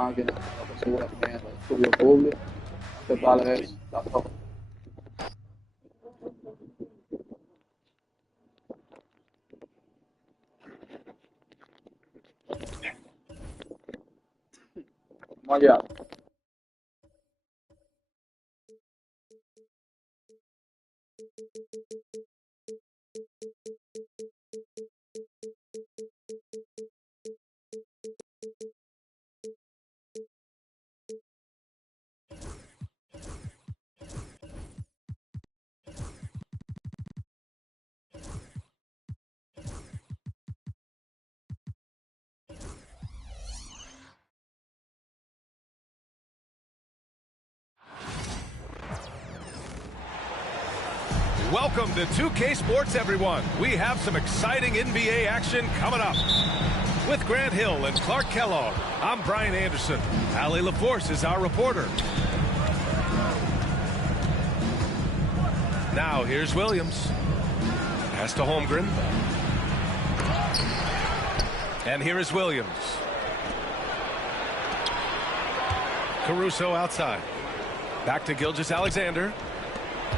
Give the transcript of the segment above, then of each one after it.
máquina, lo que seguramente estudio público, que vale eso, la toca. Vamos allá. Welcome to 2K Sports, everyone. We have some exciting NBA action coming up. With Grant Hill and Clark Kellogg, I'm Brian Anderson. Allie LaForce is our reporter. Now here's Williams. Pass to Holmgren. And here is Williams. Caruso outside. Back to Gilgeous-Alexander.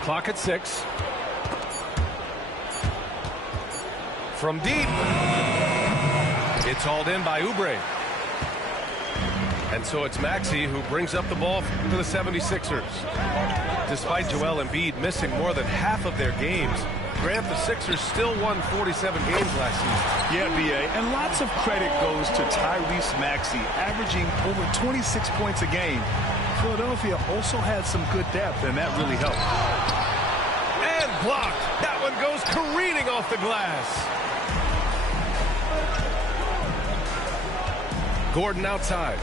Clock at 6. From deep. It's hauled in by Oubre. And so it's Maxey who brings up the ball for the 76ers. Despite Joel Embiid missing more than half of their games, Grant, the Sixers still won 47 games last season. Yeah, B.A., and lots of credit goes to Tyrese Maxey, averaging over 26 points a game. Philadelphia also had some good depth, and that really helped. And blocked. That one goes careening off the glass. Gordon outside.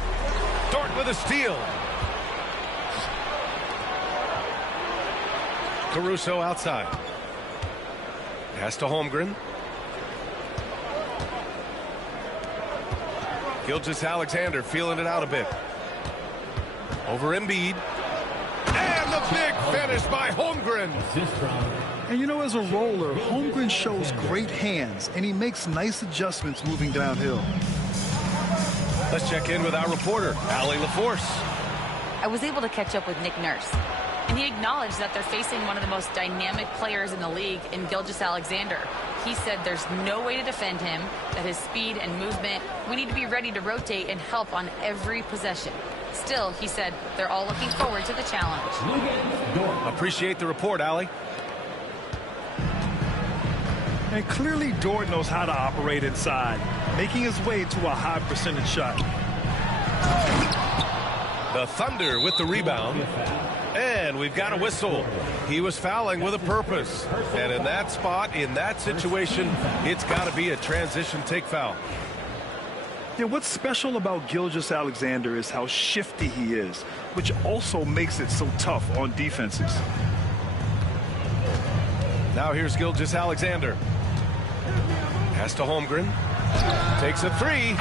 Dort with a steal. Caruso outside. Pass to Holmgren. Gilgeous-Alexander feeling it out a bit. Over Embiid. And the big finish by Holmgren. And you know, as a roller, Holmgren shows great hands, and he makes nice adjustments moving downhill. Let's check in with our reporter, Allie LaForce. I was able to catch up with Nick Nurse, and he acknowledged that they're facing one of the most dynamic players in the league in Gilgeous-Alexander. He said there's no way to defend him, that his speed and movement, we need to be ready to rotate and help on every possession. Still, he said they're all looking forward to the challenge. Appreciate the report, Allie. And clearly Dort knows how to operate inside, making his way to a high percentage shot. The Thunder with the rebound. And we've got a whistle. He was fouling with a purpose. And in that spot, in that situation, it's got to be a transition take foul. Yeah, what's special about Gilgeous-Alexander is how shifty he is, which also makes it so tough on defenses. Now here's Gilgeous-Alexander. Pass to Holmgren. Takes a three.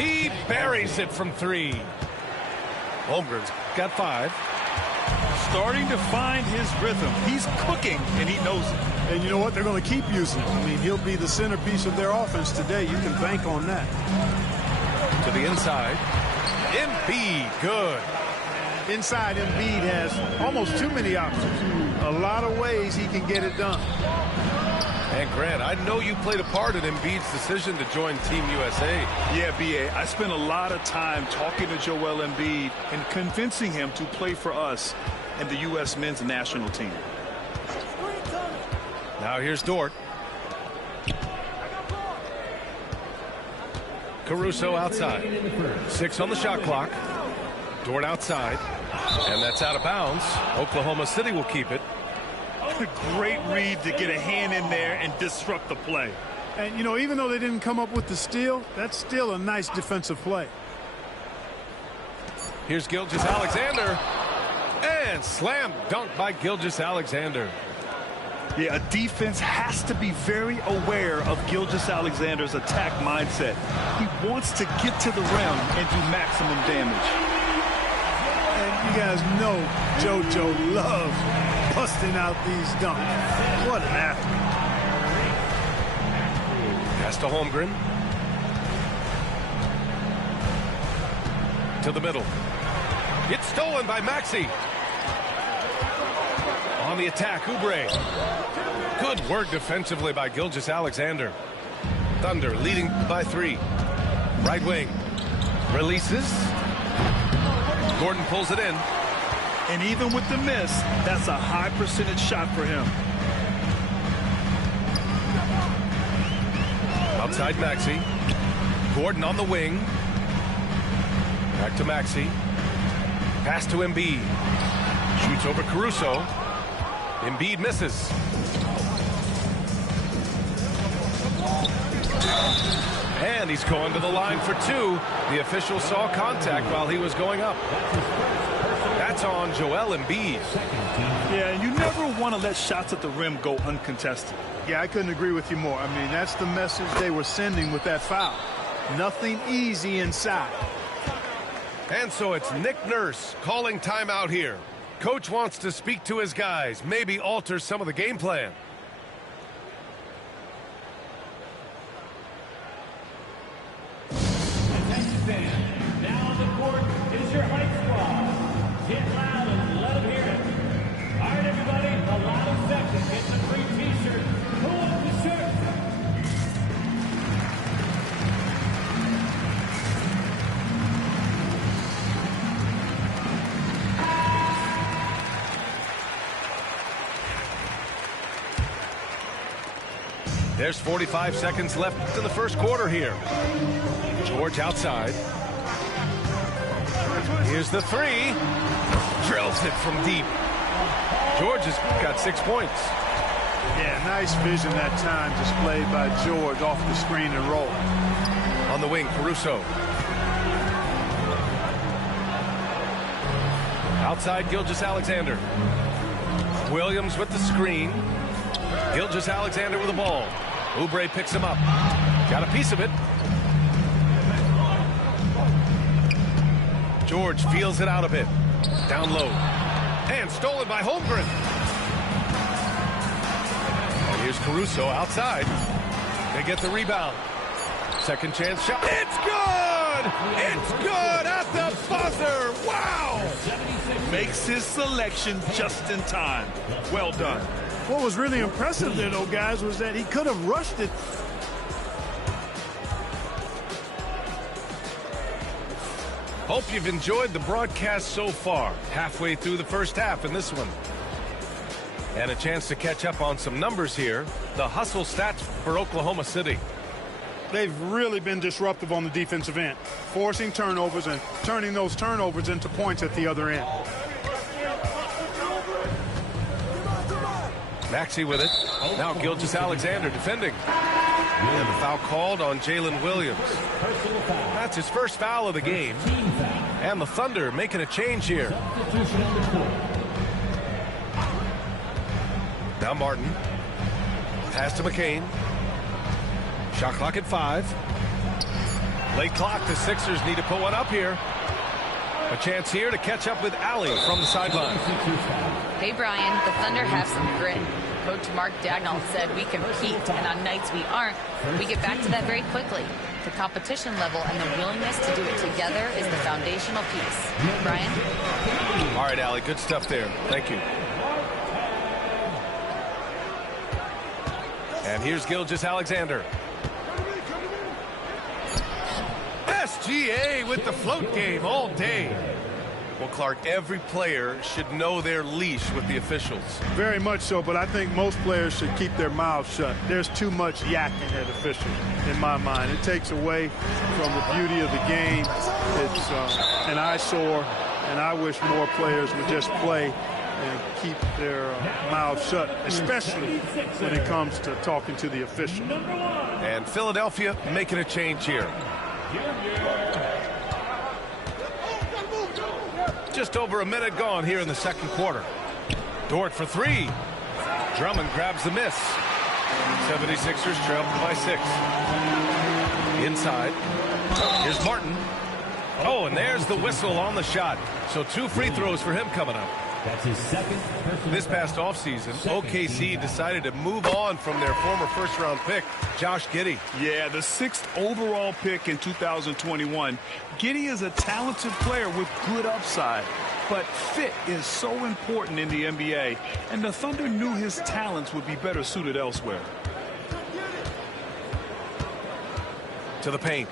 He buries it from 3. Holmgren's got 5. Starting to find his rhythm. He's cooking, and he knows it. And you know what? They're going to keep using him. I mean, he'll be the centerpiece of their offense today. You can bank on that. To the inside. Embiid, good. Inside, Embiid has almost too many options. A lot of ways he can get it done. And Grant, I know you played a part in Embiid's decision to join Team USA. Yeah, B.A., I spent a lot of time talking to Joel Embiid and convincing him to play for us and the U.S. men's national team. Now here's Dort. Caruso outside. 6 on the shot clock. Dort outside. And that's out of bounds. Oklahoma City will keep it. A great read to get a hand in there and disrupt the play. And, you know, even though they didn't come up with the steal, that's still a nice defensive play. Here's Gilgeous-Alexander. And slam dunk by Gilgeous-Alexander. Yeah, a defense has to be very aware of Gilgeous-Alexander's attack mindset. He wants to get to the rim and do maximum damage. And you guys know JoJo loves busting out these dunks. What an athlete. Pass to Holmgren. to the middle. It's stolen by Maxey. On the attack, Oubre. Good work defensively by Gilgeous-Alexander. Thunder leading by 3. Right wing. Releases. Gordon pulls it in. And even with the miss, that's a high percentage shot for him. Outside Maxey. Gordon on the wing. Back to Maxey. Pass to Embiid. Shoots over Caruso. Embiid misses. And he's going to the line for 2. The official saw contact while he was going up. That's on Joel Embiid. Yeah, and you never want to let shots at the rim go uncontested. Yeah, I couldn't agree with you more. I mean, that's the message they were sending with that foul. Nothing easy inside. And so it's Nick Nurse calling timeout here. Coach wants to speak to his guys, maybe alter some of the game plan. Now on the court is your Heights squad. Get loud and let them hear it. All right, everybody, the loudest section gets a free T-shirt. Who wants the shirt? There's 45 seconds left in the first quarter here. George outside. Here's the 3. Drills it from deep. George has got 6 points. Yeah, nice vision that time displayed by George off the screen and roll. On the wing, Caruso. Outside, Gilgeous-Alexander. Williams with the screen. Gilgeous-Alexander with the ball. Oubre picks him up. Got a piece of it. George feels it out a bit. Down low. And stolen by Holmgren. Here's Caruso outside. They get the rebound. Second chance shot. It's good! It's good at the buzzer! Wow! Makes his selection just in time. Well done. What was really impressive there, though, guys, was that he could have rushed it. Hope you've enjoyed the broadcast so far. Halfway through the first half in this one. And a chance to catch up on some numbers here. The hustle stats for Oklahoma City. They've really been disruptive on the defensive end, forcing turnovers and turning those turnovers into points at the other end. Maxey with it. Now Gilgeous-Alexander defending. And the foul called on Jalen Williams. That's his first foul of the game. And the Thunder making a change here. Now Martin. Pass to McCain. Shot clock at 5. Late clock. The Sixers need to put one up here. A chance here to catch up with Allie from the sideline. Hey, Brian, the Thunder have some grit. Coach Mark Dagnall said we compete, and on nights we aren't, we get back to that very quickly. The competition level and the willingness to do it together is the foundational piece. Brian? All right, Allie, good stuff there. Thank you. And here's Gilgeous-Alexander. SGA with the float game all day. Well, Clark, every player should know their leash with the officials. Very much so, but I think most players should keep their mouths shut. There's too much yakking at officials, in my mind. It takes away from the beauty of the game. It's an eyesore, and I wish more players would just play and keep their mouths shut, especially when it comes to talking to the official. And Philadelphia making a change here. Just over a minute gone here in the second quarter. Dort for 3. Drummond grabs the miss. 76ers trail by 6. Inside. Here's Martin. Oh, and there's the whistle on the shot. So 2 free throws for him coming up. That's his second personal This past offseason, OKC decided to move on from their former first-round pick, Josh Giddey. Yeah, the 6th overall pick in 2021. Giddey is a talented player with good upside, but fit is so important in the NBA, and the Thunder knew his talents would be better suited elsewhere. To the paint.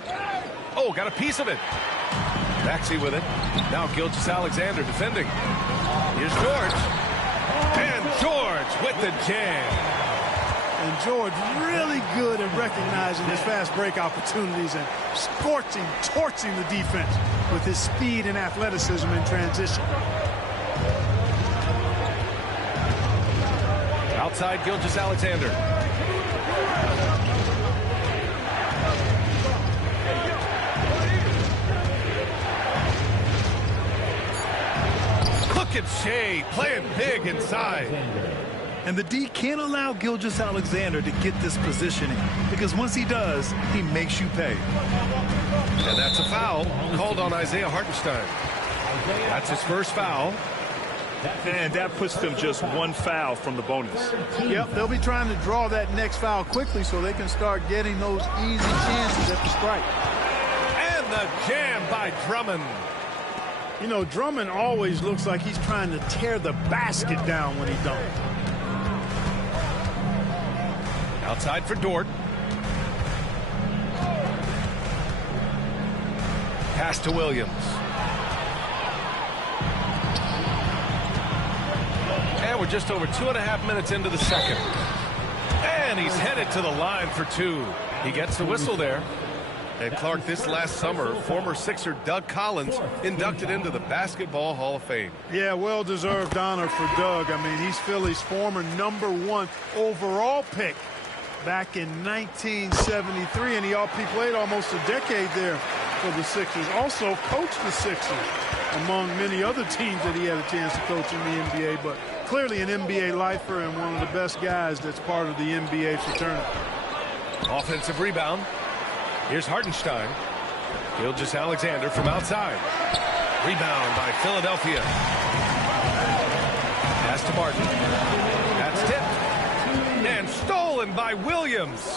Oh, got a piece of it. Maxey with it. Now Gilgeous-Alexander defending. Here's George. And George with the jam. And George really good at recognizing his fast break opportunities and torching the defense with his speed and athleticism in transition. Outside Gilgeous-Alexander. Look at Shea playing big inside. And the D can't allow Gilgeous-Alexander to get this positioning, because once he does, he makes you pay. And that's a foul called on Isaiah Hartenstein. That's his first foul. And that puts them just one foul from the bonus. Yep, they'll be trying to draw that next foul quickly so they can start getting those easy chances at the strike. And the jam by Drummond. You know, Drummond always looks like he's trying to tear the basket down when he dunks. Outside for Dort. Pass to Williams. And we're just over 2.5 minutes into the second. And he's headed to the line for two. He gets the whistle there. And Clark, this last summer, former Sixer Doug Collins inducted into the Basketball Hall of Fame. Yeah, well-deserved honor for Doug. I mean, he's Philly's former #1 overall pick back in 1973, and he played almost a decade there for the Sixers. Also coached the Sixers, among many other teams that he had a chance to coach in the NBA, but clearly an NBA lifer and one of the best guys that's part of the NBA fraternity. Offensive rebound. Here's Hartenstein. Gilgeous-Alexander from outside. Rebound by Philadelphia. Pass to Martin. That's tipped. And stolen by Williams.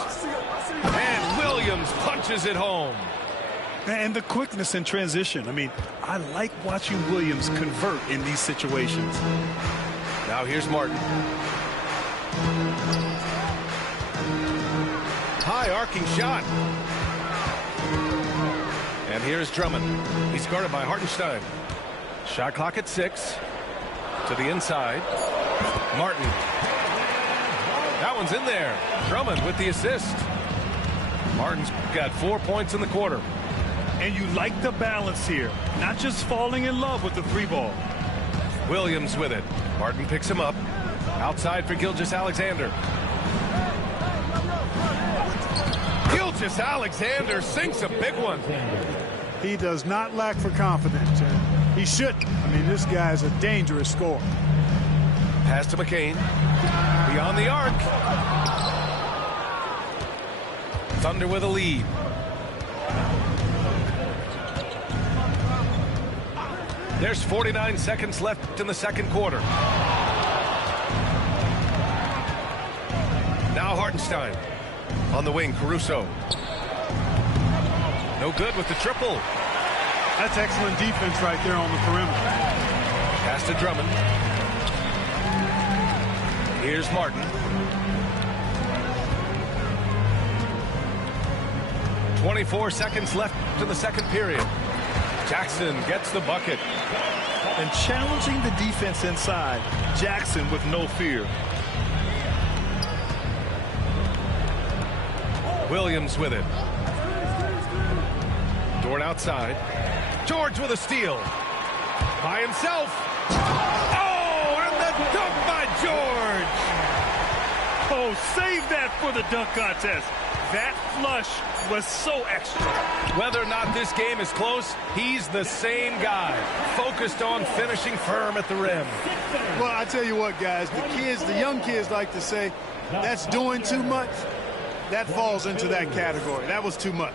And Williams punches it home. And the quickness in transition. I mean, I like watching Williams convert in these situations. Now here's Martin. High arcing shot. And here's Drummond. He's guarded by Hartenstein. Shot clock at 6. To the inside. Martin. That one's in there. Drummond with the assist. Martin's got 4 points in the quarter. And you like the balance here. Not just falling in love with the three ball. Williams with it. Martin picks him up. Outside for Gilgeous-Alexander. Gilgeous-Alexander sinks a big one. He does not lack for confidence, and he shouldn't. I mean, this guy's a dangerous scorer. Pass to McCain. Beyond the arc. Thunder with a lead. There's 49 seconds left in the second quarter. Now Hartenstein. On the wing, Caruso. No good with the triple. That's excellent defense right there on the perimeter. Pass to Drummond. Here's Martin. 24 seconds left in the second period. Jackson gets the bucket. And challenging the defense inside. Jackson with no fear. Williams with it. Dort outside. George with a steal. By himself. Oh, and the dunk by George. Oh, save that for the dunk contest. That flush was so extra. Whether or not this game is close, he's the same guy. Focused on finishing firm at the rim. Well, I tell you what, guys, the young kids like to say, that's doing too much. That falls into that category. That was too much.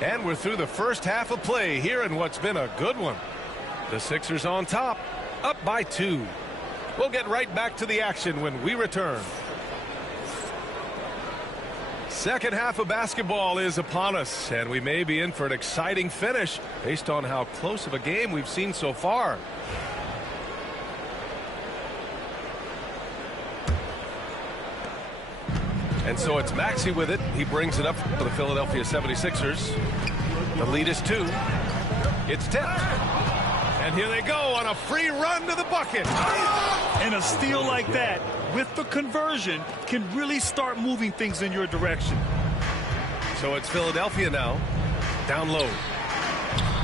And we're through the first half of play here in what's been a good one. The Sixers on top, up by 2. We'll get right back to the action when we return. Second half of basketball is upon us, and we may be in for an exciting finish based on how close of a game we've seen so far. And so it's Maxey with it. He brings it up for the Philadelphia 76ers. The lead is 2. It's tipped. And here they go on a free run to the bucket. And a steal like that, with the conversion, can really start moving things in your direction. So it's Philadelphia now. Down low.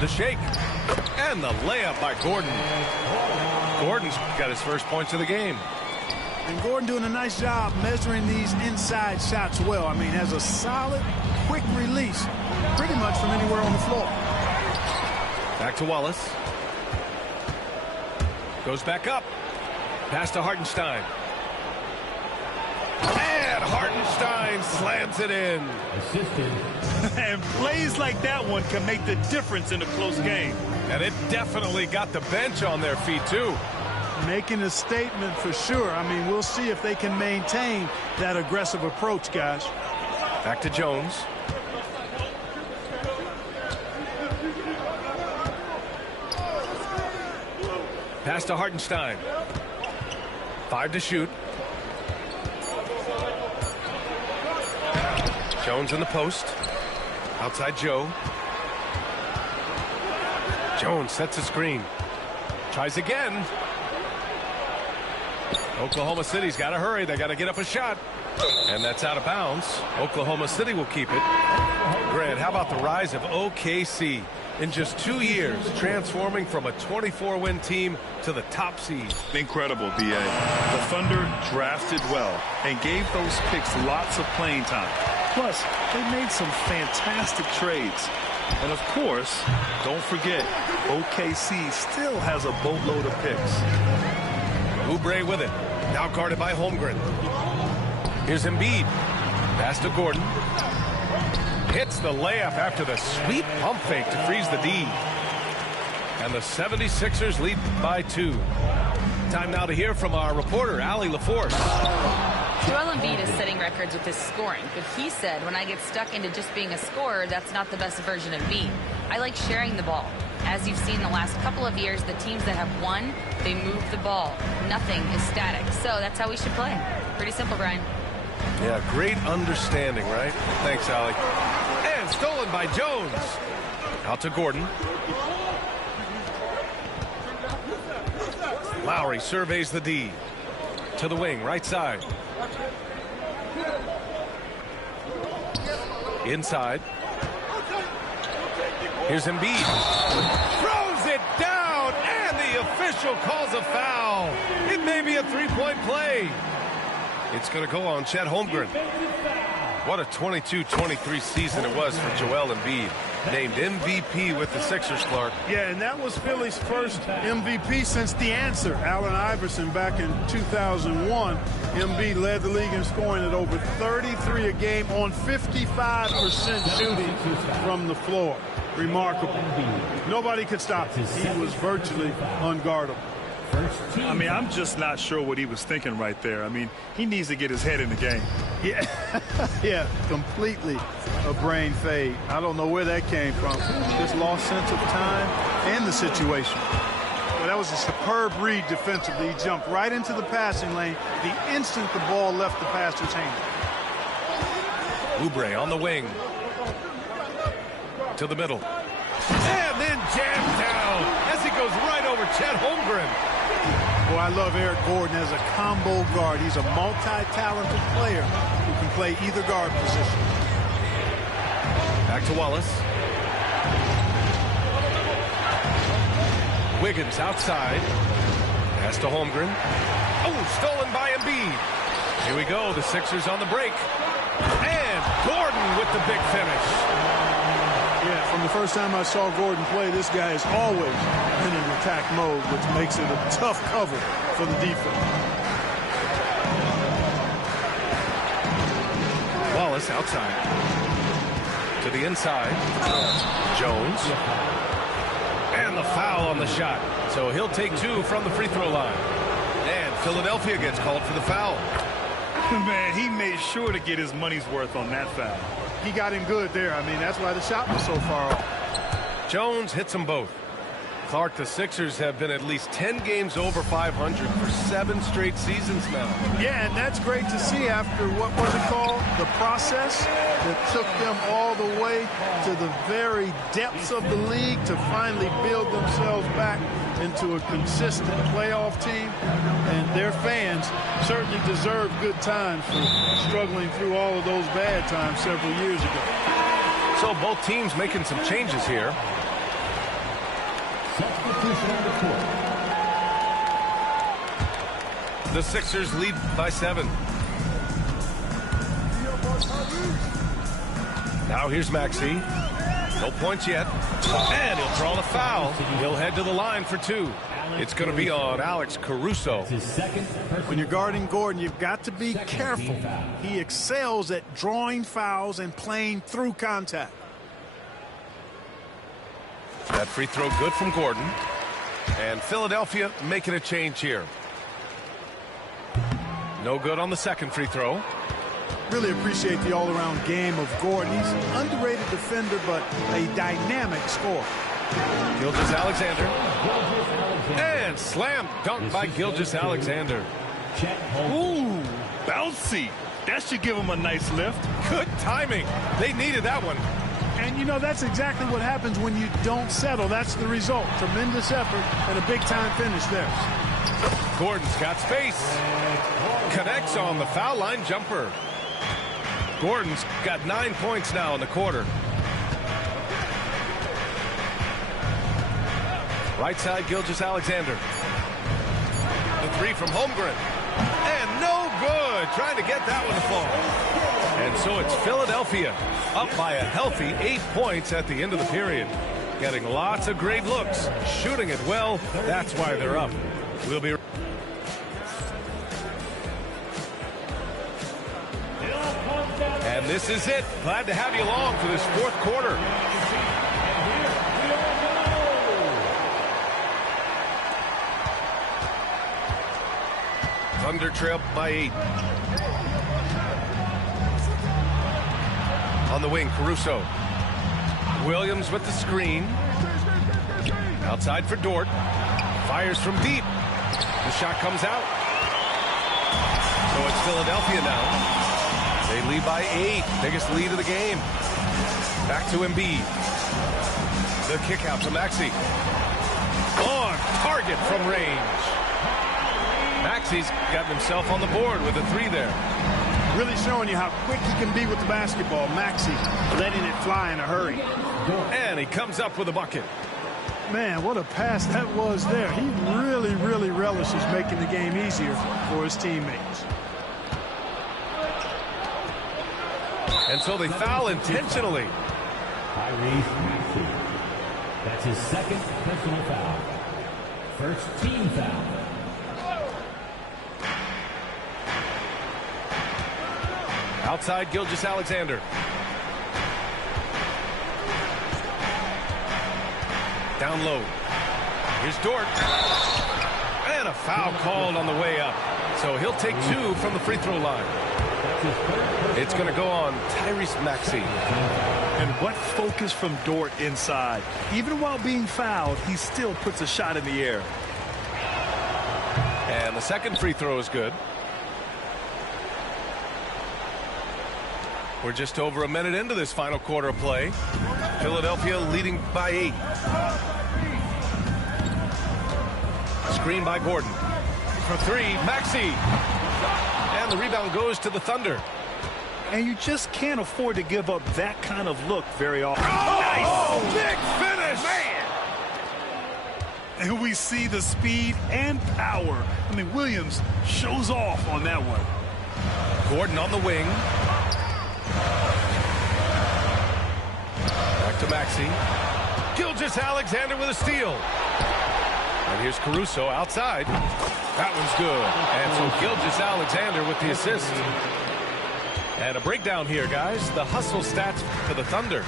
The shake. And the layup by Gordon. Gordon's got his first points of the game. And Gordon doing a nice job measuring these inside shots well. I mean, has a solid, quick release, pretty much from anywhere on the floor. Back to Wallace. Goes back up. Pass to Hartenstein. And Hartenstein slams it in. And plays like that one can make the difference in a close game. And it definitely got the bench on their feet, too. Making a statement for sure. I mean, we'll see if they can maintain that aggressive approach, guys. Back to Jones. Pass to Hartenstein. 5 to shoot. Jones in the post. Outside Joe. Jones sets a screen. Tries again. Oklahoma City's got to hurry. They got to get up a shot. And that's out of bounds. Oklahoma City will keep it. Grant, how about the rise of OKC? In just 2 years, transforming from a 24-win team to the top seed. Incredible, B.A. The Thunder drafted well and gave those picks lots of playing time. Plus, they made some fantastic trades. And, of course, don't forget, OKC still has a boatload of picks. Oubre with it. Now guarded by Holmgren. Here's Embiid. Pass to Gordon. Hits the layup after the sweet pump fake to freeze the D. And the 76ers lead by 2. Time now to hear from our reporter, Allie LaForce. Joel Embiid is setting records with his scoring, but he said, when I get stuck into just being a scorer, that's not the best version of me. I like sharing the ball. As you've seen the last couple of years, the teams that have won, they move the ball. Nothing is static. So that's how we should play. Pretty simple, Brian. Yeah, great understanding, right? Thanks, Allie. And stolen by Jones. Out to Gordon. Lowry surveys the D. To the wing, right side. Inside. Here's Embiid. Throws it down, and the official calls a foul. It may be a three-point play. It's going to go on Chet Holmgren. What a 22-23 season it was for Joel Embiid. Named MVP with the Sixers, Clark. Yeah, and that was Philly's first MVP since the answer, Allen Iverson, back in 2001. Embiid led the league in scoring at over 33 a game on 55% shooting from the floor. Remarkable. Nobody could stop him. He was virtually unguardable. I mean, I'm just not sure what he was thinking right there. I mean, he needs to get his head in the game. Yeah, yeah, completely a brain fade. I don't know where that came from. Just lost sense of time and the situation. Well, that was a superb read defensively. He jumped right into the passing lane the instant the ball left the passer's hand. Oubre on the wing. To the middle. And then jammed down as he goes right over Chet Holmgren. Boy, I love Eric Gordon as a combo guard. He's a multi-talented player who can play either guard position. Back to Wallace. Wiggins outside. Pass to Holmgren. Oh, stolen by Embiid. Here we go. The Sixers on the break. And Gordon with the big finish. Yeah, from the first time I saw Gordon play, this guy has always been in attack mode, which makes it a tough cover for the defense. Wallace outside. To the inside. Jones. And the foul on on the shot, so he'll take 2 from the free throw line. And Philadelphia gets called for the foul. Man, he made sure to get his money's worth on that foul. He got him good there. I mean, that's why the shot was so far off. Jones hits them both. Clark, the Sixers have been at least 10 games over 500 for 7 straight seasons now. Yeah, and that's great to see after, what was it called? The process that took them all the way to the very depths of the league to finally build themselves back into a consistent playoff team. And their fans certainly deserve good times for struggling through all of those bad times several years ago. So both teams making some changes here. Substitution on the court. The Sixers lead by 7. Now here's Maxey. No points yet. And he'll draw the foul. He'll head to the line for 2. It's going to be on Alex Caruso. When you're guarding Gordon, you've got to be careful. He excels at drawing fouls and playing through contact. That free throw good from Gordon. And Philadelphia making a change here. No good on the second free throw. Really appreciate the all-around game of Gordon. He's an underrated defender, but a dynamic scorer. Gilgeous-Alexander. And slam dunk by Gilgeous-Alexander. Ooh, bouncy. That should give him a nice lift. Good timing. They needed that one. And, you know, that's exactly what happens when you don't settle. That's the result. Tremendous effort and a big-time finish there. Gordon's got space. Connects on the foul line jumper. Gordon's got 9 points now in the quarter. Right side, Gilgeous-Alexander. The 3 from Holmgren. And no good. Trying to get that one to fall. And so it's Philadelphia up by a healthy 8 points at the end of the period. Getting lots of great looks. Shooting it well. That's why they're up. We'll be... And this is it. Glad to have you along for this 4th quarter. Thunder trail by 8. On the wing, Caruso. Williams with the screen. Outside for Dort. Fires from deep. The shot comes out. So it's Philadelphia now. They lead by 8. Biggest lead of the game. Back to Embiid. The kick out to Maxey. On target from range. Maxey's gotten himself on the board with a 3 there. Really showing you how quick he can be with the basketball. Maxey letting it fly in a hurry. And he comes up with a bucket. Man, what a pass that was there. He really, really relishes making the game easier for his teammates. And so they foul intentionally. Tyrese Maxey. That's his 2nd personal foul. First team foul. Outside, Gilgeous-Alexander. Down low. Here's Dort. And a foul called on the way up. So he'll take 2 from the free throw line. It's going to go on Tyrese Maxey. And what focus from Dort inside. Even while being fouled, he still puts a shot in the air. And the second free throw is good. We're just over a minute into this final quarter of play. Philadelphia leading by 8. Screen by Gordon. For 3, Maxey. And the rebound goes to the Thunder. And you just can't afford to give up that kind of look very often. Oh, nice. Big finish. Man. And we see the speed and power. I mean, Williams shows off on that one. Gordon on the wing. Back to Maxey. Gilgeous-Alexander with a steal. And here's Caruso outside. That one's good. And so Gilgeous-Alexander with the assist. And a breakdown here, guys. The hustle stats for the Thunder.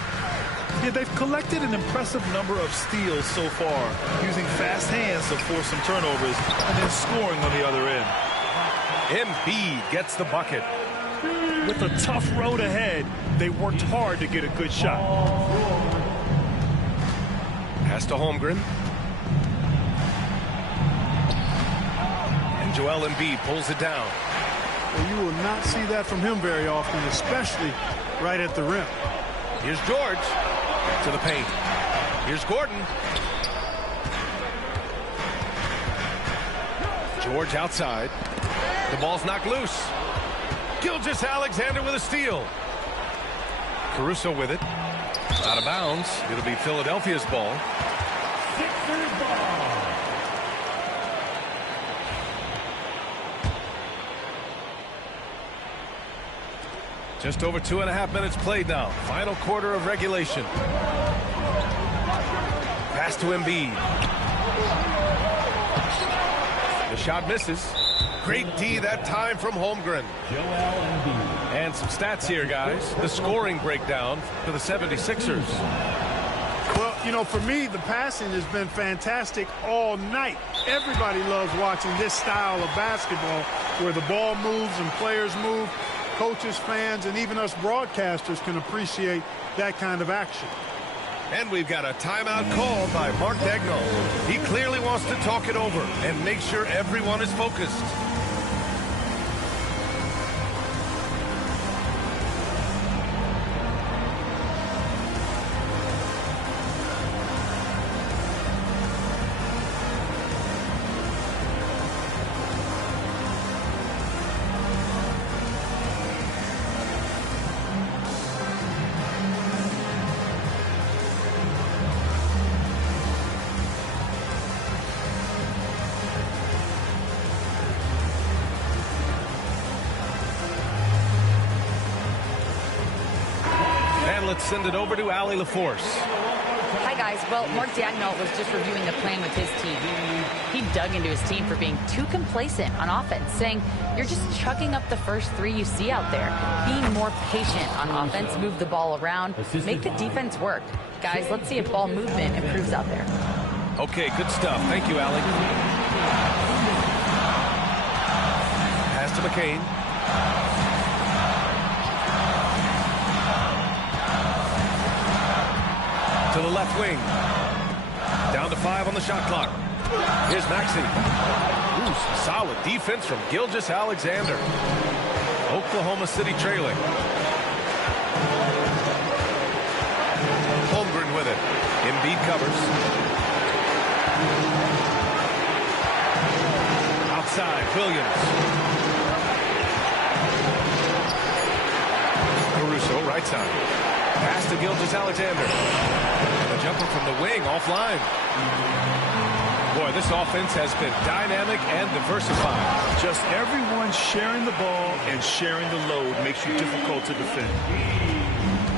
Yeah, they've collected an impressive number of steals so far, using fast hands to force some turnovers and then scoring on the other end. Embiid gets the bucket. With a tough road ahead, they worked hard to get a good shot. Pass to Holmgren. And Joel Embiid pulls it down. Well, you will not see that from him very often, especially right at the rim. Here's George to the paint. Here's Gordon. George outside. The ball's knocked loose. Gilgeous-Alexander with a steal. Caruso with it. Out of bounds. It'll be Philadelphia's ball. Sixers ball. Just over 2.5 minutes played now. Final quarter of regulation. Pass to Embiid. The shot misses. Great D that time from Holmgren. Joel Embiid. And some stats here, guys. The scoring breakdown for the 76ers. Well, you know, for me, the passing has been fantastic all night. Everybody loves watching this style of basketball where the ball moves and players move. Coaches, fans, and even us broadcasters can appreciate that kind of action. And we've got a timeout called by Mark Daigneault. He clearly wants to talk it over and make sure everyone is focused. Let's send it over to Allie LaForce. Hi, guys. Well, Mark Daigneault was just reviewing the plan with his team. He dug into his team for being too complacent on offense, saying, you're just chucking up the first three you see out there. Being more patient on offense, move the ball around, make the defense work. Guys, let's see if ball movement improves out there. Okay, good stuff. Thank you, Allie. Pass to McCain. To the left wing. Down to 5 on the shot clock. Here's Maxey. Ooh, some solid defense from Gilgeous-Alexander. Oklahoma City trailing. Holmgren with it. Embiid covers. Outside, Williams. Caruso, right side. Pass to Gilgeous-Alexander. A jumper from the wing, offline. Boy, this offense has been dynamic and diversified. Just everyone sharing the ball and sharing the load makes you difficult to defend.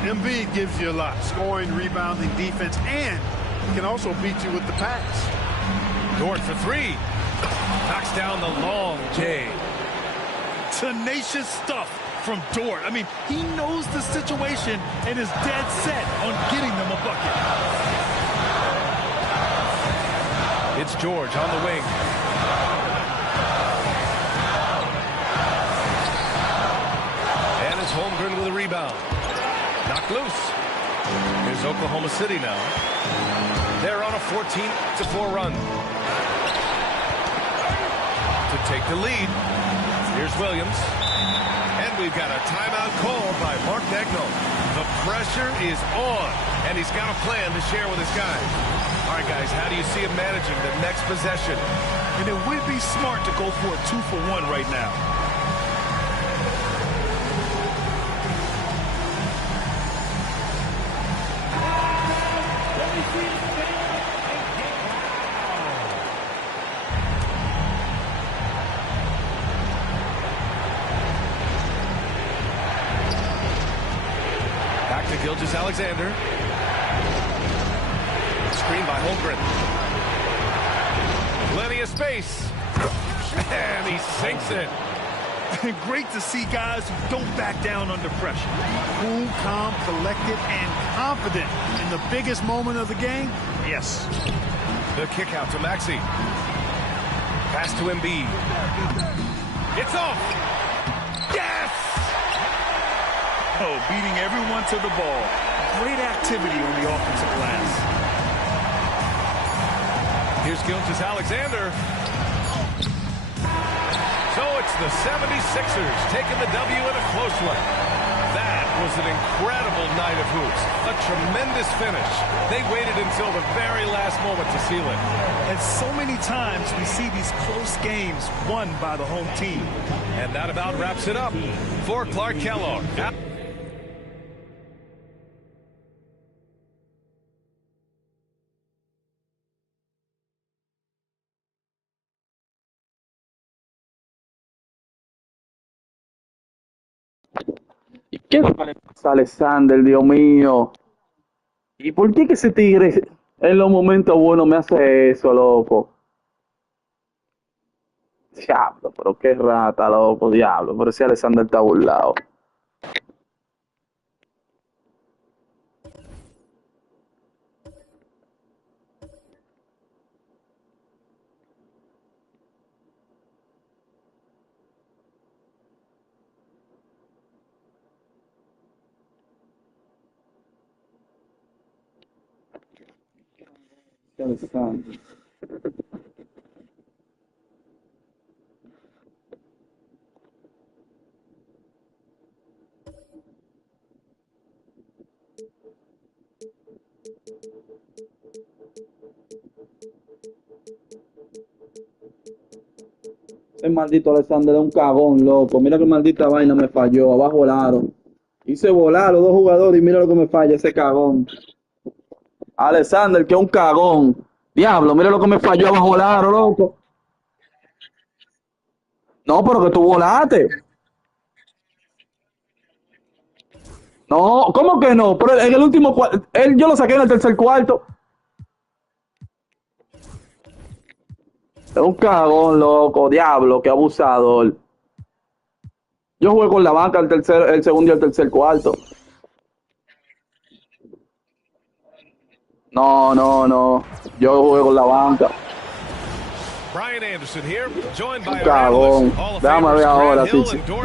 Embiid gives you a lot. Scoring, rebounding, defense, and he can also beat you with the pass. Dort for 3. Knocks down the long J. Tenacious stuff from Dort. I mean, he knows the situation and is dead set on getting them a bucket. It's George on the wing. And it's Holmgren with a rebound. Knocked loose. Here's Oklahoma City now. They're on a 14-4 run. To take the lead. Here's Williams. And we've got a timeout called by Mark Daigneault. The pressure is on, and he's got a plan to share with his guys. All right, guys, how do you see him managing the next possession? And it would be smart to go for a 2-for-1 right now. Back to Gilgeous-Alexander. Screen by Holmgren. Plenty of space. And he sinks it. Great to see guys who don't back down under pressure. Cool, calm, collected, and confident in the biggest moment of the game. Yes. The kick out to Maxey. Pass to Embiid. It's off. Yes! Oh, beating everyone to the ball. Great activity on the offensive glass. Here's Gilgeous-Alexander. So it's the 76ers taking the W in a close one. That was an incredible night of hoops. A tremendous finish. They waited until the very last moment to seal it. And so many times we see these close games won by the home team. And that about wraps it up for Clark Kellogg. ¿Y qué le pasa a Alexander, Dios mío? ¿Y por qué que ese tigre en los momentos buenos me hace eso, loco? Diablo, pero qué rata, loco, diablo. Pero ese Alexander está burlado. Alexander. El maldito Alexander es un cagón, loco. Mira que maldita vaina me falló. Abajo volaron. Hice volar los dos jugadores y mira lo que me falla ese cagón. Alexander, que es un cagón. Diablo, mira lo que me falló abajo volaron, loco. No, pero que tú volaste. No, ¿cómo que no? Pero en el último yo lo saqué en el tercer cuarto. Es un cagón, loco, diablo, qué abusador. Yo jugué con la banca el segundo y el tercer cuarto. No. Yo jugué con la banca. Brian Anderson here, joined by Un cagón. Déjame ver ahora si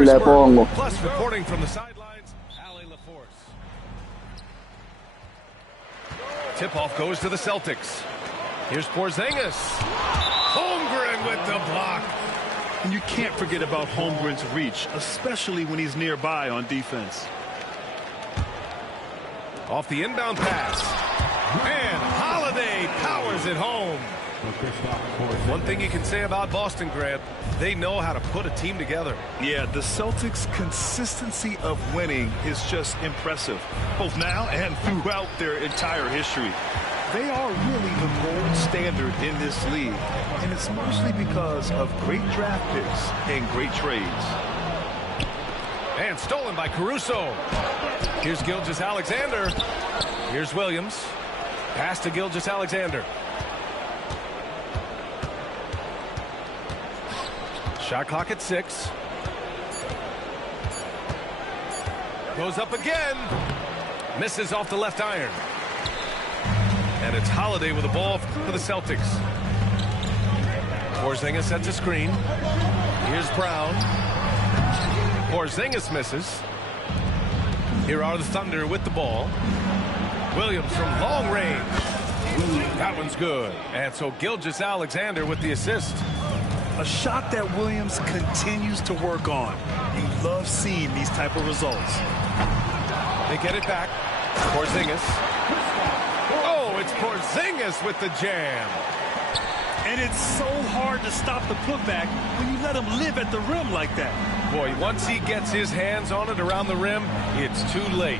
le pongo. Plus reporting from the sidelines, Ali LaForce. Tip-off goes to the Celtics. Here's Porzingis. Holmgren with the block. And you can't forget about Holmgren's reach, especially when he's nearby on defense. Off the inbound pass. And Holiday powers it home. One thing you can say about Boston, Grant, they know how to put a team together. Yeah, the Celtics' consistency of winning is just impressive, both now and throughout their entire history. They are really the gold standard in this league, and it's mostly because of great draft picks and great trades. And stolen by Caruso. Here's Gilgeous-Alexander. Here's Williams. Pass to Gilgeous-Alexander. Shot clock at 6. Goes up again. Misses off the left iron. And it's Holiday with the ball for the Celtics. Porzingis sets a screen. Here's Brown. Porzingis misses. Here are the Thunder with the ball. Williams from long range. That one's good. And so Gilgeous-Alexander with the assist. A shot that Williams continues to work on. You love seeing these type of results. They get it back. Porzingis. Oh, it's Porzingis with the jam. And it's so hard to stop the putback when you let him live at the rim like that. Boy, once he gets his hands on it around the rim, it's too late.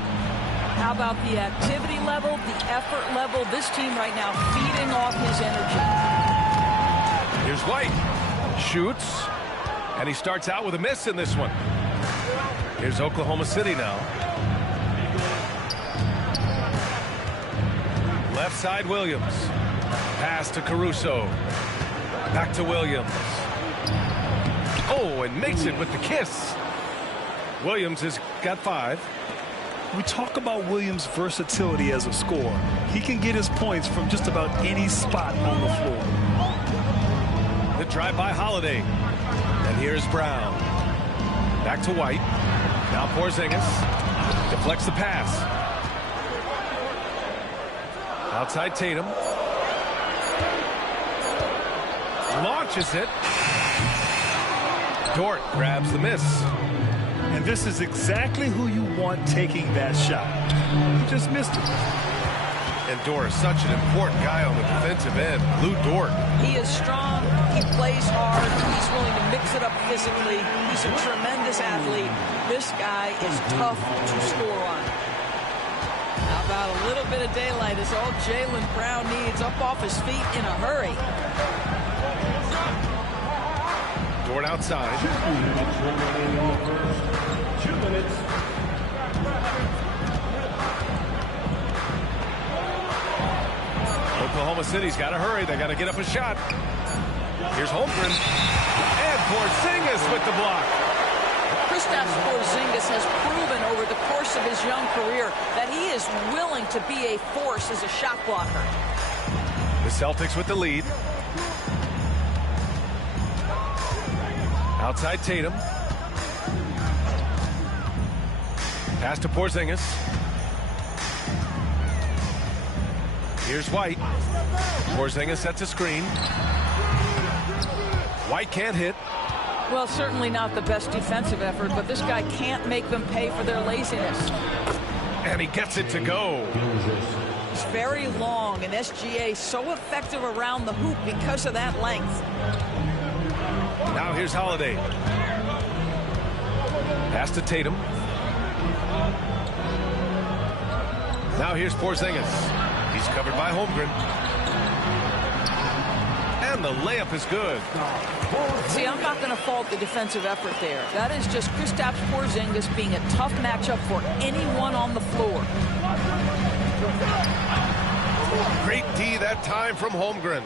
How about the activity level, the effort level? This team right now feeding off his energy. Here's White. Shoots. And he starts out with a miss in this one. Here's Oklahoma City now. Left side, Williams. Pass to Caruso. Back to Williams. Oh, and makes it with the kiss. Williams has got 5. We talk about Williams' versatility as a scorer. He can get his points from just about any spot on the floor. The drive by Holiday. And here's Brown. Back to White. Now Porzingis. Deflects the pass. Outside Tatum. Launches it. Dort grabs the miss. And this is exactly who you want taking that shot. He just missed it. And Dort is such an important guy on the defensive end. Lou Dort. He is strong. He plays hard. He's willing to mix it up physically. He's a tremendous athlete. This guy is tough to score on. How about a little bit of daylight is all Jaylen Brown needs, up off his feet in a hurry. Dort outside. 2 minutes. Oklahoma City's got to hurry. They got to get up a shot. Here's Holmgren. And Porzingis with the block. Kristaps Porzingis has proven over the course of his young career that he is willing to be a force as a shot blocker. The Celtics with the lead. Outside Tatum. Pass to Porzingis. Here's White. Porzingis sets a screen. White can't hit. Well, certainly not the best defensive effort, but this guy can't make them pay for their laziness. And he gets it to go. It's very long, and SGA so effective around the hoop because of that length. Now here's Holiday. Pass to Tatum. Now here's Porzingis. He's covered by Holmgren. And the layup is good. See, I'm not going to fault the defensive effort there. That is just Kristaps Porzingis being a tough matchup for anyone on the floor. Great D that time from Holmgren.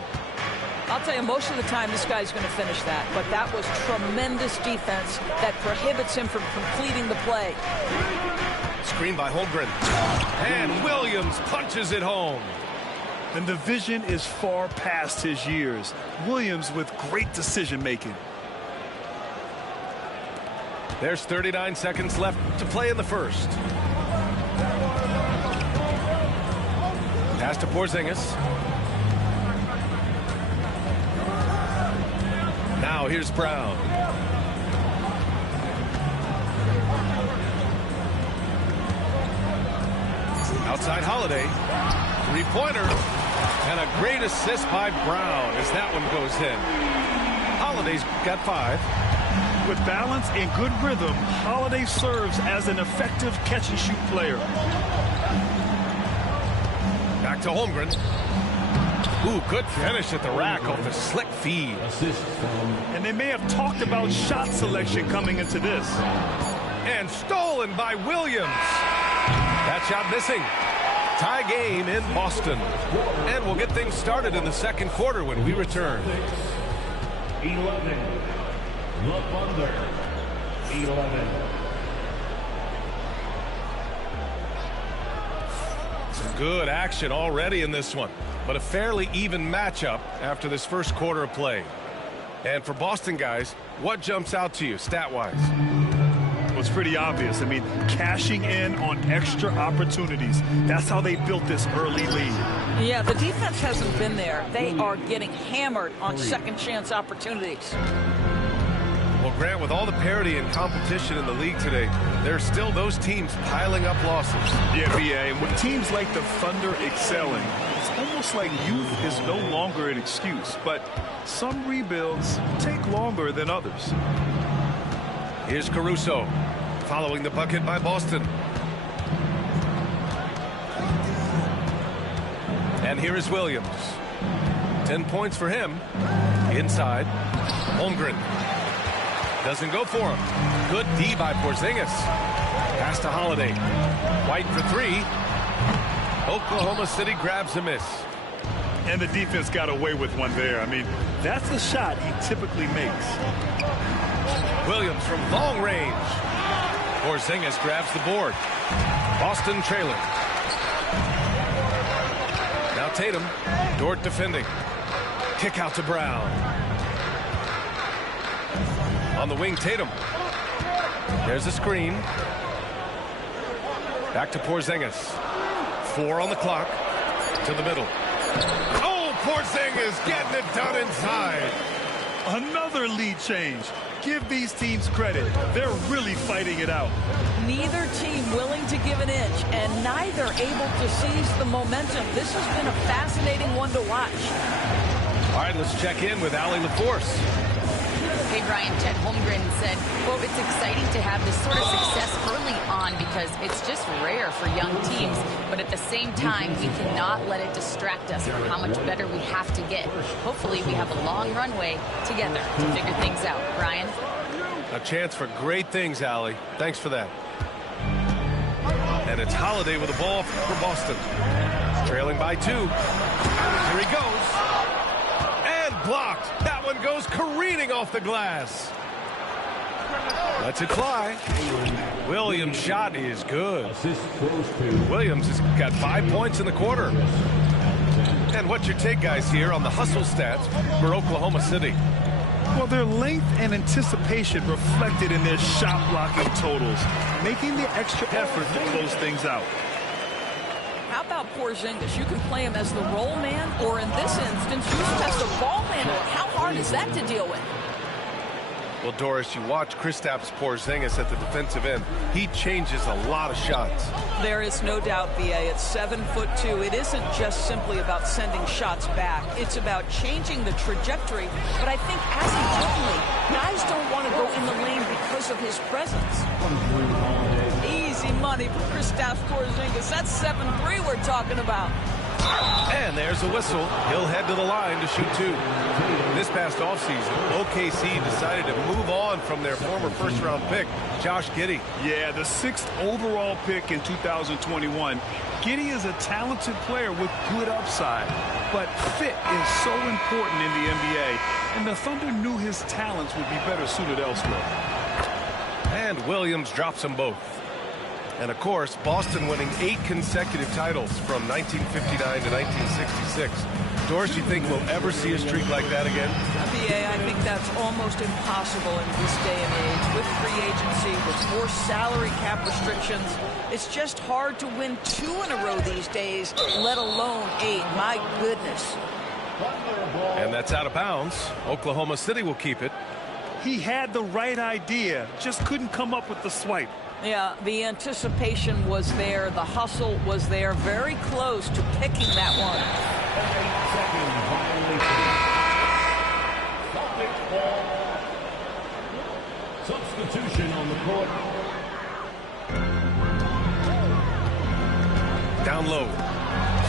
I'll tell you, most of the time this guy's going to finish that, but that was tremendous defense that prohibits him from completing the play. Screen by Holmgren. And Williams punches it home. And the vision is far past his years. Williams with great decision-making. There's 39 seconds left to play in the first. Pass to Porzingis. Now here's Brown. Outside Holiday. Three-pointer. And a great assist by Brown as that one goes in. Holiday's got 5. With balance and good rhythm, Holiday serves as an effective catch-and-shoot player. Back to Holmgren. Ooh, good finish at the rack off the slick feed. And they may have talked about shot selection coming into this. And stolen by Williams. That shot missing. Tie game in Boston. And we'll get things started in the second quarter when we return. 11. The Thunder. 11. Some good action already in this one, but a fairly even matchup after this first quarter of play. And for Boston guys, what jumps out to you stat-wise? Well, it's pretty obvious. I mean, cashing in on extra opportunities. That's how they built this early lead. Yeah, the defense hasn't been there. They are getting hammered on second chance opportunities. Well, Grant, with all the parity and competition in the league today, there are still those teams piling up losses. Yeah, BA, and with teams like the Thunder excelling, it's almost like youth is no longer an excuse, but some rebuilds take longer than others. Here's Caruso, following the bucket by Boston. And here is Williams. 10 points for him. Inside, Holmgren. Doesn't go for him. Good D by Porzingis. Pass to Holiday. White for 3. Oklahoma City grabs a miss. And the defense got away with one there. I mean, that's a shot he typically makes. Williams from long range. Porzingis grabs the board. Boston trailing. Now Tatum. Dort defending. Kick out to Brown. On the wing, Tatum. There's a screen. Back to Porzingis. 4 on the clock. To the middle. Oh, Porzingis getting it done inside. Another lead change. Give these teams credit. They're really fighting it out. Neither team willing to give an inch, and neither able to seize the momentum. This has been a fascinating one to watch. All right, let's check in with Allie LaForce. Hey, Brian, Chet Holmgren said, quote, it's exciting to have this sort of success early on because it's just rare for young teams. But at the same time, we cannot let it distract us from how much better we have to get. Hopefully, we have a long runway together to figure things out. Brian? A chance for great things, Allie. Thanks for that. And it's Holiday with the ball for Boston. Trailing by 2. Here he goes. Blocked. That one goes careening off the glass. Lets it fly. Williams' shot is good. Williams has got 5 points in the quarter. And what's your take, guys, here on the hustle stats for Oklahoma City? Well, their length and anticipation reflected in their shot blocking totals, making the extra effort to close things out. How about Porzingis? You can play him as the roll man, or in this instance, use him as the ball handler. How hard is that to deal with? Well, Doris, you watch Kristaps Porzingis at the defensive end. He changes a lot of shots. There is no doubt, B.A. At 7'2", it isn't just simply about sending shots back. It's about changing the trajectory. But I think, as importantly, guys don't want to go in the lane because of his presence. Easy money for Kristaps Porzingis. That's 7-3 we're talking about. And there's a whistle. He'll head to the line to shoot 2. This past offseason, OKC decided to move on from their former first-round pick, Josh Giddey. Yeah, the 6th overall pick in 2021. Giddey is a talented player with good upside, but fit is so important in the NBA, and the Thunder knew his talents would be better suited elsewhere. And Williams drops them both. And, of course, Boston winning 8 consecutive titles from 1959 to 1966. Doris, you think we'll ever see a streak like that again? B.A., I think that's almost impossible in this day and age. With free agency, with more salary cap restrictions, it's just hard to win 2 in a row these days, let alone 8. My goodness. And that's out of bounds. Oklahoma City will keep it. He had the right idea, just couldn't come up with the swipe. Yeah, the anticipation was there. The hustle was there. Very close to picking that one. Substitution on the court. Down low.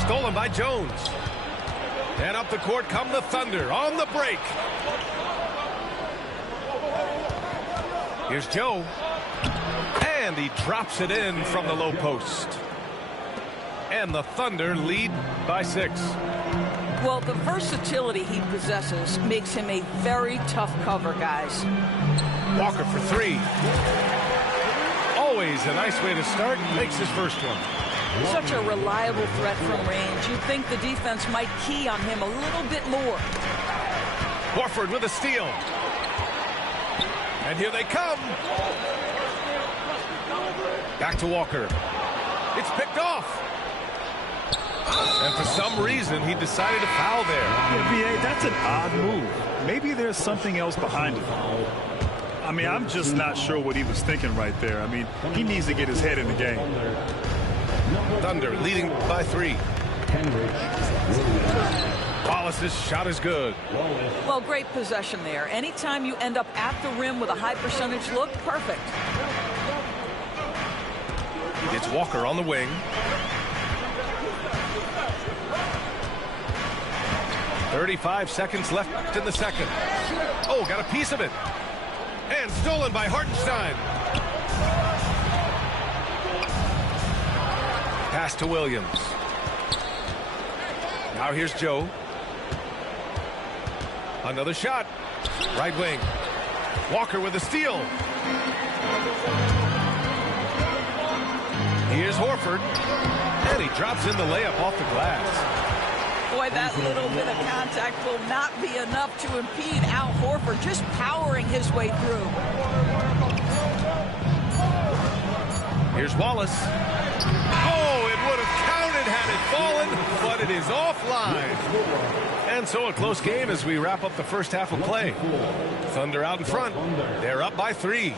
Stolen by Jones. And up the court come the Thunder on the break. Here's Joe. And he drops it in from the low post. And the Thunder lead by 6. Well, the versatility he possesses makes him a very tough cover, guys. Walker for 3. Always a nice way to start. Makes his first one. Such a reliable threat from range. You'd think the defense might key on him a little bit more. Horford with a steal. And here they come. Back to Walker. It's picked off. And for some reason, he decided to foul there. Yeah, B.A., that's an odd move. Maybe there's something else behind it. I mean, I'm just not sure what he was thinking right there. I mean, he needs to get his head in the game. Thunder leading by 3. Wallace's shot is good. Well, great possession there. Anytime you end up at the rim with a high percentage look, perfect. It's Walker on the wing. .35 seconds left in the second. Oh, got a piece of it. And stolen by Hartenstein. Pass to Williams. Now here's Joe. Another shot. Right wing. Walker with a steal. Here's Horford. And he drops in the layup off the glass. Boy, that little bit of contact will not be enough to impede Al Horford, just powering his way through. Here's Wallace. Oh, it would have counted had it fallen, but it is offline. And so a close game as we wrap up the first half of play. Thunder out in front. They're up by 3.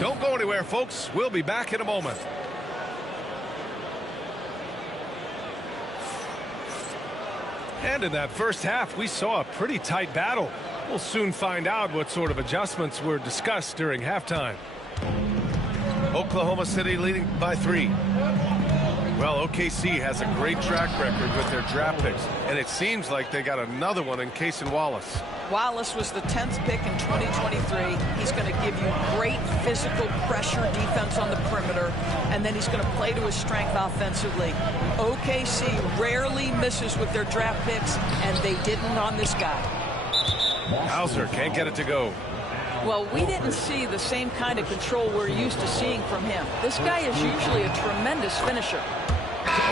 Don't go anywhere, folks. We'll be back in a moment. And in that first half, we saw a pretty tight battle. We'll soon find out what sort of adjustments were discussed during halftime. Oklahoma City leading by 3. Well, OKC has a great track record with their draft picks, and it seems like they got another one in Cason Wallace. Wallace was the 10th pick in 2023. He's going to give you great physical pressure defense on the perimeter, and then he's going to play to his strength offensively. OKC rarely misses with their draft picks, and they didn't on this guy. Hauser can't get it to go. Well, we didn't see the same kind of control we're used to seeing from him. This guy is usually a tremendous finisher.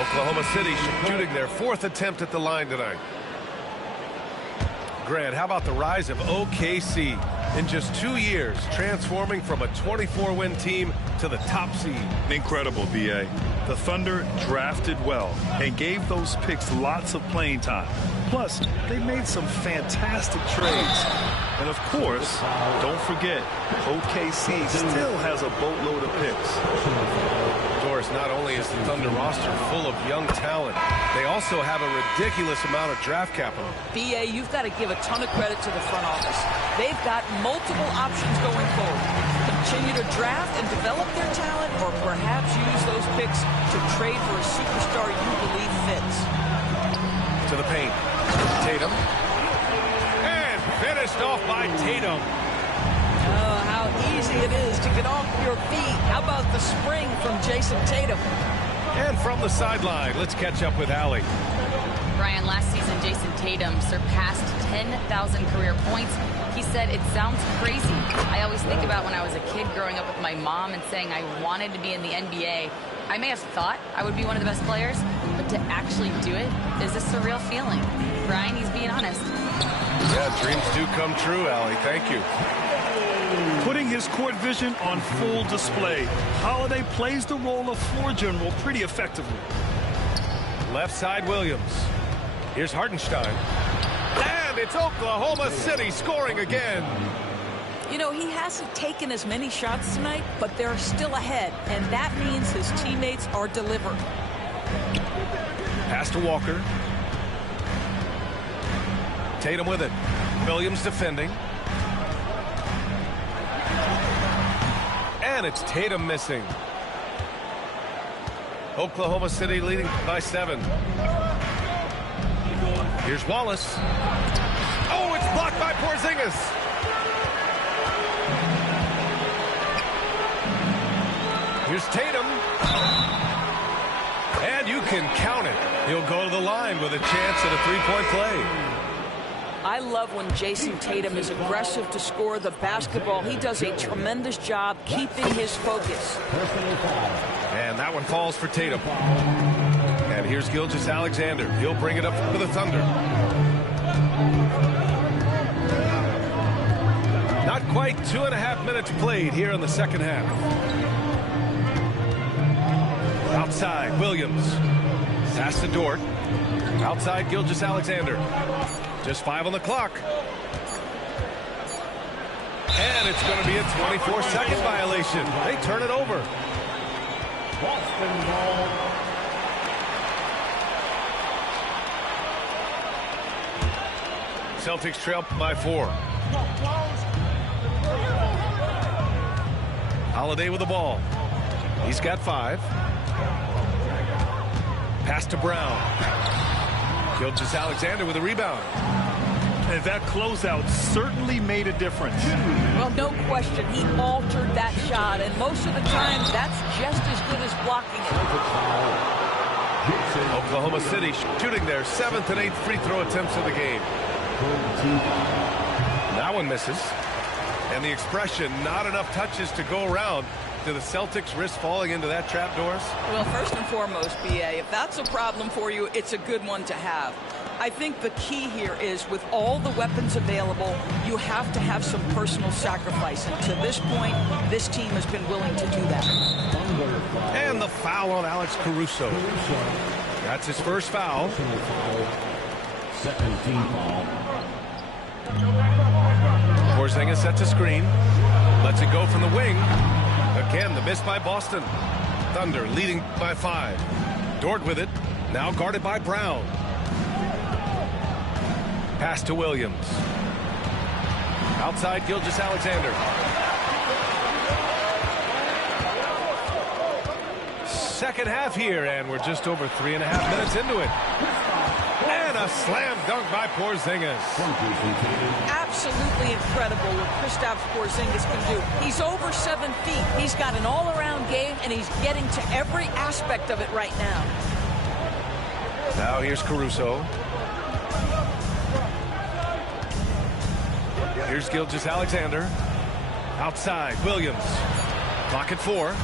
Oklahoma City shooting their 4th attempt at the line tonight. Grant, how about the rise of OKC in just 2 years, transforming from a 24-win team to the top seed? Incredible, B.A. The Thunder drafted well and gave those picks lots of playing time. Plus, they made some fantastic trades. And of course, don't forget, OKC still has a boatload of picks. Doris, not only is the Thunder roster full of young talent, they also have a ridiculous amount of draft capital. B.A., you've got to give a ton of credit to the front office. They've got multiple options going forward. Continue to draft and develop their talent, or perhaps use those picks to trade for a superstar you believe fits. To the paint. Tatum. And finished off by Tatum. Oh, how easy it is to get off your feet. How about the spring from Jason Tatum? And from the sideline, let's catch up with Allie. Brian, last season, Jason Tatum surpassed 10,000 career points. He said, it sounds crazy. I always think about when I was a kid growing up with my mom and saying I wanted to be in the NBA. I may have thought I would be one of the best players, but to actually do it is a surreal feeling. Brian, he's being honest. Yeah, dreams do come true, Allie. Thank you. Putting his court vision on full display, Holiday plays the role of floor general pretty effectively. Left side, Williams. Here's Hartenstein. And it's Oklahoma City scoring again. You know, he hasn't taken as many shots tonight, but they're still ahead, and that means his teammates are delivering. Pass to Walker. Tatum with it. Williams defending. And it's Tatum missing. Oklahoma City leading by 7. Here's Wallace. Oh, it's blocked by Porzingis. Here's Tatum. And you can count it. He'll go to the line with a chance at a three-point play. I love when Jason Tatum is aggressive to score the basketball. He does a tremendous job keeping his focus. And that one falls for Tatum. And here's Gilgeous-Alexander. He'll bring it up for the Thunder. Not quite 2.5 minutes played here in the second half. Outside, Williams. Pass to Dort. Outside, Gilgeous-Alexander. Just 5 on the clock. And it's going to be a 24-second violation. They turn it over. Boston ball. Celtics trail by 4. Holiday with the ball. He's got 5. Pass to Brown. Gilgeous-Alexander with a rebound. And that closeout certainly made a difference. Well, no question, he altered that shot, and most of the time, that's just as good as blocking it. Oklahoma City shooting their 7th and 8th free throw attempts of the game. That one misses. And the expression, not enough touches to go around. Do the Celtics risk falling into that trap, Doris? Well, first and foremost, BA, if that's a problem for you, it's a good one to have. I think the key here is with all the weapons available, you have to have some personal sacrifice. And to this point, this team has been willing to do that. And the foul on Alex Caruso. That's his first foul. Second team foul. Porzingis sets a screen. Lets it go from the wing. Again, the miss by Boston. Thunder leading by 5. Dort with it. Now guarded by Brown. Pass to Williams. Outside Gilgeous-Alexander. Second half here, and we're just over 3.5 minutes into it. And a slam dunk by Porzingis. Absolutely incredible what Kristaps Porzingis can do. He's over 7 feet. He's got an all-around game, and he's getting to every aspect of it right now. Now here's Caruso. Here's Gilgeous-Alexander. Outside, Williams. Clock at 4.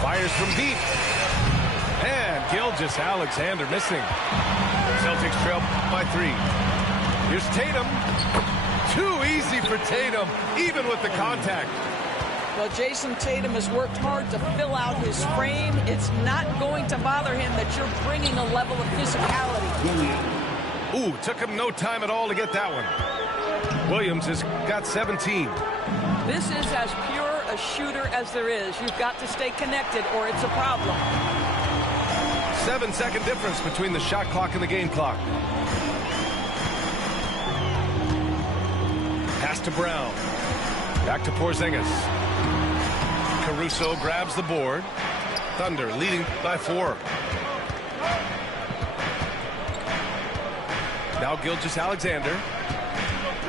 Fires from deep. And Gilgeous-Alexander missing. Celtics trail by 3. Here's Tatum. Too easy for Tatum, even with the contact. Well, Jason Tatum has worked hard to fill out his frame. It's not going to bother him that you're bringing a level of physicality. Ooh, took him no time at all to get that one. Williams has got 17. This is as pure a shooter as there is. You've got to stay connected or it's a problem. 7-second difference between the shot clock and the game clock. Pass to Brown. Back to Porzingis. Caruso grabs the board. Thunder leading by 4. Now Gilgeous-Alexander.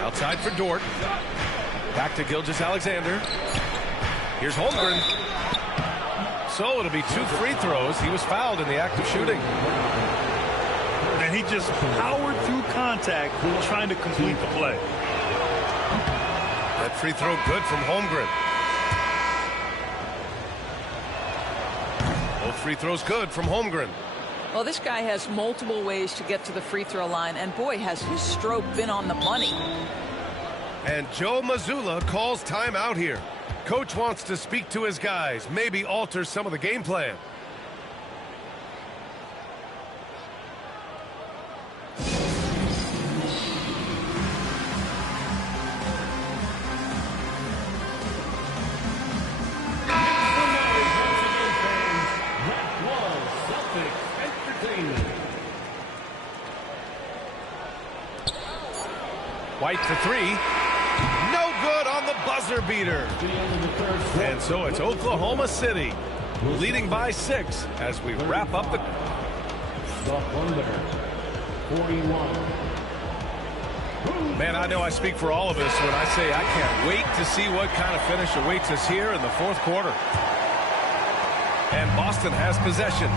Outside for Dort. Back to Gilgeous-Alexander. Here's Holmgren. So it'll be 2 free throws. He was fouled in the act of shooting. And he just powered through contact trying to complete the play. That free throw good from Holmgren. Both free throws good from Holmgren. Well, this guy has multiple ways to get to the free throw line, and boy, has his stroke been on the money. And Joe Mazzulla calls timeout here. Coach wants to speak to his guys, maybe alter some of the game plan. White for 3. No good on the buzzer beater. And so it's Oklahoma City leading by 6 as we wrap up the... Man, I know I speak for all of us when I say I can't wait to see what kind of finish awaits us here in the 4th quarter. And Boston has possession.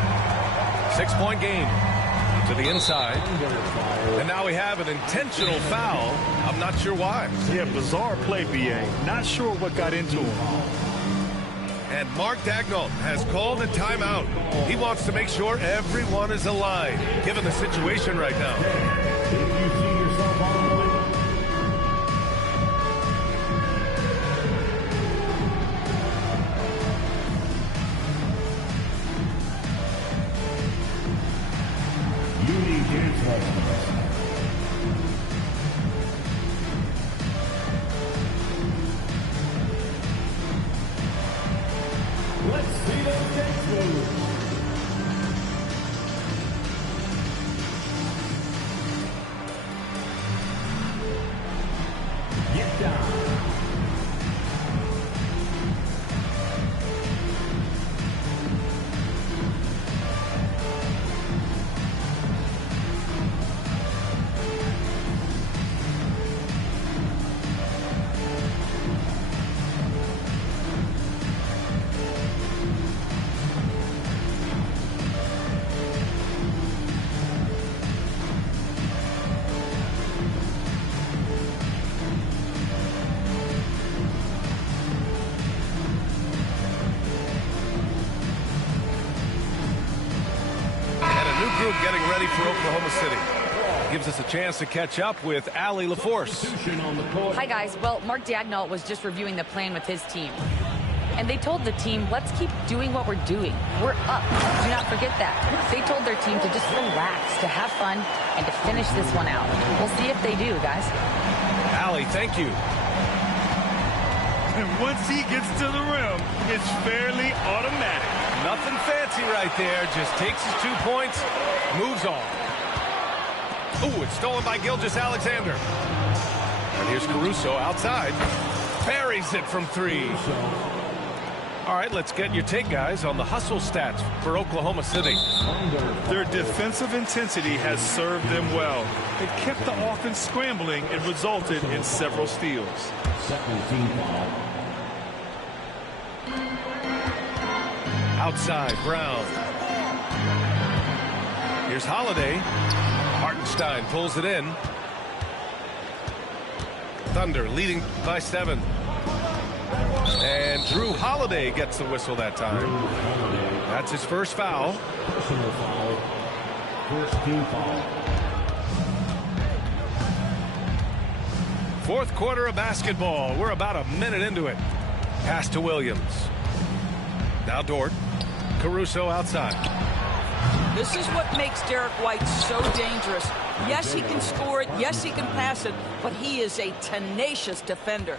6-point game. To the inside. And now we have an intentional foul. I'm not sure why. Yeah, bizarre play, BA. Not sure what got into him. And Mark Daigneault has called a timeout. He wants to make sure everyone is aligned, given the situation right now. If you see yourself on the way, let's see those dance moves. Get down. for Oklahoma City. Gives us a chance to catch up with Allie LaForce. Hi, guys. Well, Mark Daigneault was just reviewing the plan with his team. And they told the team, let's keep doing what we're doing. We're up. Do not forget that. They told their team to just relax, to have fun, and to finish this one out. We'll see if they do, guys. Allie, thank you. And once he gets to the rim, it's fairly automatic. Nothing fancy right there. Just takes his 2 points, moves on. Ooh, it's stolen by Gilgeous-Alexander. And here's Caruso outside. Buries it from 3. All right, let's get your take, guys, on the hustle stats for Oklahoma City. Their defensive intensity has served them well. It kept the offense scrambling and resulted in several steals. Outside, Brown. Here's Holiday. Hartenstein pulls it in. Thunder leading by 7. And Drew Holiday gets the whistle that time. That's his first foul. First team foul. Fourth quarter of basketball. We're about a minute into it. Pass to Williams. Now Dort. Caruso outside. This is what makes Derek White so dangerous. Yes, he can score it. Yes, he can pass it. But he is a tenacious defender.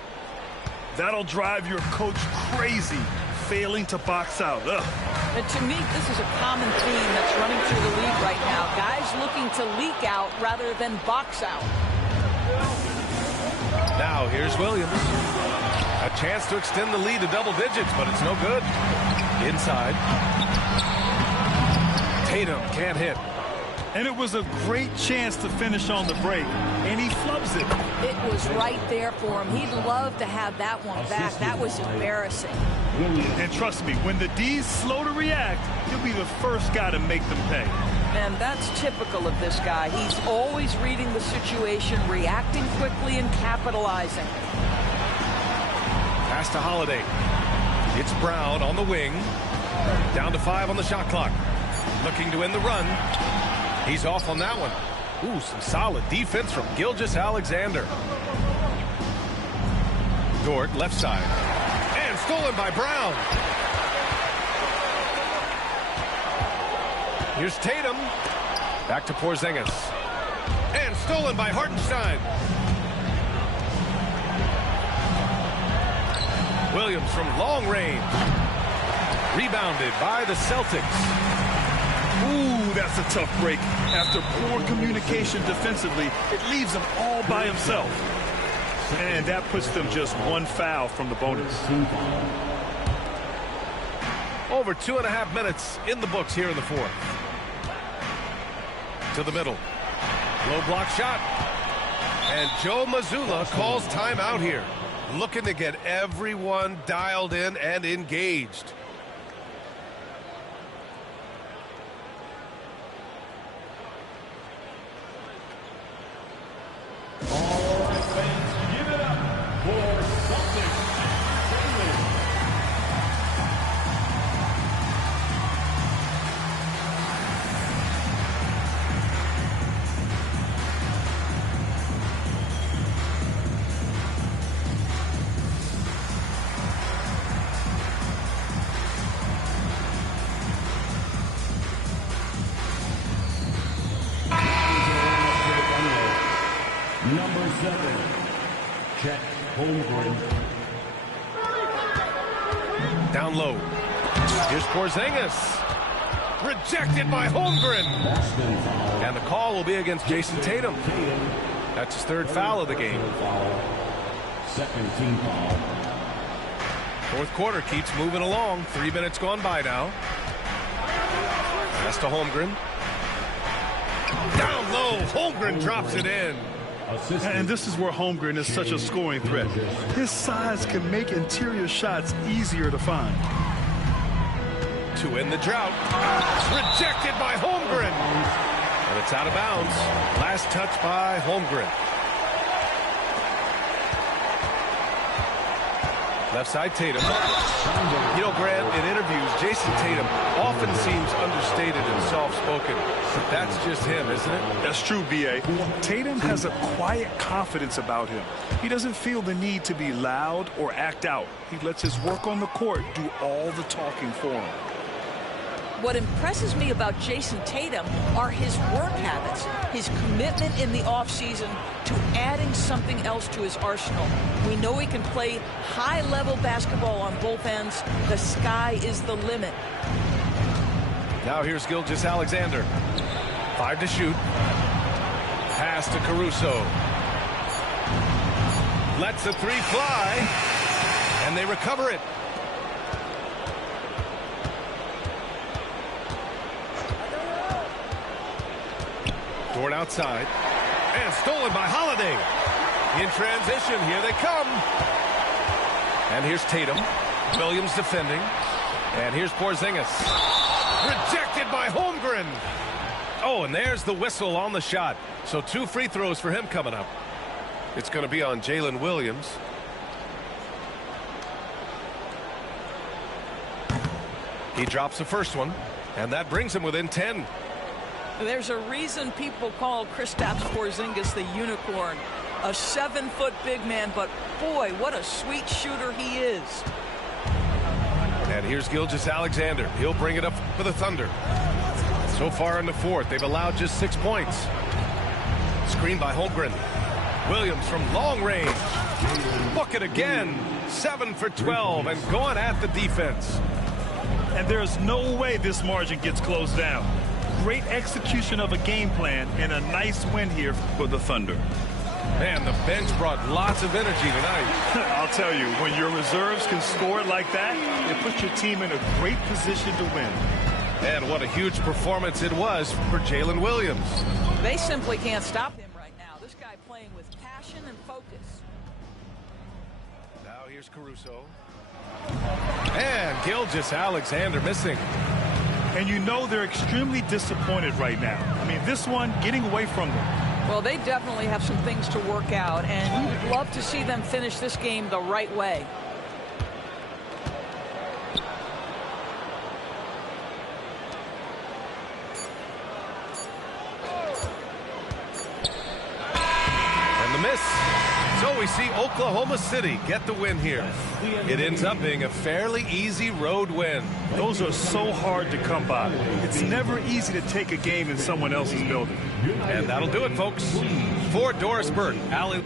That'll drive your coach crazy, failing to box out. Ugh. And to me, this is a common theme that's running through the league right now. Guys looking to leak out rather than box out. Now here's Williams. A chance to extend the lead to double digits, but it's no good. Inside. Tatum can't hit. And it was a great chance to finish on the break, and he flubs it. It was right there for him. He'd love to have that one back. That was embarrassing. And trust me, when the D's slow to react, he'll be the first guy to make them pay. And that's typical of this guy. He's always reading the situation, reacting quickly, and capitalizing. Pass to Holiday. It's Brown on the wing. Down to 5 on the shot clock. Looking to end the run. He's off on that one. Ooh, some solid defense from Gilgeous-Alexander. Dort, left side. And stolen by Brown. Here's Tatum. Back to Porzingis. And stolen by Hartenstein. Williams from long range. Rebounded by the Celtics. Ooh, that's a tough break. After poor communication defensively, it leaves him all by himself. And that puts them just one foul from the bonus. Over 2.5 minutes in the books here in the fourth. To the middle. Low block shot. And Joe Mazzulla calls timeout here. Looking to get everyone dialed in and engaged. Number 7, Chet Holmgren. Down low. Here's Porzingis. Rejected by Holmgren. And the call will be against Jason Tatum. That's his third foul of the game. Second team foul. Fourth quarter keeps moving along. 3 minutes gone by now. Pass to Holmgren. Down low. Holmgren drops it in. And this is where Holmgren is such a scoring threat. His size can make interior shots easier to find. To end the drought. Rejected by Holmgren. And it's out of bounds. Last touch by Holmgren. Left side, Tatum. You know, Grant, in interviews, Jason Tatum often seems understated and soft-spoken. But that's just him, isn't it? That's true, B.A. Tatum has a quiet confidence about him. He doesn't feel the need to be loud or act out. He lets his work on the court do all the talking for him. What impresses me about Jason Tatum are his work habits, his commitment in the offseason to adding something else to his arsenal. We know he can play high-level basketball on both ends. The sky is the limit. Now here's Gilgeous-Alexander. 5 to shoot. Pass to Caruso. Lets the three fly. And they recover it. Dort outside. And stolen by Holiday. In transition, here they come. And here's Tatum. Williams defending. And here's Porzingis. Rejected by Holmgren. Oh, and there's the whistle on the shot. So 2 free throws for him coming up. It's going to be on Jalen Williams. He drops the first one. And that brings him within 10. There's a reason people call Kristaps Porzingis the unicorn. A 7-foot big man, but boy, what a sweet shooter he is. And here's Gilgeous-Alexander. He'll bring it up for the Thunder. So far in the fourth, they've allowed just 6 points. Screen by Holmgren. Williams from long range. Bucket again. 7 for 12 and going at the defense. And there's no way this margin gets closed down. Great execution of a game plan and a nice win here for the Thunder. Man, the bench brought lots of energy tonight. I'll tell you, when your reserves can score like that, it puts your team in a great position to win. And what a huge performance it was for Jalen Williams. They simply can't stop him right now. This guy playing with passion and focus. Now here's Caruso. And Gilgeous-Alexander missing. And you know they're extremely disappointed right now. I mean, this one getting away from them. Well, they definitely have some things to work out, and you would love to see them finish this game the right way. And the miss. So we see Oklahoma City get the win here. It ends up being a fairly easy road win. Those are so hard to come by. It's never easy to take a game in someone else's building. And that'll do it, folks. For Doris Burke, Allie.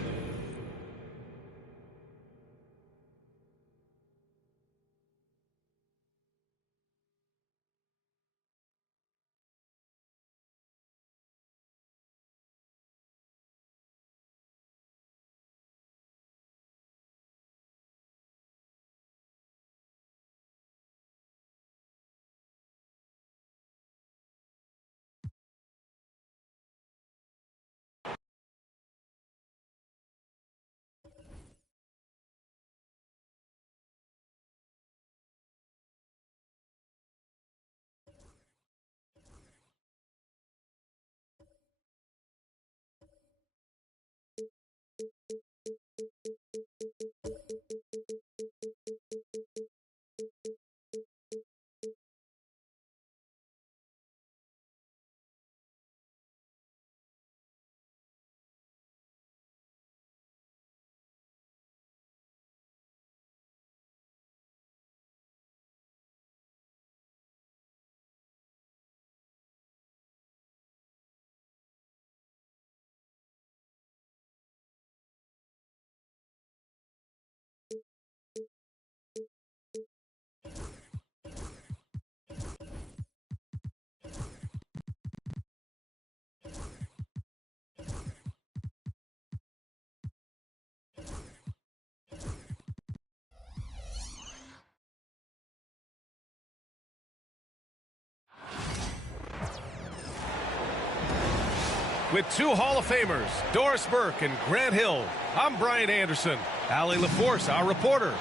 With 2 Hall of Famers, Doris Burke and Grant Hill, I'm Brian Anderson. Allie LaForce, our reporter.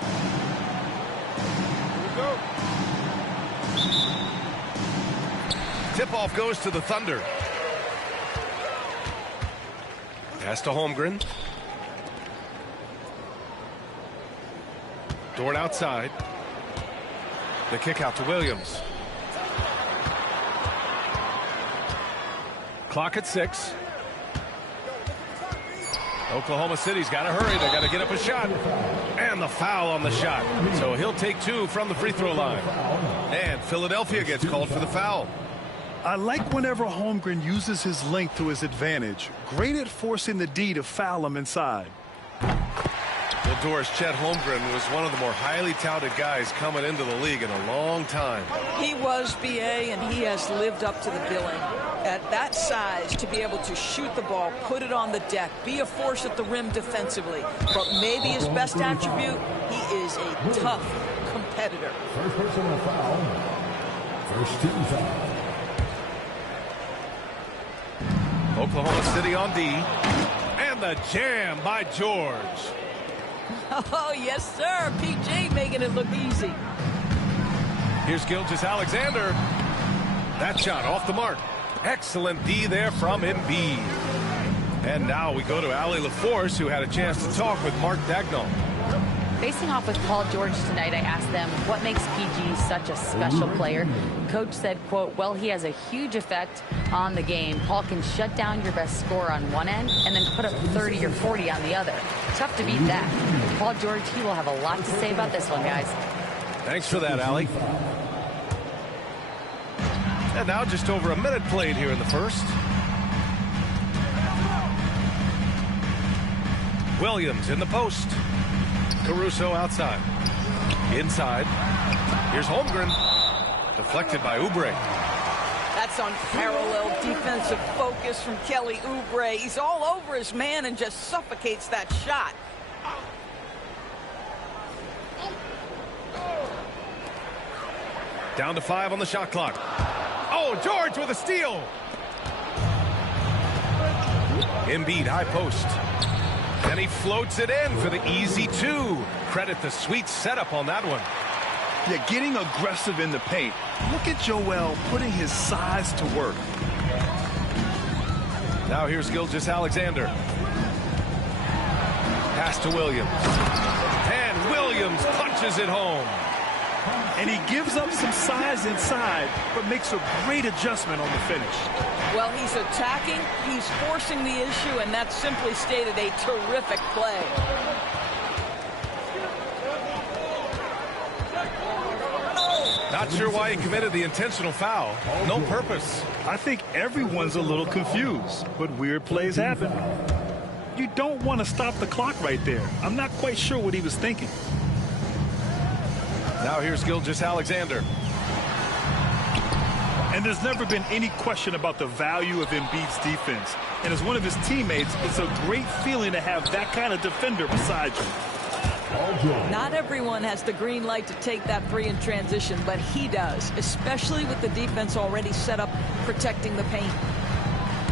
Here we go. Tip-off goes to the Thunder. Pass to Holmgren. Dort outside. The kick out to Williams. Clock at 6. Oklahoma City's got to hurry. They got to get up a shot. And the foul on the shot. So he'll take 2 from the free throw line. And Philadelphia gets called for the foul. I like whenever Holmgren uses his length to his advantage. Great at forcing the D to foul him inside. Well, Doris, Chet Holmgren was one of the more highly touted guys coming into the league in a long time. He was, BA, and he has lived up to the billing. At that size, to be able to shoot the ball, put it on the deck, be a force at the rim defensively. But maybe his best attribute, he is a tough competitor. First personal foul. First team foul. Oklahoma City on D. And the jam by George. Oh, yes, sir. PJ making it look easy. Here's Gilgeous-Alexander. That shot off the mark. Excellent D there from Embiid. And now we go to Allie LaForce, who had a chance to talk with Mark Daigneault. Facing off with Paul George tonight, I asked them what makes PG such a special player. Coach said, quote, well, he has a huge effect on the game. Paul can shut down your best scorer on one end and then put up 30 or 40 on the other. Tough to beat that. Paul George, he will have a lot to say about this one, guys. Thanks for that, Allie. And now just over a minute played here in the first. Williams in the post. Caruso outside. Inside. Here's Holmgren. Deflected by Oubre. That's unparalleled defensive focus from Kelly Oubre. He's all over his man and just suffocates that shot. Down to 5 on the shot clock. Oh, George with a steal. Embiid high post. And he floats it in for the easy 2. Credit the sweet setup on that one. Yeah, getting aggressive in the paint. Look at Joel putting his size to work. Now here's Gilgeous-Alexander. Pass to Williams. And Williams punches it home. And he gives up some size inside, but makes a great adjustment on the finish. Well, he's attacking, he's forcing the issue, and that's simply stated a terrific play. Not sure why he committed the intentional foul. No purpose. I think everyone's a little confused, but weird plays happen. You don't want to stop the clock right there. I'm not quite sure what he was thinking. Now here's Gilgeous-Alexander. And there's never been any question about the value of Embiid's defense. And as one of his teammates, it's a great feeling to have that kind of defender beside you. Not everyone has the green light to take that 3 in transition, but he does, especially with the defense already set up protecting the paint.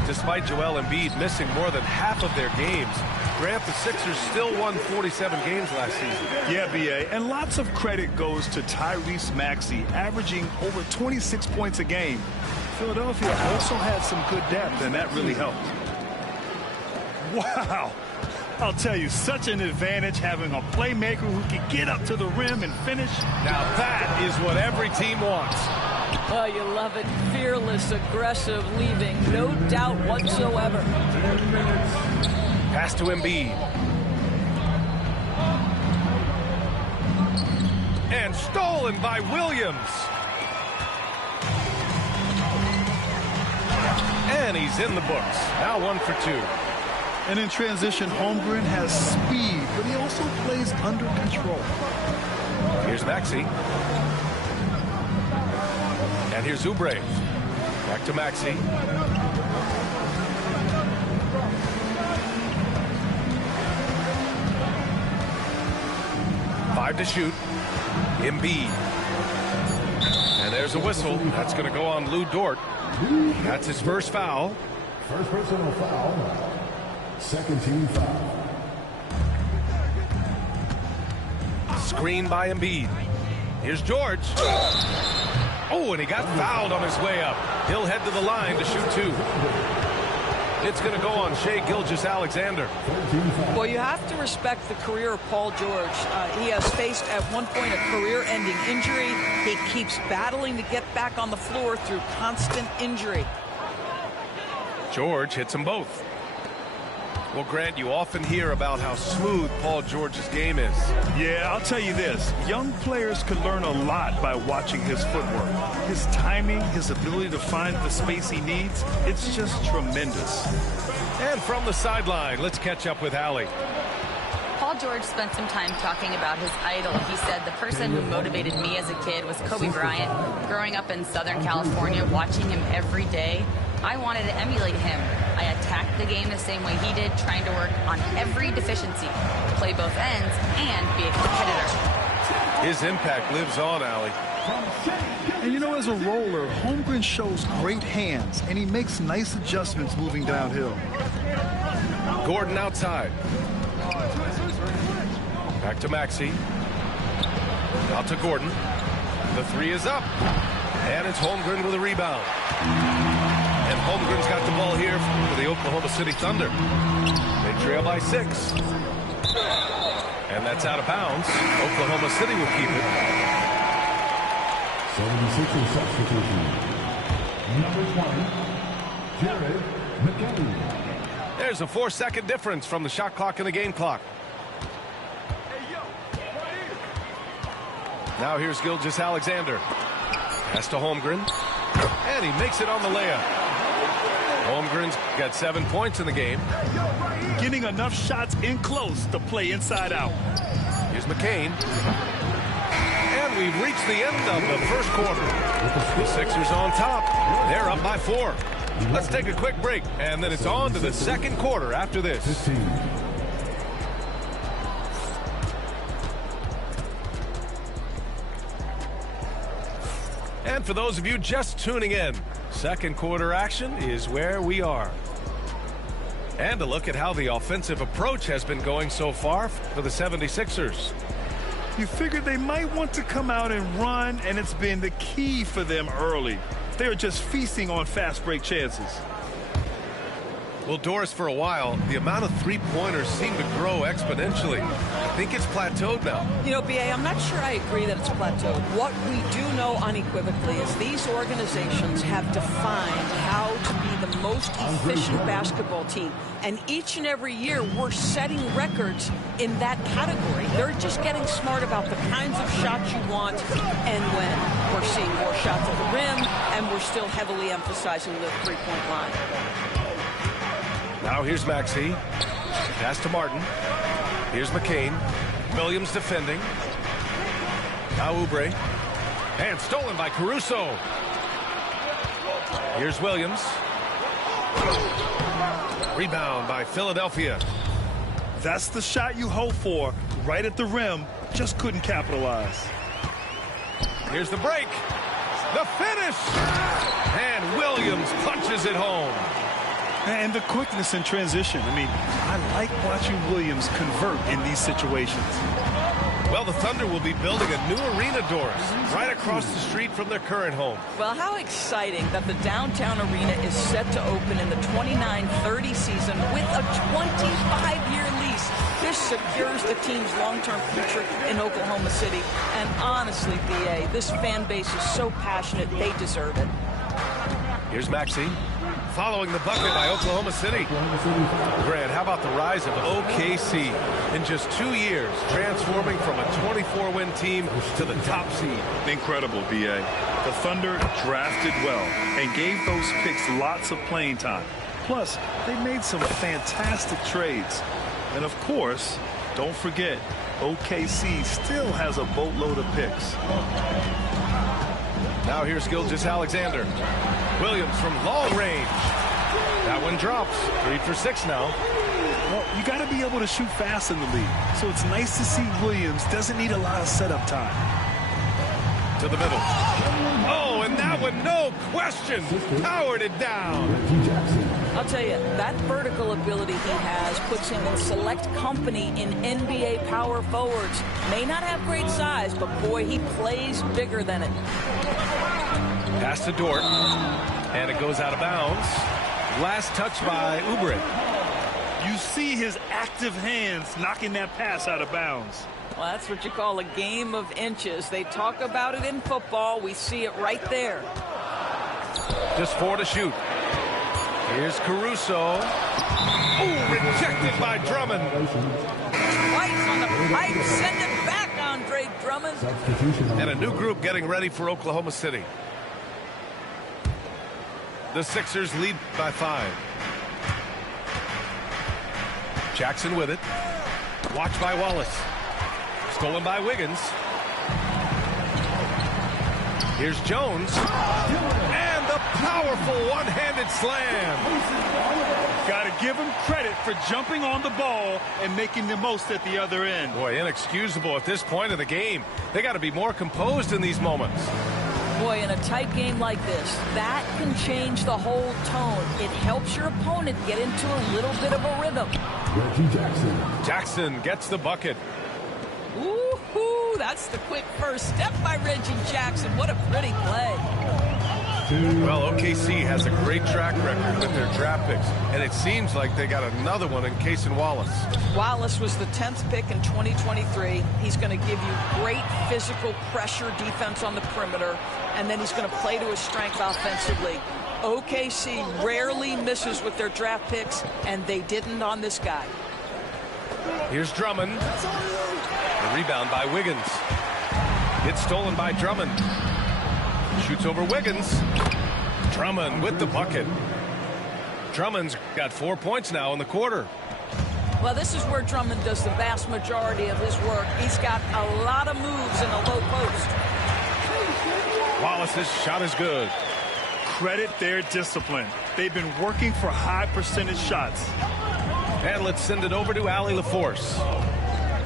Despite Joel Embiid missing more than half of their games, Grant, the Sixers still won 47 games last season. Yeah, B.A., and lots of credit goes to Tyrese Maxey, averaging over 26 points a game. Philadelphia also had some good depth, and that really helped. Wow! I'll tell you, such an advantage having a playmaker who can get up to the rim and finish. Now that is what every team wants. Oh, you love it. Fearless, aggressive, leaving no doubt whatsoever. Pass to Embiid. And stolen by Williams. And he's in the books. Now 1 for 2. And in transition, Holmgren has speed, but he also plays under control. Here's Maxey. And here's Oubre. Back to Maxey. Five to shoot. Embiid. And there's a whistle. That's going to go on Lou Dort. That's his first foul. First personal foul. Second team foul. Screen by Embiid. Here's George. Oh, and he got fouled on his way up. He'll head to the line to shoot 2. It's going to go on Shai Gilgeous-Alexander. Well, you have to respect the career of Paul George. He has faced at one point a career-ending injury. He keeps battling to get back on the floor through constant injury. George hits them both. Well, Grant, you often hear about how smooth Paul George's game is. Yeah, I'll tell you this. Young players can learn a lot by watching his footwork. His timing, his ability to find the space he needs, it's just tremendous. And from the sideline, let's catch up with Allie. Paul George spent some time talking about his idol. He said, the person who motivated me as a kid was Kobe Bryant. Growing up in Southern California, watching him every day, I wanted to emulate him. I attacked the game the same way he did, trying to work on every deficiency, play both ends, and be a competitor. His impact lives on, Allie. And you know, as a roller, Holmgren shows great hands, and he makes nice adjustments moving downhill. Gordon outside. Back to Maxey. Out to Gordon. The three is up. And it's Holmgren with a rebound. And Holmgren's got the ball here for the Oklahoma City Thunder. They trail by 6. And that's out of bounds. Oklahoma City will keep it. 76ers substitution. Number 1, Jared McKinney. There's a 4-second difference from the shot clock and the game clock. Now here's Gilgeous-Alexander. Pass to Holmgren. And he makes it on the layup. Holmgren's got 7 points in the game. Getting enough shots in close to play inside out. Here's McCain. And we've reached the end of the first quarter. The Sixers on top. They're up by 4. Let's take a quick break, and then it's on to the second quarter after this. 15. And for those of you just tuning in, second quarter action is where we are. And a look at how the offensive approach has been going so far for the 76ers. You figured they might want to come out and run, and it's been the key for them early. They are just feasting on fast break chances. Well, Doris, for a while, the amount of three-pointers seem to grow exponentially. I think it's plateaued now. You know, B.A., I'm not sure I agree that it's plateaued. What we do know unequivocally is these organizations have defined how to be the most efficient basketball team. And each and every year, we're setting records in that category. They're just getting smart about the kinds of shots you want and when. We're seeing more shots at the rim, and we're still heavily emphasizing the three-point line. Now here's Maxey. Pass to Martin. Here's McCain. Williams defending. Now Oubre. And stolen by Caruso. Here's Williams. Rebound by Philadelphia. That's the shot you hope for, right at the rim. Just couldn't capitalize. Here's the break. The finish. And Williams punches it home. And the quickness in transition. I mean, I like watching Williams convert in these situations. Well, the Thunder will be building a new arena, Doris, right across the street from their current home. Well, how exciting that the downtown arena is set to open in the 29-30 season with a 25-year lease. This secures the team's long-term future in Oklahoma City. And honestly, B.A., this fan base is so passionate, they deserve it. Here's Maxey. Following the bucket by Oklahoma City. Grant, how about the rise of OKC in just 2 years, transforming from a 24-win team to the top seed? Incredible, B.A. The Thunder drafted well and gave those picks lots of playing time. Plus, they made some fantastic trades. And of course, don't forget, OKC still has a boatload of picks. Now here's Gilgeous-Alexander. Williams from long range. That one drops. 3 for 6 now. Well, you got to be able to shoot fast in the league. So it's nice to see Williams doesn't need a lot of setup time. To the middle. Oh, and that one, no question, powered it down. I'll tell you, that vertical ability he has puts him in select company in NBA power forwards. May not have great size, but boy, he plays bigger than it. Pass to Dort, and it goes out of bounds. Last touch by Oubre. You see his active hands knocking that pass out of bounds. Well, that's what you call a game of inches. They talk about it in football. We see it right there. Just 4 to shoot. Here's Caruso. Ooh, rejected by Drummond. Twice on the pipe. Send it back, Andre Drummond. And a new group getting ready for Oklahoma City. The Sixers lead by 5. Jackson with it. Watched by Wallace. Stolen by Wiggins. Here's Jones. And the powerful one-handed slam. Got to give him credit for jumping on the ball and making the most at the other end. Boy, inexcusable at this point of the game. They got to be more composed in these moments. Boy, in a tight game like this, that can change the whole tone. It helps your opponent get into a little bit of a rhythm. Reggie Jackson. Jackson gets the bucket. Ooh, that's the quick first step by Reggie Jackson. What a pretty play. Well, OKC has a great track record with their draft picks, and it seems like they got another one in Cason Wallace. Wallace was the 10th pick in 2023. He's going to give you great physical pressure defense on the perimeter, and then he's going to play to his strength offensively. OKC rarely misses with their draft picks, and they didn't on this guy. Here's Drummond. The rebound by Wiggins. It's stolen by Drummond. Shoots over Wiggins. Drummond with the bucket. Drummond's got 4 points now in the quarter. Well, this is where Drummond does the vast majority of his work. He's got a lot of moves in the low post. Wallace's shot is good. Credit their discipline. They've been working for high percentage shots. And let's send it over to Allie LaForce.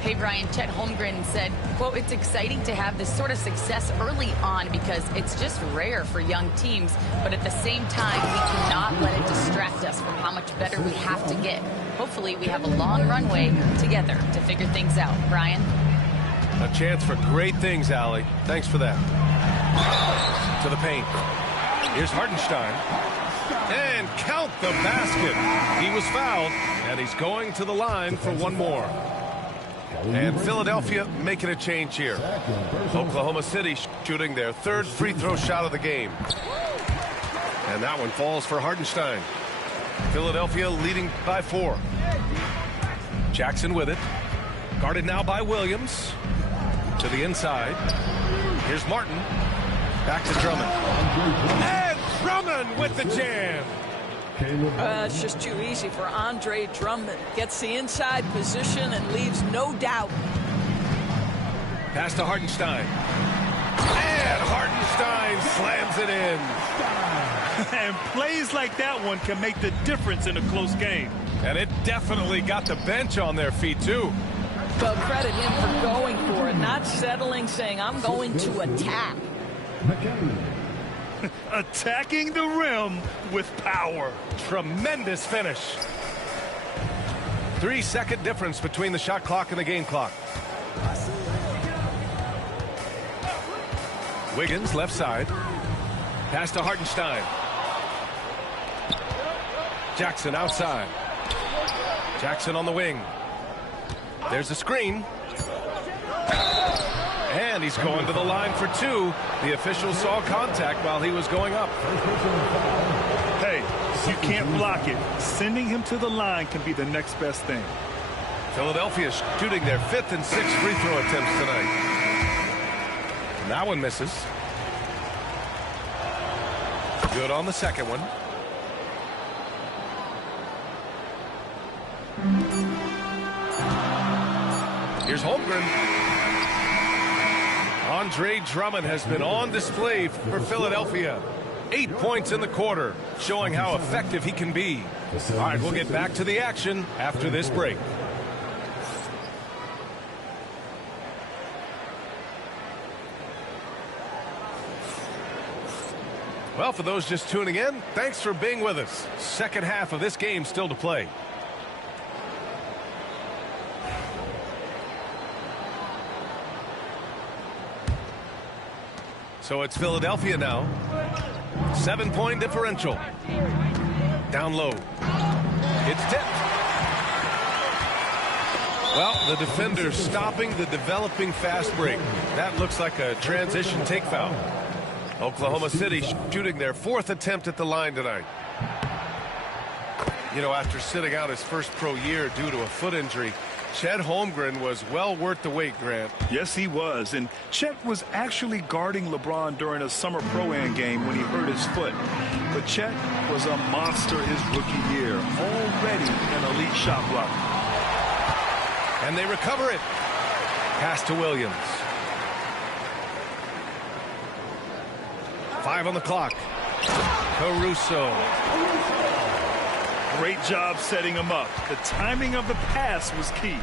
Hey, Brian, Chet Holmgren said, quote, "It's exciting to have this sort of success early on because it's just rare for young teams. But at the same time, we cannot let it distract us from how much better we have to get. Hopefully, we have a long runway together to figure things out." Brian? A chance for great things, Allie. Thanks for that. To the paint. Here's Hartenstein. And count the basket. He was fouled, and he's going to the line for one more. And Philadelphia making a change here. Oklahoma City shooting their 3rd free throw shot of the game. And that one falls for Hartenstein. Philadelphia leading by 4. Jackson with it. Guarded now by Williams. To the inside. Here's Martin. Back to Drummond. And Drummond with the jam. It's just too easy for Andre Drummond. Gets the inside position and leaves no doubt. Pass to Hartenstein. And Hartenstein slams it in. And plays like that one can make the difference in a close game. And it definitely got the bench on their feet, too. Well, credit him for going for it, not settling, saying, I'm going to attack. Attacking the rim with power. Tremendous finish. 3-second difference between the shot clock and the game clock. Wiggins left side. Pass to Hartenstein. Jackson outside. Jackson on the wing. There's a screen. And he's going to the line for 2. The official saw contact while he was going up. Hey, you can't block it. Sending him to the line can be the next best thing. Philadelphia shooting their 5th and 6th free throw attempts tonight. And that one misses. Good on the second one. Here's Holmgren. Andre Drummond has been on display for Philadelphia. 8 points in the quarter, showing how effective he can be. All right, we'll get back to the action after this break. Well, for those just tuning in, thanks for being with us. Second half of this game still to play. So it's Philadelphia now. 7-point differential. Down low. It's tipped. Well, the defender stopping the developing fast break. That looks like a transition take foul. Oklahoma City shooting their 4th attempt at the line tonight. You know, after sitting out his first pro year due to a foot injury, Chet Holmgren was well worth the wait, Grant. Yes, he was. And Chet was actually guarding LeBron during a summer Pro-Am game when he hurt his foot. But Chet was a monster his rookie year, already an elite shot blocker. And they recover it. Pass to Williams. 5 on the clock. Caruso. Great job setting him up. The timing of the pass was key.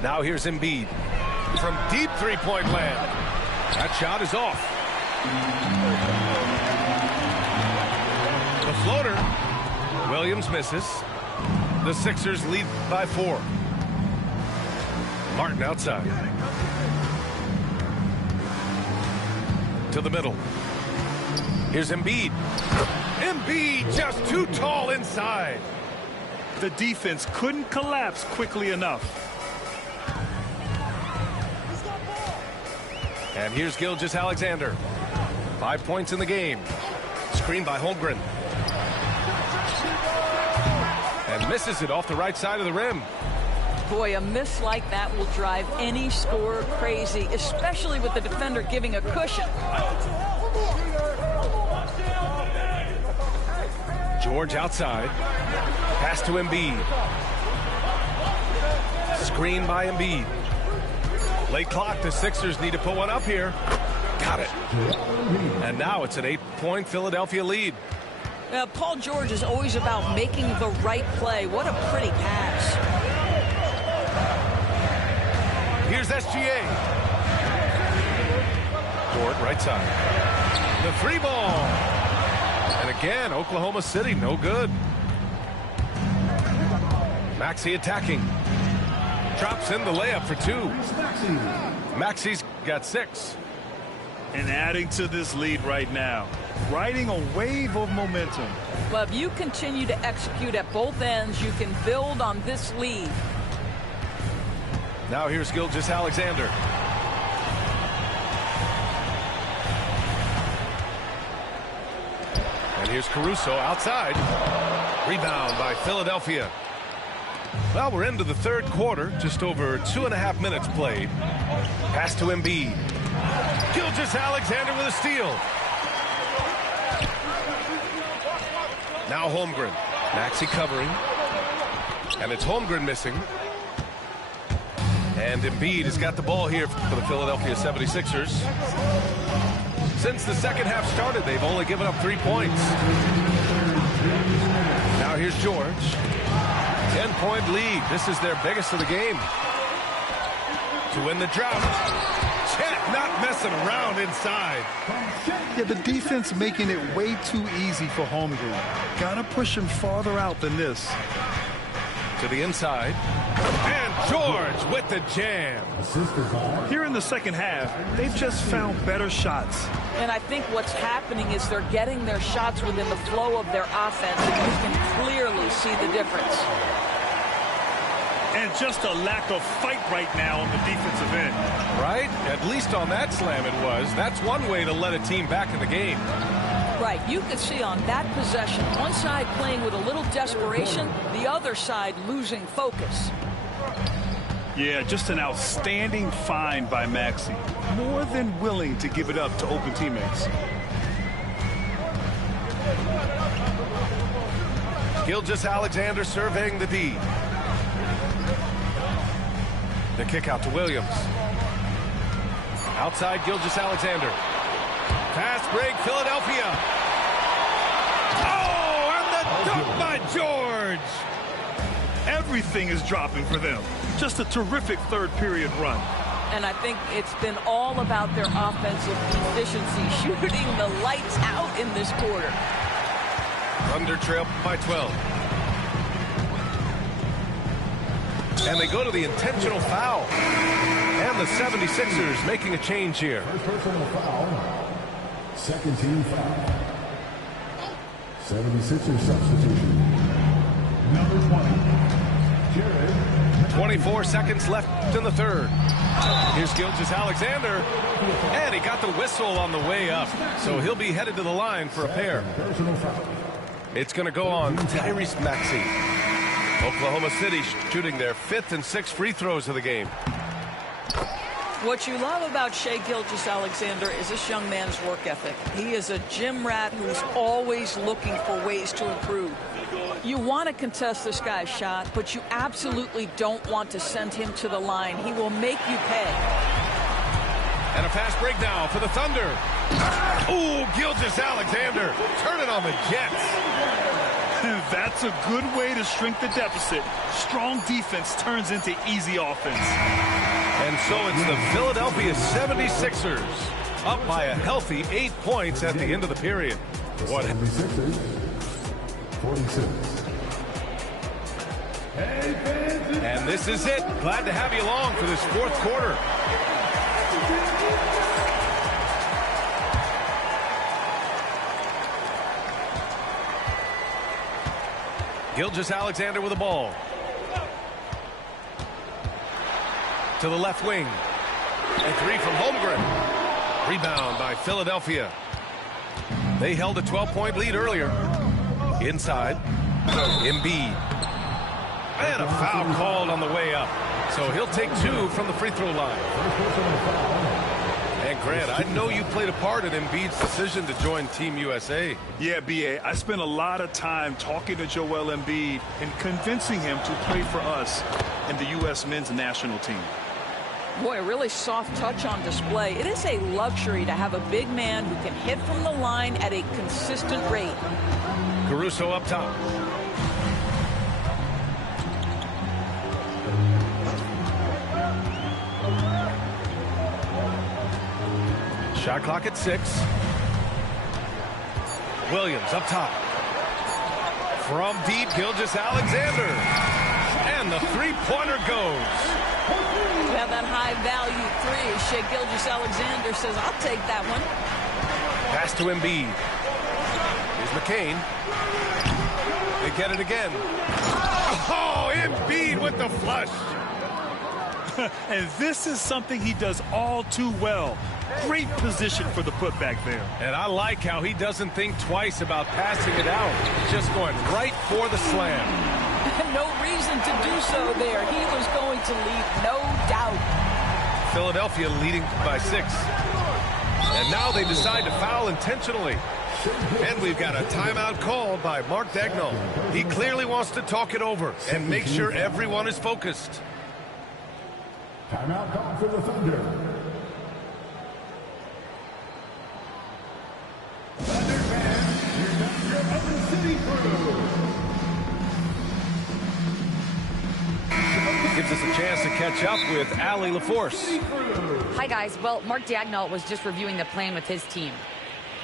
Now here's Embiid. From deep three-point land. That shot is off. The floater. Williams misses. The Sixers lead by 4. Martin outside. To the middle. Here's Embiid. Embiid just too tall inside. The defense couldn't collapse quickly enough. And here's Gilgeous-Alexander. 5 points in the game. Screen by Holmgren. And misses it off the right side of the rim. Boy, a miss like that will drive any scorer crazy, especially with the defender giving a cushion. George outside. Pass to Embiid. Screen by Embiid. Late clock. The Sixers need to put one up here. Got it. And now it's an 8-point Philadelphia lead. Paul George is always about making the right play. What a pretty pass. Here's SGA. Dort right side. The 3-ball. And again, Oklahoma City, no good. Maxey attacking. Drops in the layup for 2. Maxey's got 6. And adding to this lead right now. Riding a wave of momentum. Well, if you continue to execute at both ends, you can build on this lead. Now here's Gilgeous-Alexander. And here's Caruso outside. Rebound by Philadelphia. Well, we're into the 3rd quarter. Just over 2.5 minutes played. Pass to Embiid. Gilgeous-Alexander with a steal. Now Holmgren. Maxey covering. And it's Holmgren missing. And Embiid has got the ball here for the Philadelphia 76ers. Since the second half started, they've only given up 3 points. Now here's George. 10-point lead. This is their biggest of the game. To win the drought. Chet not messing around inside. Yeah, the defense making it way too easy for Holmgren. Gotta push him farther out than this. To the inside. And George with the jam. Here in the second half, they've just found better shots. And I think what's happening is they're getting their shots within the flow of their offense, and you can clearly see the difference. And just a lack of fight right now on the defensive end. Right? At least on that slam it was. That's one way to let a team back in the game. Right. You could see on that possession, one side playing with a little desperation, the other side losing focus. Yeah, just an outstanding find by Maxey. More than willing to give it up to open teammates. Gilgeous-Alexander surveying the D. The kick out to Williams. Outside Gilgeous-Alexander. Fast break, Philadelphia. Oh, and the dunk by George. Everything is dropping for them. Just a terrific third period run. And I think it's been all about their offensive efficiency, shooting the lights out in this quarter. Thunder trail by 12. And they go to the intentional foul. And the 76ers making a change here. Second team foul. 76er substitution. Number 20, Jared. 24 seconds left in the third. Here's Gilgeous-Alexander, and he got the whistle on the way up, so he'll be headed to the line for a pair. It's going to go on Tyrese Maxey. Oklahoma City shooting their 5th and 6th free throws of the game. What you love about Shai Gilgeous-Alexander is this young man's work ethic. He is a gym rat who's always looking for ways to improve. You want to contest this guy's shot, but you absolutely don't want to send him to the line. He will make you pay. And a fast break now for the Thunder. Ooh, Gilgeous-Alexander turning on the Jets. That's a good way to shrink the deficit. Strong defense turns into easy offense. And so it's the Philadelphia 76ers up by a healthy 8 points at the end of the period. What? 76ers, 46. And this is it. Glad to have you along for this 4th quarter. Gilgeous-Alexander with the ball. To the left wing. A three from Holmgren. Rebound by Philadelphia. They held a 12-point lead earlier. Inside. Embiid. And a foul called on the way up. So he'll take 2 from the free throw line. And Grant, I know you played a part in Embiid's decision to join Team USA. Yeah, B.A., I spent a lot of time talking to Joel Embiid and convincing him to play for us in the U.S. men's national team. Boy, a really soft touch on display. It is a luxury to have a big man who can hit from the line at a consistent rate. Caruso up top. Shot clock at 6. Williams up top. From deep, Gilgeous-Alexander. And the three-pointer goes. You have that high-value three. Shai Gilgeous-Alexander says, I'll take that one. Pass to Embiid. Here's McCain. They get it again. Oh, Embiid with the flush. And this is something he does all too well. Great position for the putback there. And I like how he doesn't think twice about passing it out. Just going right for the slam. No reason to do so there. He was going to leave, no doubt. Philadelphia leading by 6. And now they decide to foul intentionally. And we've got a timeout called by Mark Daigneault. He clearly wants to talk it over and make sure everyone is focused. Timeout call for the Thunder. Thunder fans, here comes your Oklahoma City crew. Gives us a chance to catch up with Allie LaForce. Hi, guys. Well, Mark Daigneault was just reviewing the plan with his team.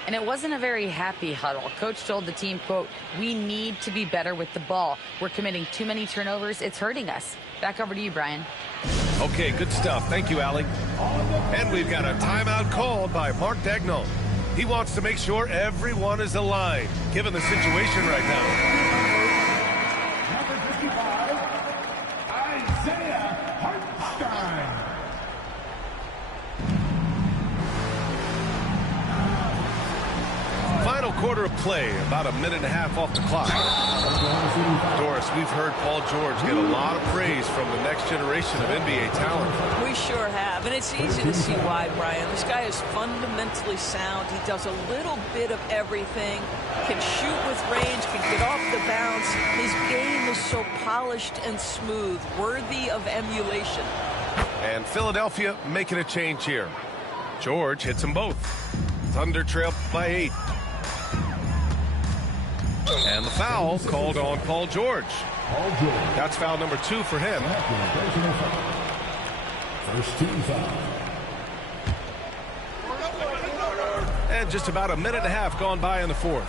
And it wasn't a very happy huddle. Coach told the team, quote, we need to be better with the ball. We're committing too many turnovers. It's hurting us. Back over to you, Brian. Okay, good stuff. Thank you, Allie. And we've got a timeout called by Mark Daigneault. He wants to make sure everyone is aligned, given the situation right now. Number 55, Isaiah Hartenstein. Final quarter of play, about a minute and a half off the clock. Doris, we've heard Paul George get a lot of praise from the next generation of NBA talent. We sure have, and it's easy to see why, Brian. This guy is fundamentally sound. He does a little bit of everything, can shoot with range, can get off the bounce. His game is so polished and smooth, worthy of emulation. And Philadelphia making a change here. George hits them both. Thunder trail by 8. And the foul called on Paul George. That's foul number 2 for him. First team foul. And just about a minute and a half gone by in the 4th.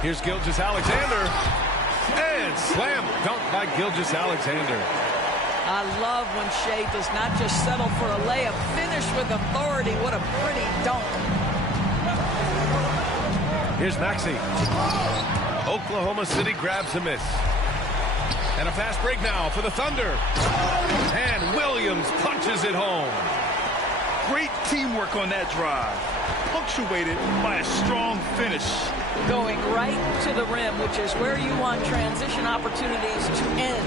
Here's Gilgeous-Alexander. And slam dunk by Gilgeous-Alexander. I love when Shea does not just settle for a layup, finish with authority. What a pretty dunk. Here's Maxey. Oklahoma City grabs a miss. And a fast break now for the Thunder. And Williams punches it home. Great teamwork on that drive, punctuated by a strong finish. Going right to the rim, which is where you want transition opportunities to end.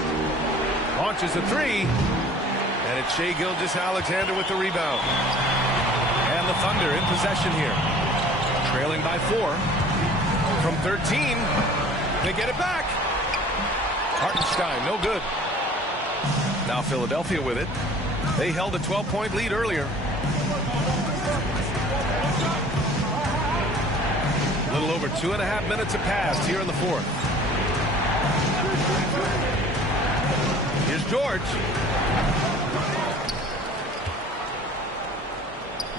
Launches a three. And it's Shai Gilgeous-Alexander with the rebound. And the Thunder in possession here. Trailing by 4. From 13, they get it back. Hartenstein, no good. Now Philadelphia with it. They held a 12-point lead earlier. A little over 2.5 minutes have passed here in the 4th. Here's George.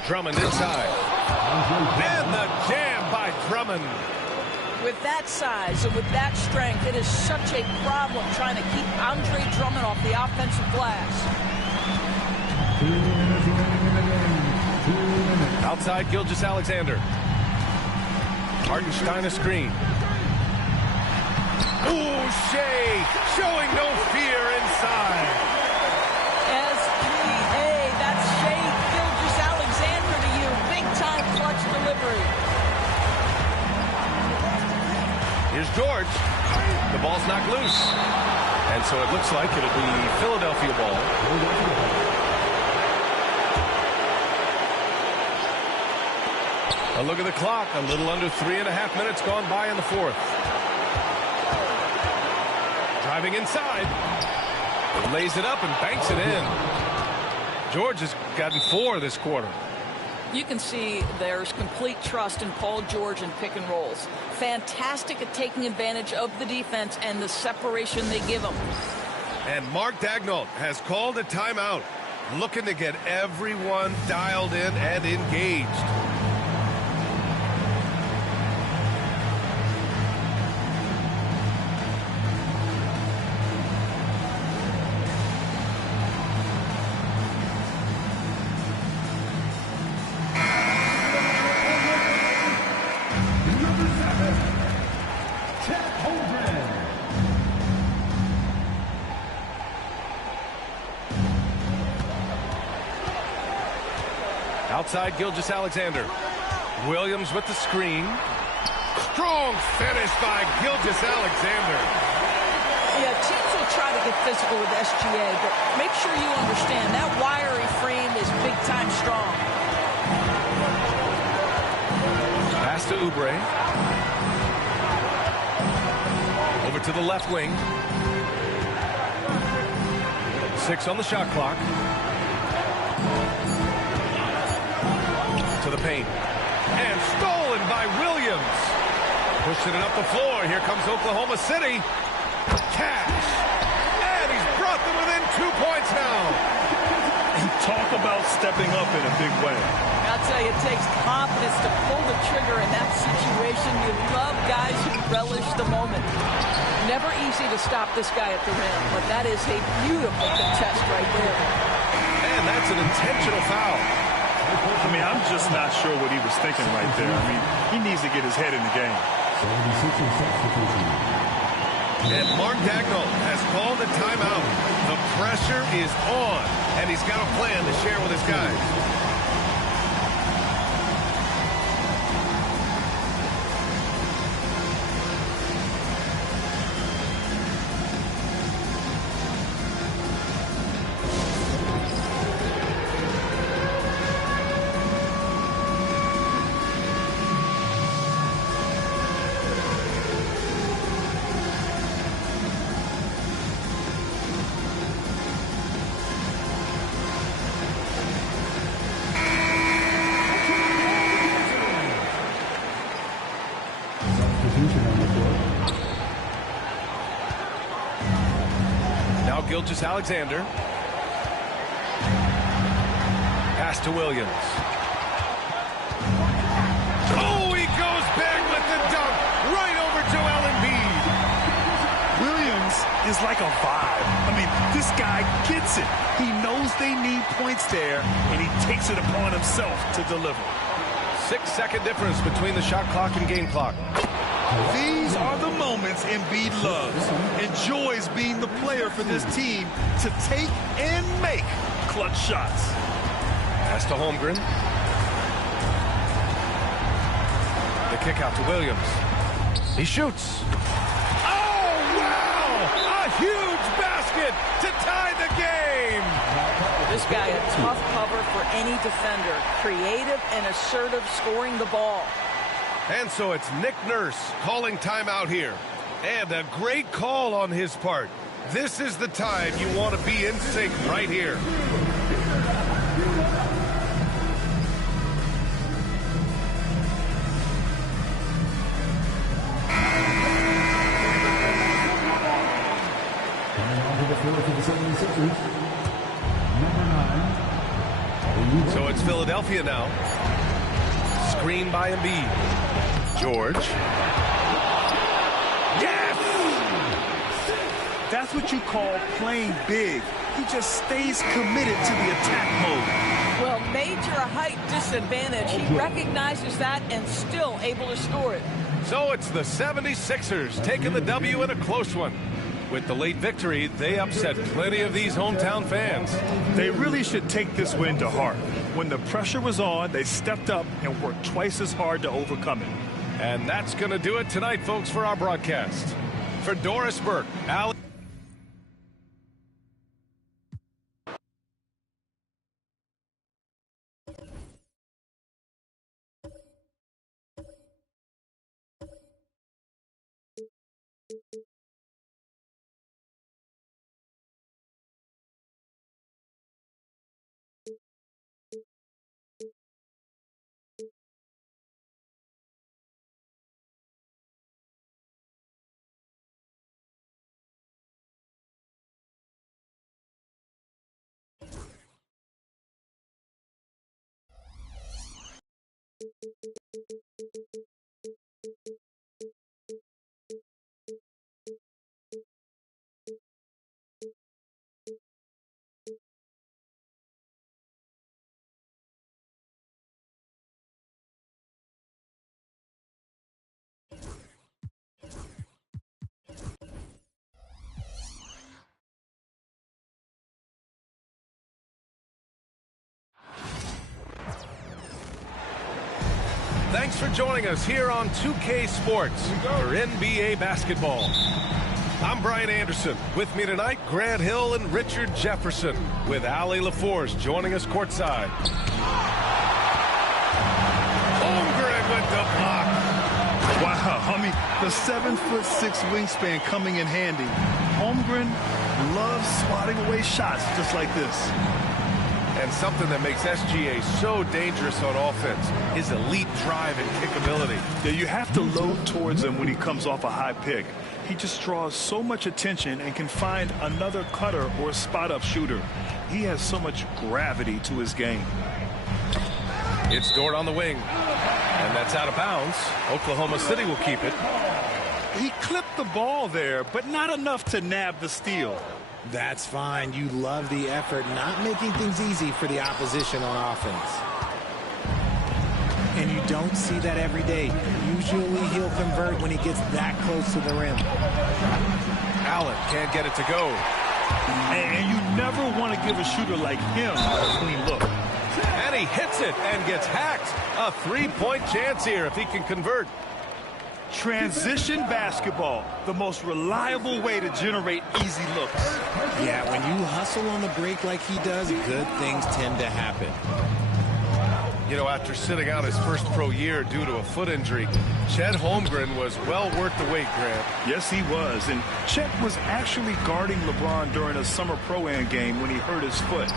Drummond inside. And the jam by Drummond. With that size and with that strength, it is such a problem trying to keep Andre Drummond off the offensive glass. Outside Gilgeous-Alexander. Hartenstein a screen. Ooh, Shea showing no fear inside. SGA, that's Shai Gilgeous-Alexander to you. Big time clutch delivery. Here's George. The ball's knocked loose. And so it looks like it'll be Philadelphia ball. A look at the clock. A little under 3.5 minutes gone by in the 4th. Driving inside. Lays it up and banks it in. George has gotten 4 this quarter. You can see there's complete trust in Paul George in pick and rolls. Fantastic at taking advantage of the defense and the separation they give him. And Mark Daigneault has called a timeout, looking to get everyone dialed in and engaged. Outside Gilgeous-Alexander. Williams with the screen. Strong finish by Gilgeous-Alexander. Yeah, teams will try to get physical with SGA, but make sure you understand that wiry frame is big time strong. Pass to Oubre. Over to the left wing. 6 on the shot clock. To the paint. And stolen by Williams. Pushing it up the floor. Here comes Oklahoma City. Cash. And he's brought them within 2 points now. And talk about stepping up in a big way. I'll tell you, it takes confidence to pull the trigger in that situation. You love guys who relish the moment. Never easy to stop this guy at the rim, but that is a beautiful contest right there. And that's an intentional foul. I mean, I'm just not sure what he was thinking right there. I mean, he needs to get his head in the game. And Mark Daigneault has called a timeout. The pressure is on, and he's got a plan to share with his guys. Now Gilgeous-Alexander. Pass to Williams. Oh, he goes big with the dunk. Right over Joel Embiid. Williams is It's like a vibe. I mean, this guy gets it. He knows they need points there, and he takes it upon himself to deliver. 6-second difference between the shot clock and game clock. These are the moments Embiid loves. Enjoys being the player for this team to take and make clutch shots. Pass to Holmgren. The kick out to Williams. He shoots. Oh, wow! A huge basket to tie the game! This guy, a tough cover for any defender. Creative and assertive scoring the ball. And so it's Nick Nurse calling timeout here. And a great call on his part. This is the time you want to be in sync right here. So it's Philadelphia now. Screen by Embiid. George. Yes! That's what you call playing big. He just stays committed to the attack mode. Well, major height disadvantage. He recognizes that and still able to score it. So it's the 76ers taking the W in a close one. With the late victory, they upset plenty of these hometown fans. They really should take this win to heart. When the pressure was on, they stepped up and worked twice as hard to overcome it. And that's going to do it tonight, folks, for our broadcast. For Doris Burke, Allie. Thanks for joining us here on 2K Sports for NBA basketball. I'm Brian Anderson. With me tonight, Grant Hill and Richard Jefferson, with Allie LaForce joining us courtside. Holmgren with the block. Wow, I mean, the 7'6" wingspan coming in handy. Holmgren loves swatting away shots just like this. And something that makes SGA so dangerous on offense, his elite drive and kickability. Yeah, you have to load towards him when he comes off a high pick. He just draws so much attention and can find another cutter or a spot-up shooter. He has so much gravity to his game. It's Dort on the wing, and that's out of bounds. Oklahoma City will keep it. He clipped the ball there, but not enough to nab the steal. That's fine. You love the effort, not making things easy for the opposition on offense. And you don't see that every day. Usually he'll convert when he gets that close to the rim. Allen can't get it to go. And you never want to give a shooter like him a clean look. And he hits it and gets hacked. A three-point chance here if he can convert. Transition basketball, the most reliable way to generate easy looks. Yeah, when you hustle on the break like he does, good things tend to happen. You know, after sitting out his first pro year due to a foot injury, Chet Holmgren was well worth the wait, Grant. Yes, he was. And Chet was actually guarding LeBron during a summer pro-am game when he hurt his foot.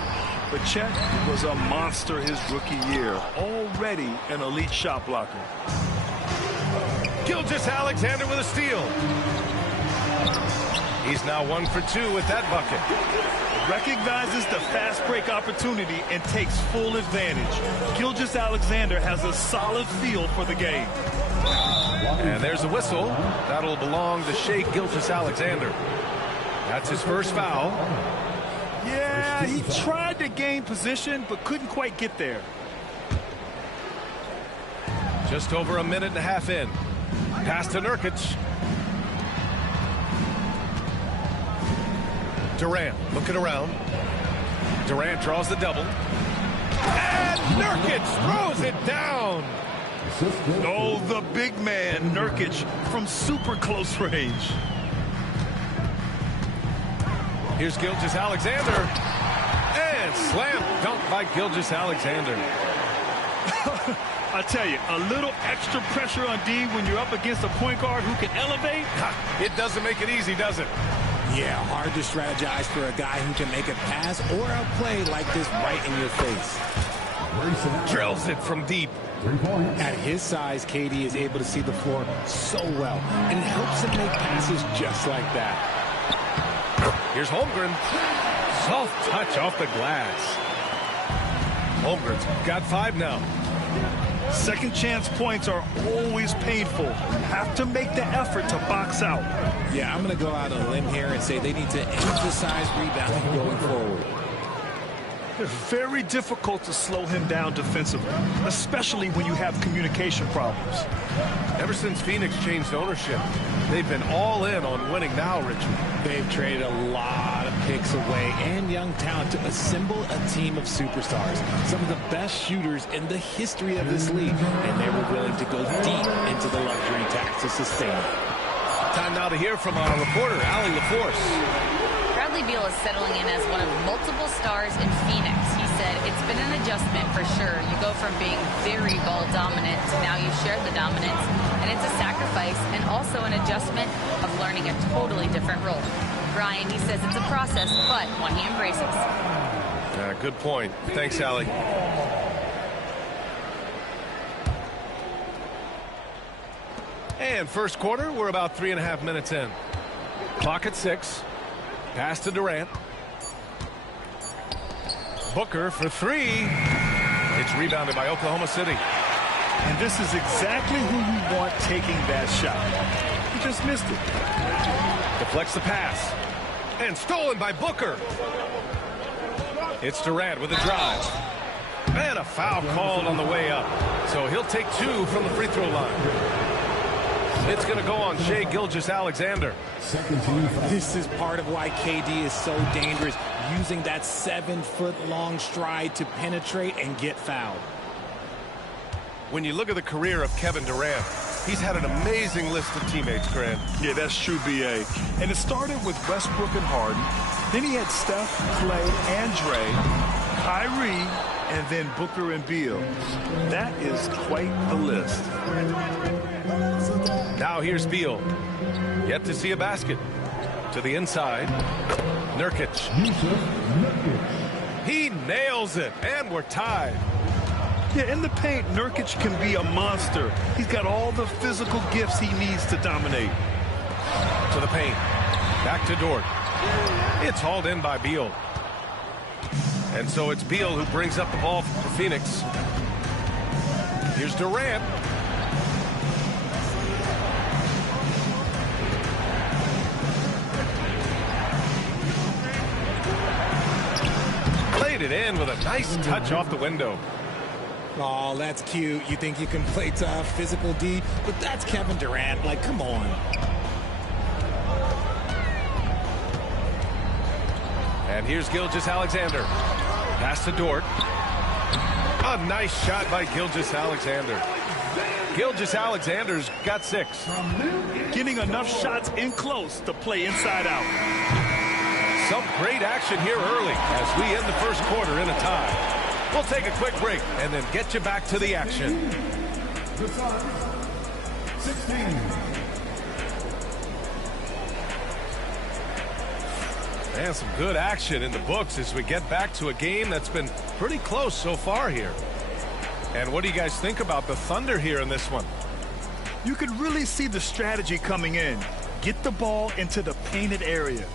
But Chet was a monster his rookie year, already an elite shot blocker. Gilgeous-Alexander with a steal. He's now 1 for 2 with that bucket. Recognizes the fast break opportunity and takes full advantage. Gilgeous-Alexander has a solid feel for the game. And there's a whistle. That'll belong to Shai Gilgeous-Alexander. That's his first foul. Yeah, he tried to gain position, but couldn't quite get there. Just over a minute and a half in. Pass to Nurkic. Durant looking around. Durant draws the double. And Nurkic throws it down. Oh, the big man, Nurkic, from super close range. Here's Gilgeous-Alexander. And slam dunk by Gilgeous-Alexander. I tell you, a little extra pressure on D when you're up against a point guard who can elevate. It doesn't make it easy, does it? Yeah, hard to strategize for a guy who can make a pass or a play like this right in your face. Drills it from deep. At his size, KD is able to see the floor so well, and it helps him make passes just like that. Here's Holmgren. Soft touch off the glass. Holmgren's got 5 now. Second chance points are always painful. Have to make the effort to box out. Yeah, I'm going to go out on a limb here and say they need to emphasize rebounding going forward. It's very difficult to slow him down defensively, especially when you have communication problems. Ever since Phoenix changed ownership, they've been all in on winning now, Richard. They've traded a lot of picks away and young talent to assemble a team of superstars. Some of the best shooters in the history of this league, and they were willing to go deep into the luxury tax to sustain it. Time now to hear from our reporter, Allie LaForce. Bradley Beal is settling in as one of multiple stars in Phoenix. He said it's been an adjustment for sure. You go from being very ball dominant to now you share the dominance, and it's a sacrifice and also an adjustment of learning a totally different role. Brian, he says it's a process, but one he embraces. Good point. Thanks, Allie. And first quarter, we're about 3.5 minutes in. Clock at 6. Pass to Durant. Booker for 3. It's rebounded by Oklahoma City. And this is exactly who you want taking that shot. He just missed it. Deflects the pass. And stolen by Booker. It's Durant with a drive. And a foul called on the way up. So he'll take 2 from the free throw line. It's going to go on Shai Gilgeous-Alexander. This is part of why KD is so dangerous, using that 7-foot-long stride to penetrate and get fouled. When you look at the career of Kevin Durant, he's had an amazing list of teammates, Grant. Yeah, that's true, B.A. And it started with Westbrook and Harden. Then he had Steph, Clay, and Dre, Kyrie, and then Booker and Beal. That is quite the list. Now here's Beal. Yet to see a basket. To the inside. Nurkic. He nails it, and we're tied. Yeah, in the paint, Nurkic can be a monster. He's got all the physical gifts he needs to dominate. To the paint. Back to Dort. It's hauled in by Beal. And so it's Beal who brings up the ball for Phoenix. Here's Durant. Played it in with a nice touch off the window. Oh, that's cute. You think you can play tough, physical D, but that's Kevin Durant. Like, come on. And here's Gilgeous-Alexander. Pass to Dort. A nice shot by Gilgeous-Alexander. Gilgeous-Alexander's got 6. Getting enough shots in close to play inside out. Some great action here early as we end the first quarter in a tie. We'll take a quick break and then get you back to the action. The Suns, 16. And some good action in the books as we get back to a game that's been pretty close so far here. And what do you guys think about the Thunder here in this one? You could really see the strategy coming in. Get the ball into the painted area.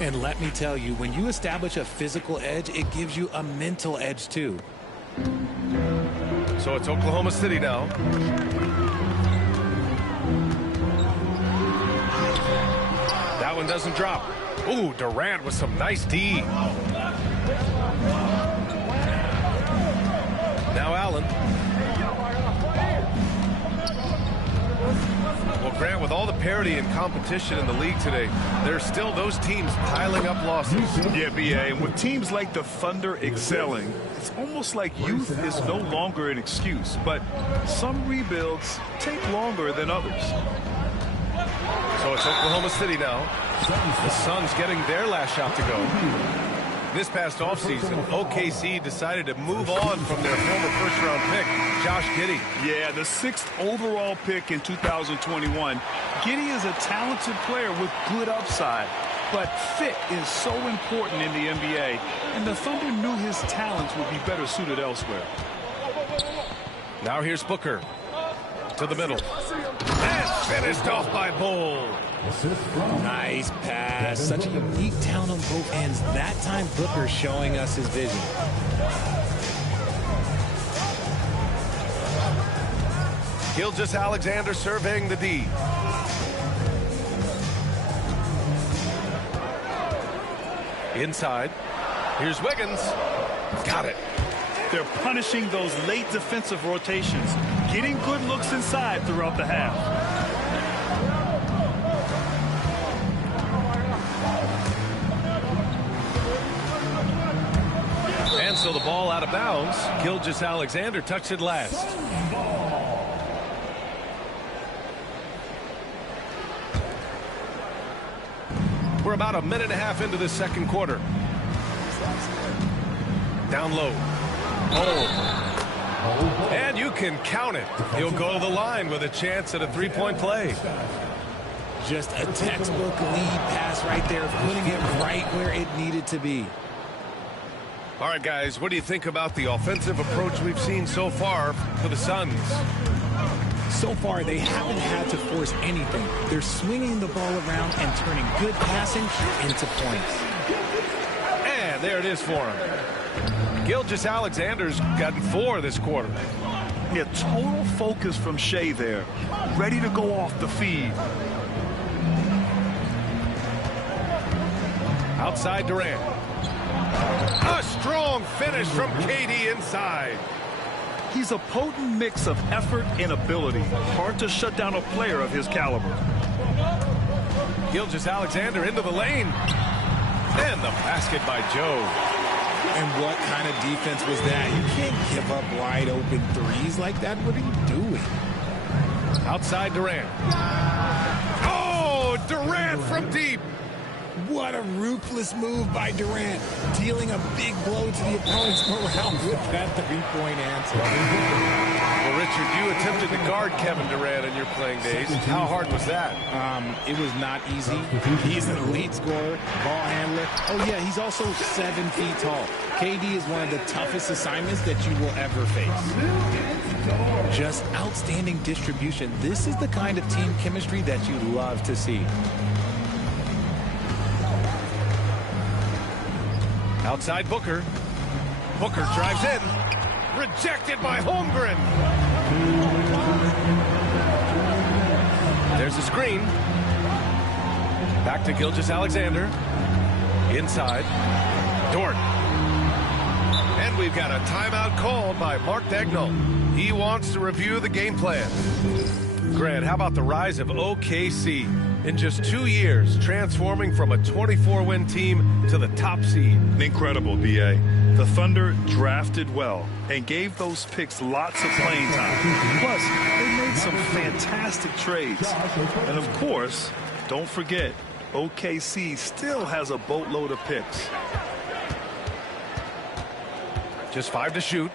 And let me tell you, when you establish a physical edge, it gives you a mental edge too. So it's Oklahoma City now. That one doesn't drop. Ooh, Durant with some nice D. Now Allen. Well, Grant, with all the parity and competition in the league today, there's still those teams piling up losses. Yeah, B.A., and with teams like the Thunder excelling, it's almost like youth is no longer an excuse, but some rebuilds take longer than others. So it's Oklahoma City now. The Suns getting their last shot to go. This past offseason, OKC decided to move on from their former first-round pick, Josh Giddey. Yeah, the 6th overall pick in 2021. Giddey is a talented player with good upside, but fit is so important in the NBA, and the Thunder knew his talents would be better suited elsewhere. Now here's Booker to the middle. And finished off by Bull. Nice pass. Such a unique talent on both ends. That time, Booker showing us his vision. Gilgeous-Alexander surveying the D. Inside. Here's Wiggins. Got it. They're punishing those late defensive rotations, getting good looks inside throughout the half. And so the ball out of bounds. Gilgeous-Alexander touched it last. We're about a minute and a half into this second quarter. Down low. Oh. And you can count it. He'll go to the line with a chance at a three-point play. Just a textbook lead pass right there, putting it right where it needed to be. All right, guys, what do you think about the offensive approach we've seen so far for the Suns? So far, they haven't had to force anything. They're swinging the ball around and turning good passing into points. And there it is for him. Gilgeous-Alexander's gotten 4 this quarter. Yeah, total focus from Shea there. Ready to go off the feed. Outside Durant. A strong finish from KD inside. He's a potent mix of effort and ability. Hard to shut down a player of his caliber. Gilgeous-Alexander into the lane. And the basket by Joe. And what kind of defense was that? You can't give up wide open threes like that. What are you doing? Outside Durant. Oh, Durant from deep. What a ruthless move by Durant, dealing a big blow to the opponent's morale with that three-point answer. Well, Richard, you attempted to guard Kevin Durant in your playing days. How hard was that? It was not easy. He's an elite scorer, ball handler. Oh, yeah, he's also 7 feet tall. KD is one of the toughest assignments that you will ever face. Just outstanding distribution. This is the kind of team chemistry that you love to see. Outside Booker. Booker drives in. Rejected by Holmgren. There's a screen. Back to Gilgeous-Alexander. Inside. Dort. And we've got a timeout called by Mark Daigneault. He wants to review the game plan. Grant, how about the rise of OKC? In just 2 years, transforming from a 24-win team to the top seed. Incredible, B.A. The Thunder drafted well and gave those picks lots of playing time. Plus, they made some fantastic trades. And of course, don't forget, OKC still has a boatload of picks. Just 5 to shoot.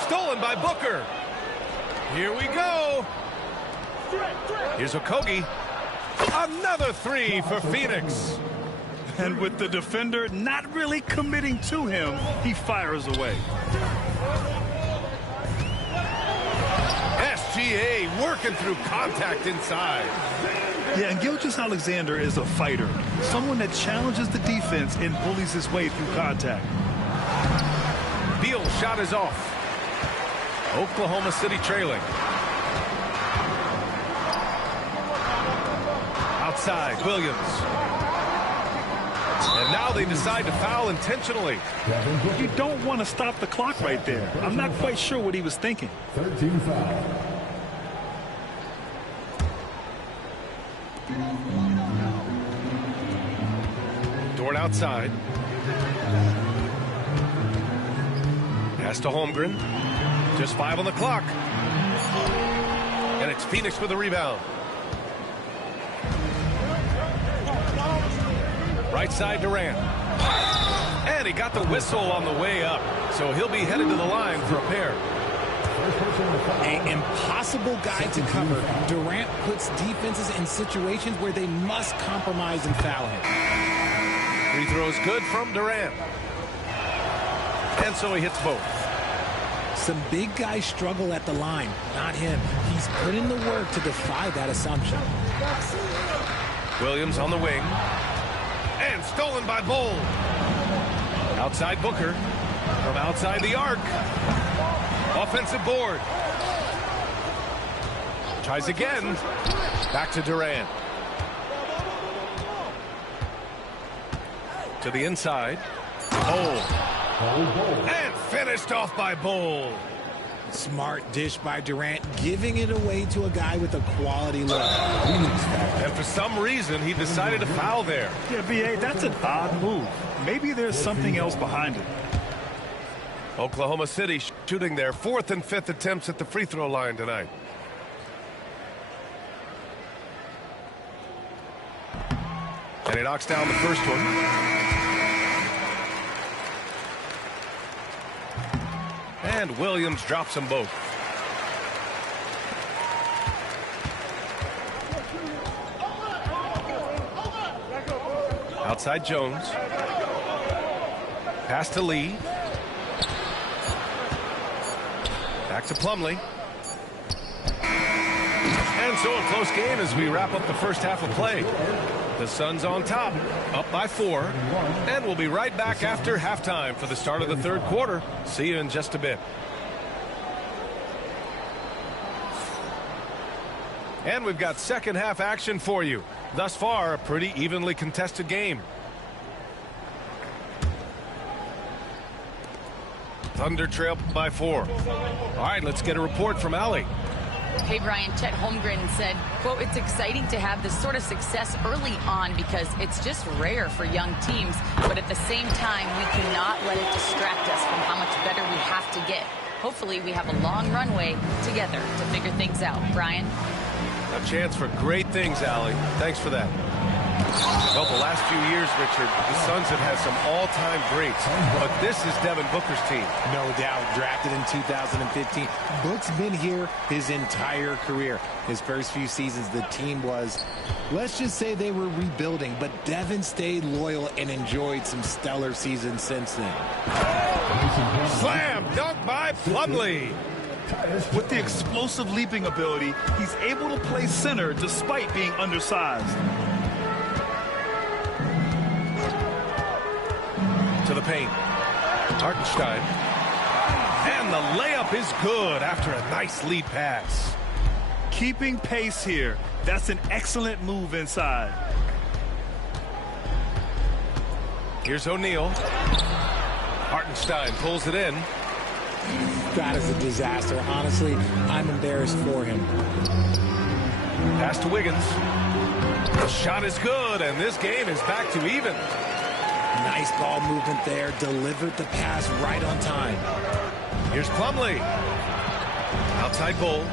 Stolen by Booker. Here we go. Here's Okogie. Another 3 for Phoenix. And with the defender not really committing to him, he fires away. SGA working through contact inside. Yeah, and Gilgeous-Alexander is a fighter. Someone that challenges the defense and bullies his way through contact. Beal's shot is off. Oklahoma City trailing. Outside, Williams. And now they decide to foul intentionally. You don't want to stop the clock right there. I'm not quite sure what he was thinking. 13 foul. Dort outside. Pass to Holmgren. Just 5 on the clock. And it's Phoenix with the rebound. Right side Durant. And he got the whistle on the way up. So he'll be headed to the line for a pair. An impossible guy to cover. Durant puts defenses in situations where they must compromise and foul him. Free throws good from Durant. And so he hits both. Some big guys struggle at the line, not him. He's put in the work to defy that assumption. Williams on the wing. And stolen by Bol. Outside Booker. From outside the arc. Offensive board. Tries again. Back to Durant. To the inside. Bol. And finished off by Bol. Smart dish by Durant, giving it away to a guy with a quality look. And for some reason, he decided to foul there. Yeah, B.A., that's an odd move. Maybe there's something else behind it. Oklahoma City shooting their 4th and 5th attempts at the free throw line tonight. And he knocks down the first one. And Williams drops them both. Outside Jones. Pass to Lee. Back to Plumlee. And so a close game as we wrap up the first half of play. The Suns on top, up by 4. And we'll be right back after halftime for the start of the third quarter. See you in just a bit. And we've got second half action for you. Thus far, a pretty evenly contested game. Thunder trail by 4. All right, let's get a report from Allie. Hey, Brian, Chet Holmgren said, quote, "It's exciting to have this sort of success early on because it's just rare for young teams. But at the same time, we cannot let it distract us from how much better we have to get. Hopefully, we have a long runway together to figure things out." Brian? A chance for great things, Allie. Thanks for that. Well, the last few years, Richard, the Suns have had some all-time greats, but this is Devin Booker's team. No doubt, drafted in 2015. Book's been here his entire career. His first few seasons, the team was, let's just say they were rebuilding, but Devin stayed loyal and enjoyed some stellar seasons since then. Slam dunk by Plumlee. With the explosive leaping ability, he's able to play center despite being undersized. To the paint. Hartenstein. And the layup is good after a nice lead pass. Keeping pace here. That's an excellent move inside. Here's O'Neal. Hartenstein pulls it in. That is a disaster. Honestly, I'm embarrassed for him. Pass to Wiggins. The shot is good, and this game is back to even. Nice ball movement there. Delivered the pass right on time. Here's Plumlee. Outside Bol.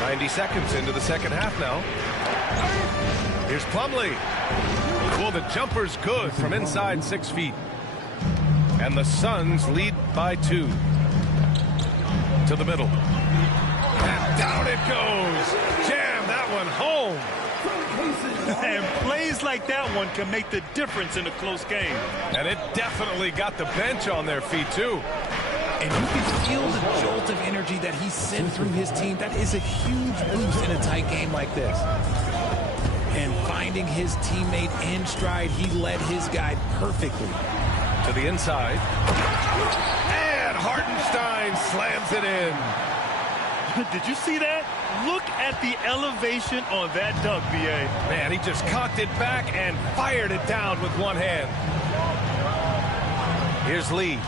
90 seconds into the second half now. Here's Plumlee. Well, the jumper's good from inside 6 feet. And the Suns lead by 2. To the middle. And down it goes. Jam that one home. And plays like that one can make the difference in a close game. And it definitely got the bench on their feet, too. And you can feel the jolt of energy that he sent through his team. That is a huge boost in a tight game like this. And finding his teammate in stride, he led his guy perfectly. To the inside. And Hartenstein slams it in. Did you see that? Look at the elevation on that dunk, B.A. Man, he just cocked it back and fired it down with one hand. Here's Lee.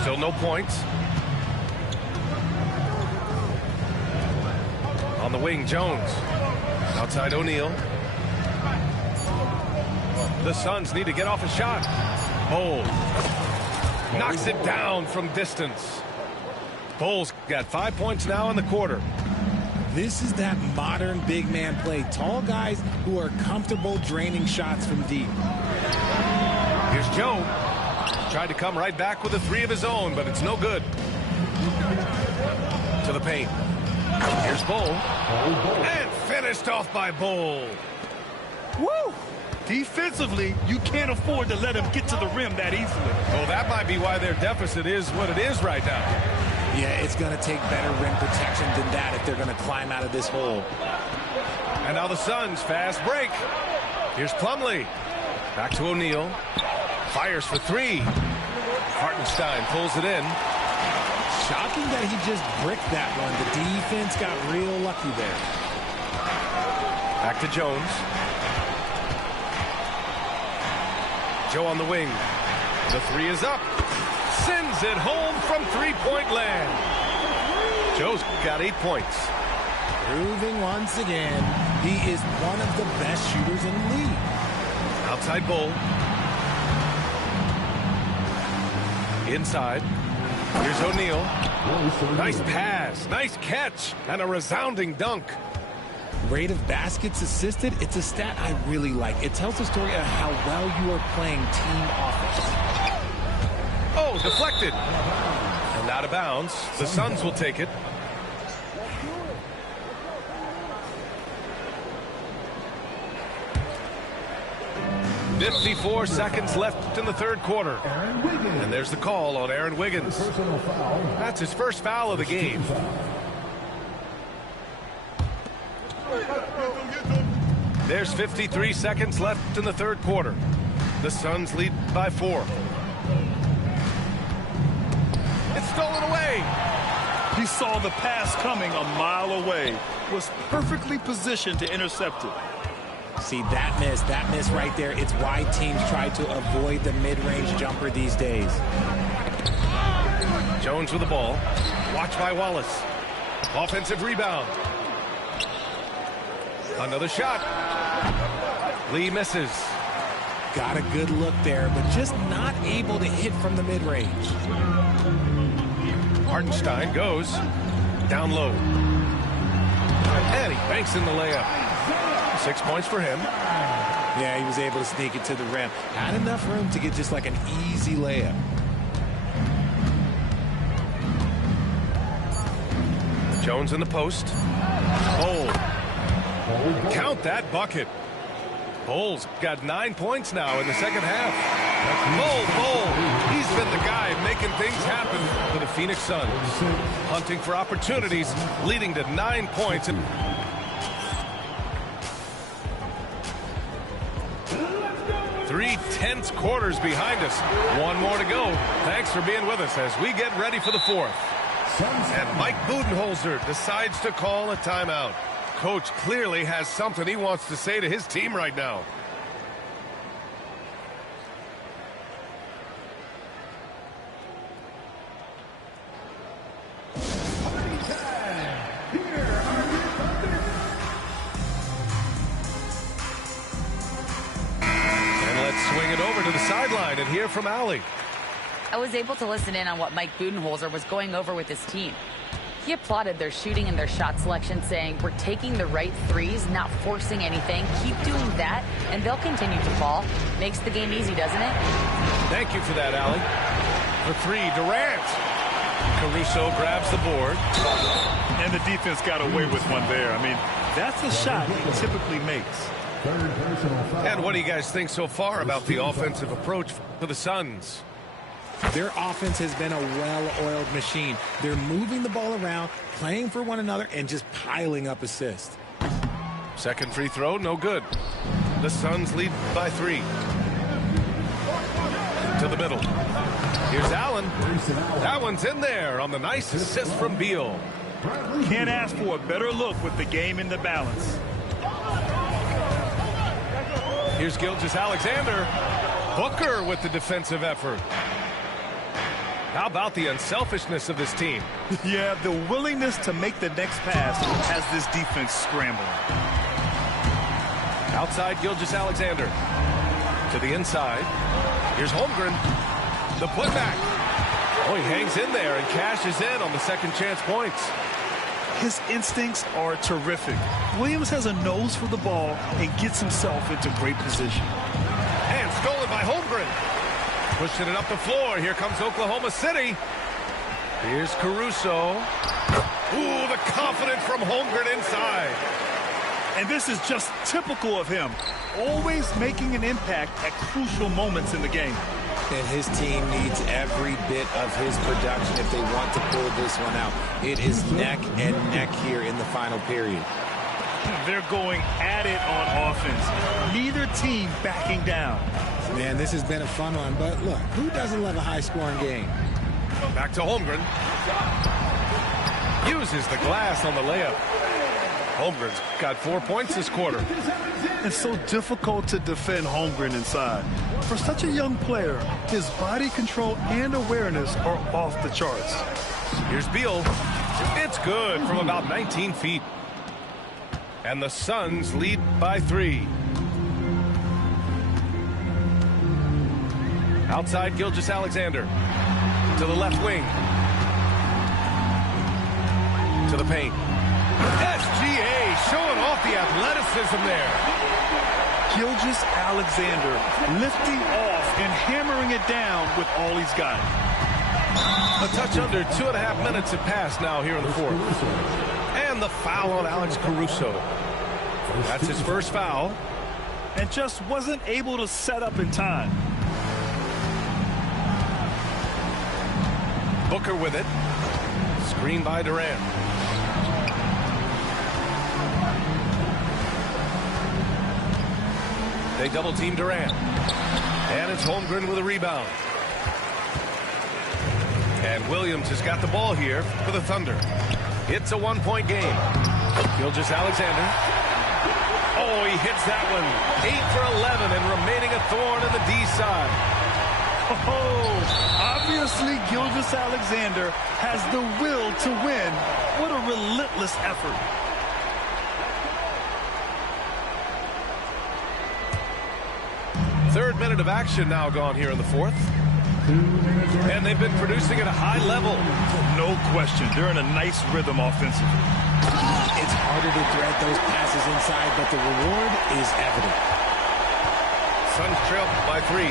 Still no points. On the wing, Jones. Outside O'Neal. The Suns need to get off a shot. Bol knocks it down from distance. Bol's got 5 points now in the quarter. This is that modern big man play. Tall guys who are comfortable draining shots from deep. Here's Joe. Tried to come right back with a three of his own, but it's no good. To the paint. Here's Bol. And finished off by Bol. Woo! Defensively, you can't afford to let him get to the rim that easily. Well, that might be why their deficit is what it is right now. Yeah, it's going to take better rim protection than that if they're going to climb out of this hole. And now the Suns fast break. Here's Plumlee. Back to O'Neal. Fires for three. Hartenstein pulls it in. Shocking that he just bricked that one. The defense got real lucky there. Back to Jones. Joe on the wing. The three is up. Sends it home from three-point land. Joe's got 8 points. Proving once again, he is one of the best shooters in the league. Outside Bol. Inside. Here's O'Neal. Nice pass, nice catch, and a resounding dunk. Rate of baskets assisted, it's a stat I really like. It tells the story of how well you are playing team offense. Oh, deflected. And out of bounds. The Suns will take it. "54 seconds left in the third quarter. And there's the call on Aaron Wiggins. That's his first foul of the game. There's 53 seconds left in the third quarter. The Suns lead by 4. It's stolen away. He saw the pass coming a mile away. Was perfectly positioned to intercept it. See, that miss right there, it's why teams try to avoid the mid-range jumper these days. Jones with the ball. Watched by Wallace. Offensive rebound. Another shot. Lee misses. Got a good look there, but just not able to hit from the mid-range. Hartenstein goes down low. And he banks in the layup. 6 points for him. Yeah, he was able to sneak it to the rim. Had enough room to get just like an easy layup. Jones in the post. Bol. Count that bucket. Bol's got 9 points now in the second half. Bol. He's been the guy making things happen for the Phoenix Suns. Hunting for opportunities, leading to 9 points. 3 tense quarters behind us. One more to go. Thanks for being with us as we get ready for the fourth. And Mike Budenholzer decides to call a timeout. Coach clearly has something he wants to say to his team right now. And let's swing it over to the sideline and hear from Allie. I was able to listen in on what Mike Budenholzer was going over with his team. He applauded their shooting and their shot selection, saying, "We're taking the right threes, not forcing anything. Keep doing that, and they'll continue to fall." Makes the game easy, doesn't it? Thank you for that, Allie. For three, Durant. Caruso grabs the board. And the defense got away with one there. I mean, that's a shot he typically makes. And what do you guys think so far about the offensive approach for the Suns? Their offense has been a well-oiled machine. They're moving the ball around, playing for one another, and just piling up assists. Second free throw, no good. The Suns lead by 3. To the middle. Here's Allen. That one's in there on the nice assist from Beal. Can't ask for a better look with the game in the balance. Here's Gilgeous-Alexander. Booker with the defensive effort. How about the unselfishness of this team? Yeah, the willingness to make the next pass has this defense scrambling. Outside Gilgeous-Alexander. To the inside. Here's Holmgren. The putback. Oh, he hangs in there and cashes in on the second chance points. His instincts are terrific. Williams has a nose for the ball and gets himself into great position. And stolen by Holmgren. Pushing it up the floor. Here comes Oklahoma City. Here's Caruso. Ooh, the confidence from Holmgren inside. And this is just typical of him. Always making an impact at crucial moments in the game. And his team needs every bit of his production if they want to pull this one out. It is neck and neck here in the final period. They're going at it on offense. Neither team backing down. Man, this has been a fun one, but look, who doesn't love a high-scoring game? Back to Holmgren. Uses the glass on the layup. Holmgren's got 4 points this quarter. It's so difficult to defend Holmgren inside. For such a young player, his body control and awareness are off the charts. Here's Beal. It's good from about 19 feet. And the Suns lead by 3. Outside Gilgeous-Alexander. To the left wing. To the paint. SGA showing off the athleticism there. Gilgeous-Alexander lifting off and hammering it down with all he's got. A touch under 2.5 minutes have passed now here in the fourth. And the foul on Alex Caruso. That's his first foul. And just wasn't able to set up in time. Booker with it. Screen by Durant. They double team Durant. And it's Holmgren with a rebound. And Williams has got the ball here for the Thunder. It's a 1-point game. Gilgeous-Alexander. Oh, he hits that one. 8 for 11 and remaining a thorn in the D side. Oh, obviously Gilgeous-Alexander has the will to win. What a relentless effort. Third minute of action now gone here in the fourth. And they've been producing at a high level. No question. They're in a nice rhythm offensively. It's harder to thread those passes inside, but the reward is evident. Suns trail by 3.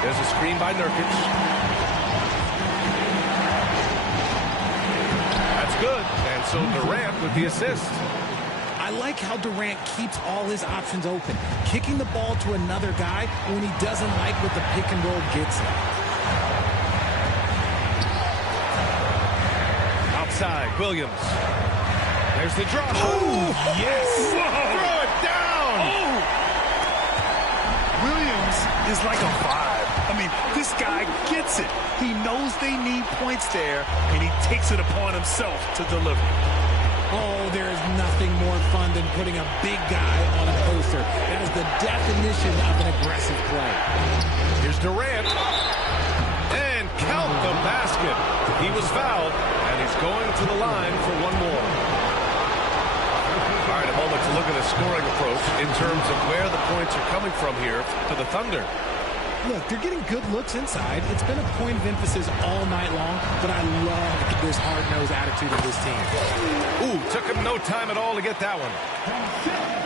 There's a screen by Nurkic. That's good. And so Durant with the assist. I like how Durant keeps all his options open, kicking the ball to another guy when he doesn't like what the pick and roll gets him. Outside, Williams. There's the drop. Oh, yes. Whoa. Throw it down. Oh. Williams is like a 5. I mean, this guy gets it. He knows they need points there, and he takes it upon himself to deliver. Oh, there is nothing more fun than putting a big guy on a poster. That is the definition of an aggressive play. Here's Durant. And count the basket. He was fouled, and he's going to the line for one more. All right, a moment to look at the scoring approach in terms of where the points are coming from here for the Thunder. Look, they're getting good looks inside. It's been a point of emphasis all night long, but I love this hard-nosed attitude of this team. Ooh, took him no time at all to get that one.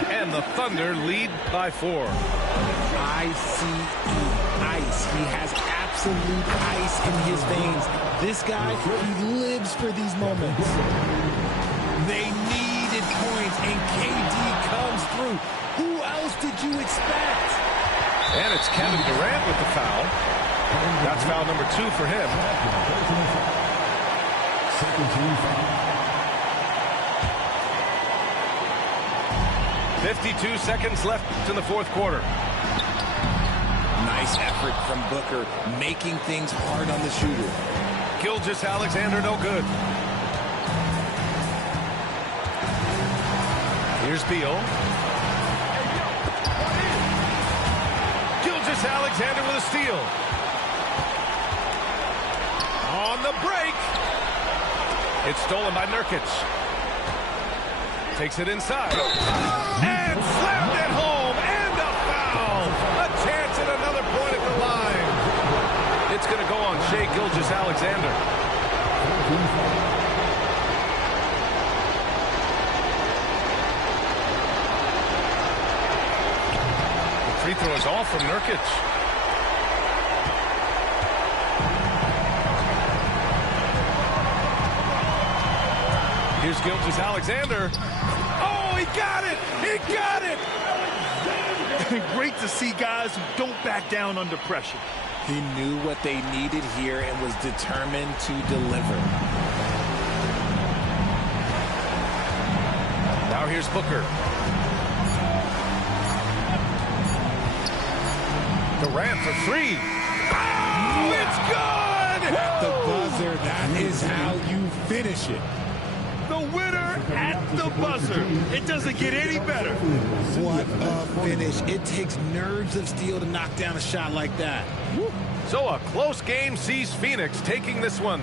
And the Thunder lead by 4. ICE, ice. He has absolute ice in his veins. This guy, he lives for these moments. They needed points, and KD comes through. Who else did you expect? And it's Kevin Durant with the foul. That's foul number 2 for him. Second team foul. 52 seconds left in the fourth quarter. Nice effort from Booker, making things hard on the shooter. Gilgeous-Alexander, no good. Here's Beal. Gilgeous-Alexander with a steal. On the break. It's stolen by Nurkic. Takes it inside. And slammed it home. And a foul. A chance at another point at the line. It's going to go on Shai Gilgeous-Alexander. The free throw is off from Nurkic. Here's Gilgeous-Alexander. Oh, he got it! He got it! Great to see guys who don't back down under pressure. He knew what they needed here and was determined to deliver. Now here's Booker. Durant for three. Oh, it's good! At the buzzer, that is how you finish it. The winner at the buzzer. It doesn't get any better. What a finish. It takes nerves of steel to knock down a shot like that. So a close game sees Phoenix taking this one.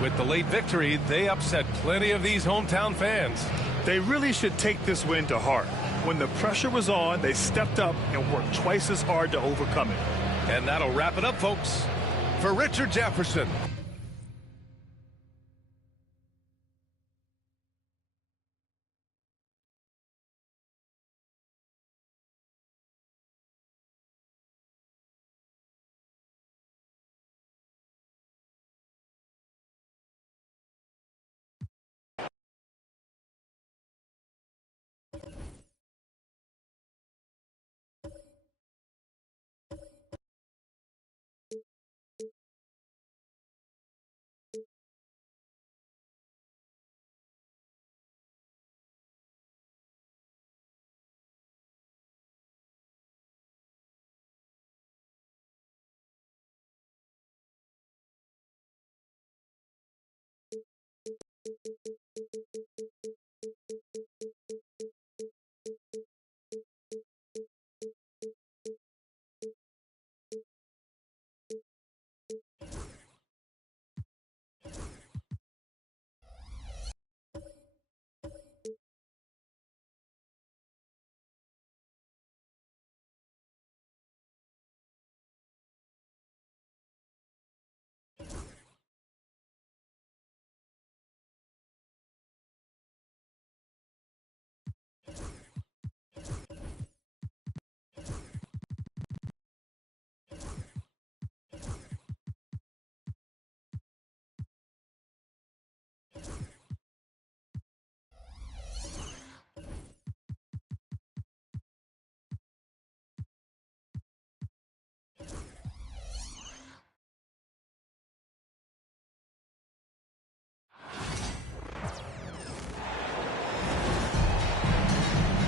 With the late victory, they upset plenty of these hometown fans. They really should take this win to heart. When the pressure was on, they stepped up and worked twice as hard to overcome it. And that'll wrap it up, folks. For Richard Jefferson.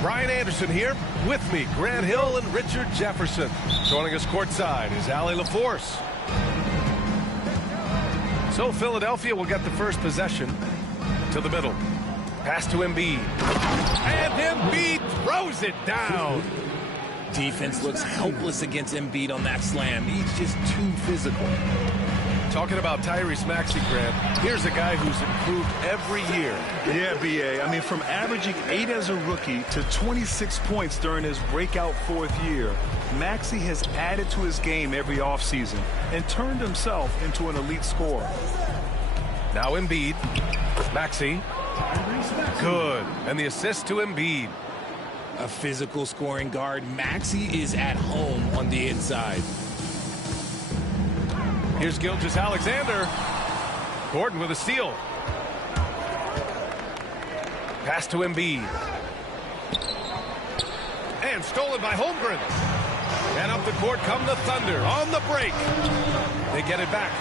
Brian Anderson here. With me, Grant Hill and Richard Jefferson. Joining us courtside is Allie LaForce. So Philadelphia will get the first possession to the middle. Pass to Embiid. And Embiid throws it down. Defense looks helpless against Embiid on that slam. He's just too physical. Talking about Tyrese Maxey, Grant, here's a guy who's improved every year. Yeah, B.A. I mean, from averaging 8 as a rookie to 26 points during his breakout 4th year, Maxey has added to his game every offseason and turned himself into an elite scorer. Now Embiid. Maxey. Good. And the assist to Embiid. A physical scoring guard. Maxey is at home on the inside. Here's Gilgeous-Alexander. Gordon with a steal. Pass to Embiid. And stolen by Holmgren. And up the court come the Thunder on the break. They get it back.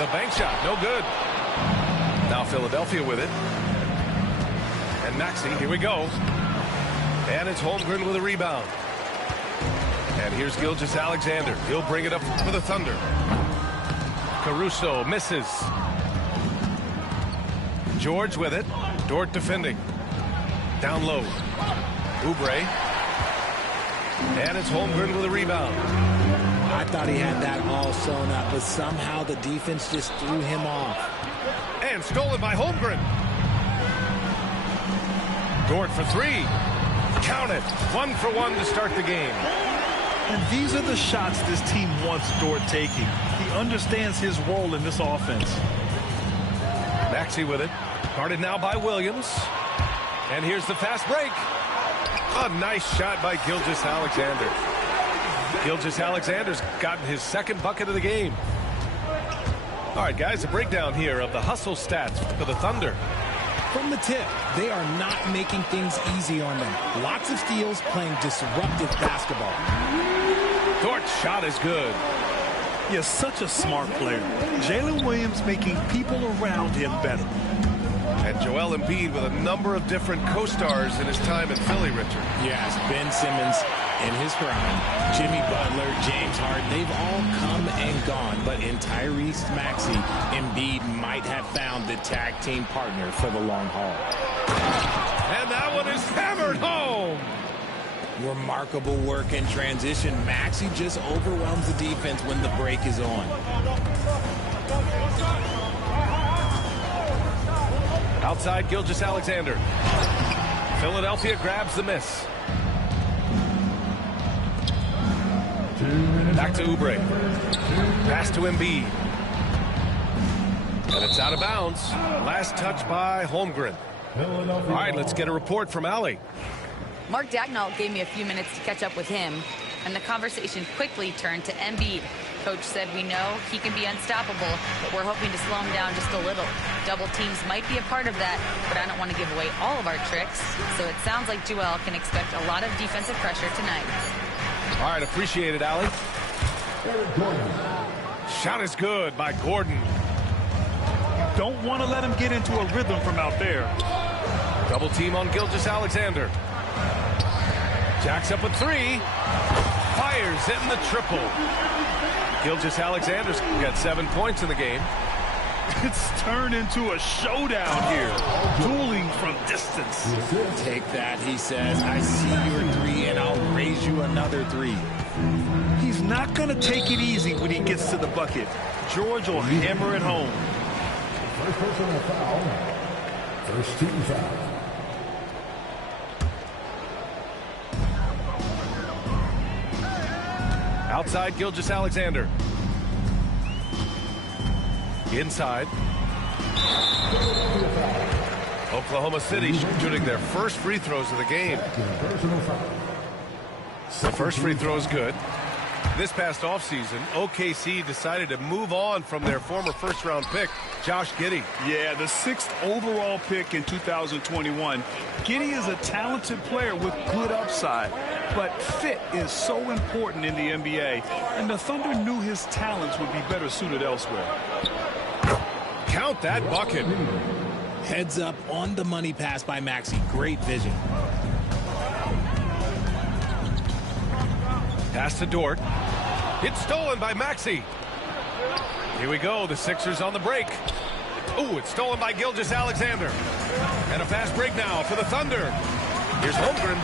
The bank shot, no good. Now Philadelphia with it. And Maxey, here we go. And it's Holmgren with a rebound. And here's Gilgeous-Alexander. He'll bring it up for the Thunder. Caruso misses. George with it. Dort defending. Down low. Oubre. And it's Holmgren with a rebound. I thought he had that all sewn up, but somehow the defense just threw him off. And stolen by Holmgren. Dort for three. Count it. 1 for 1 to start the game. And these are the shots this team wants Dort taking. He understands his role in this offense. Maxey with it. Guarded now by Williams. And here's the fast break. A nice shot by Gilgeous-Alexander. Gilgeous-Alexander's gotten his second bucket of the game. All right, guys, a breakdown here of the hustle stats for the Thunder. From the tip, they are not making things easy on them. Lots of steals, playing disruptive basketball. Dort's shot is good. He is such a smart player. Jalen Williams making people around him better. And Joel Embiid with a number of different co-stars in his time in Philly, Richard. Yes, Ben Simmons in his prime, Jimmy Butler, James Harden, they've all come and gone. But in Tyrese Maxey, Embiid might have found the tag team partner for the long haul. And that one is hammered home. Remarkable work in transition. Maxey just overwhelms the defense when the break is on. Outside, Gilgeous-Alexander. Philadelphia grabs the miss. Back to Oubre. Pass to Embiid. And it's out of bounds. Last touch by Holmgren. All right, let's get a report from Allie. Mark Daigneault gave me a few minutes to catch up with him, and the conversation quickly turned to Embiid. Coach said we know he can be unstoppable, but we're hoping to slow him down just a little. Double teams might be a part of that, but I don't want to give away all of our tricks. So it sounds like Joel can expect a lot of defensive pressure tonight. All right, appreciate it, Allie. Shot is good by Gordon. Don't want to let him get into a rhythm from out there. Double team on Gilgeous-Alexander. Jacks up a three. Fires in the triple. Gilgeous-Alexander's got 7 points in the game. It's turned into a showdown here. Dueling from distance. Take that, he says. I see your three, and I'll raise you another three. He's not going to take it easy when he gets to the bucket. George will hammer it home. First personal foul. First team foul. Outside, Gilgeous-Alexander. Inside. Oklahoma City shooting their first free throws of the game. The first free throw is good. This past offseason, OKC decided to move on from their former first-round pick, Josh Giddey. Yeah, the 6th overall pick in 2021. Giddey is a talented player with good upside, but fit is so important in the NBA, and the Thunder knew his talents would be better suited elsewhere. Count that bucket. Heads up on the money pass by Maxey. Great vision. Pass to Dort. It's stolen by Maxey. Here we go. The Sixers on the break. Ooh, it's stolen by Gilgeous-Alexander. And a fast break now for the Thunder. Here's Holmgren.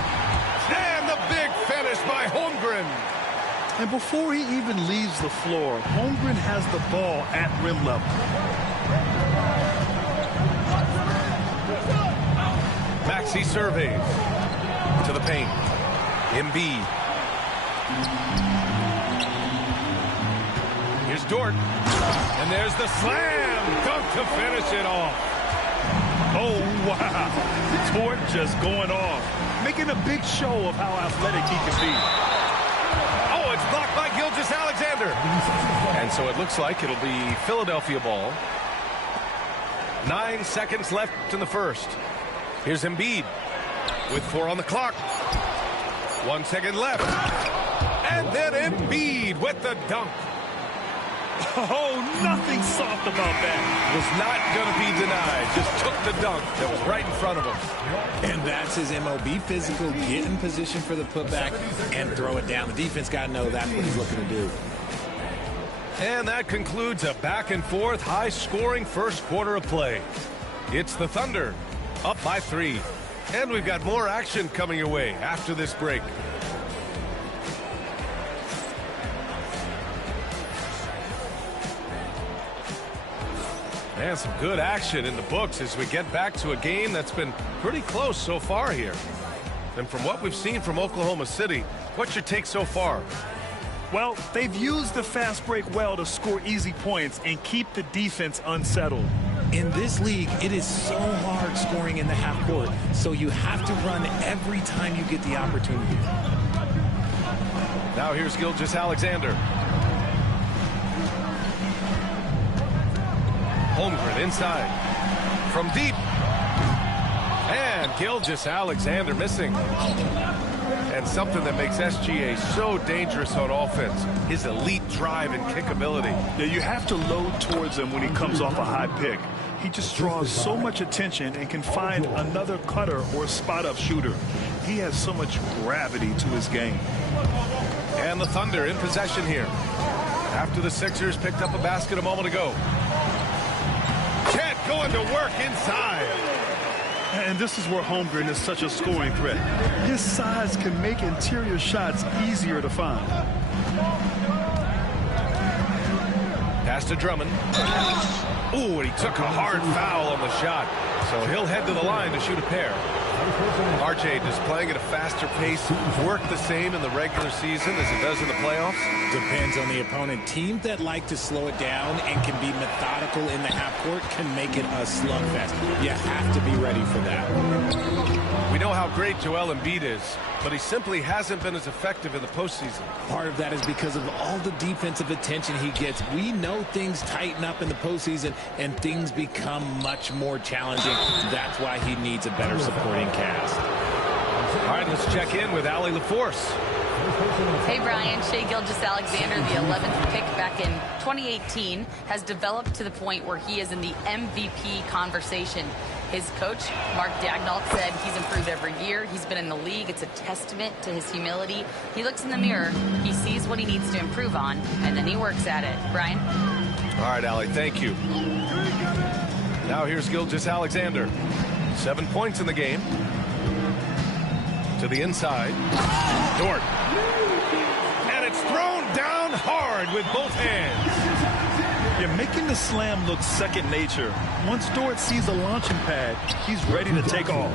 And the big finish by Holmgren. And before he even leaves the floor, Holmgren has the ball at rim level. Maxey surveys. To the paint. Embiid. Here's Dort. And there's the slam dunk to finish it off. Oh, wow. Dort just going off. Making a big show of how athletic he can be. Oh, it's blocked by Gilgeous-Alexander. And so it looks like it'll be Philadelphia ball. 9 seconds left in the first. Here's Embiid with 4 on the clock. 1 second left. And then Embiid with the dunk. Oh, nothing soft about that. Was not going to be denied. Just took the dunk that was right in front of him. And that's his MO. Be physical, get in position for the putback, and throw it down. The defense got to know that's what he's looking to do. And that concludes a back-and-forth, high-scoring first quarter of play. It's the Thunder up by 3. And we've got more action coming your way after this break. And some good action in the books as we get back to a game that's been pretty close so far here. And from what we've seen from Oklahoma City, what's your take so far? Well, they've used the fast break well to score easy points and keep the defense unsettled. In this league, it is so hard scoring in the half court, so you have to run every time you get the opportunity. Now here's Gilgeous-Alexander. Holmgren inside. From deep. And Gilgeous-Alexander missing. And something that makes SGA so dangerous on offense, his elite drive and kick ability. Yeah, you have to load towards him when he comes off a high pick. He just draws so much attention and can find another cutter or spot-up shooter. He has so much gravity to his game. And the Thunder in possession here. After the Sixers picked up a basket a moment ago. Chet going to work inside. And this is where Holmgren is such a scoring threat. His size can make interior shots easier to find. Pass to Drummond. Ooh, and he took a hard foul on the shot. So he'll head to the line to shoot a pair. RJ just playing at a faster pace, work the same in the regular season as it does in the playoffs? Depends on the opponent. Teams that like to slow it down and can be methodical in the half court can make it a slugfest. You have to be ready for that. We know how great Joel Embiid is, but he simply hasn't been as effective in the postseason. Part of that is because of all the defensive attention he gets. We know things tighten up in the postseason and things become much more challenging. That's why he needs a better supporting cast. All right, let's check in with Allie LaForce. Hey, Brian. Shai Gilgeous-Alexander, the 11th pick back in 2018, has developed to the point where he is in the MVP conversation. His coach, Mark Daigneault, said he's improved every year. He's been in the league. It's a testament to his humility. He looks in the mirror, he sees what he needs to improve on, and then he works at it. Brian? All right, Allie, thank you. Now here's Gilgeous-Alexander. 7 points in the game. To the inside. Dort. And it's thrown down hard with both hands. You're making the slam look second nature. Once Dort sees a launching pad, he's ready to take off.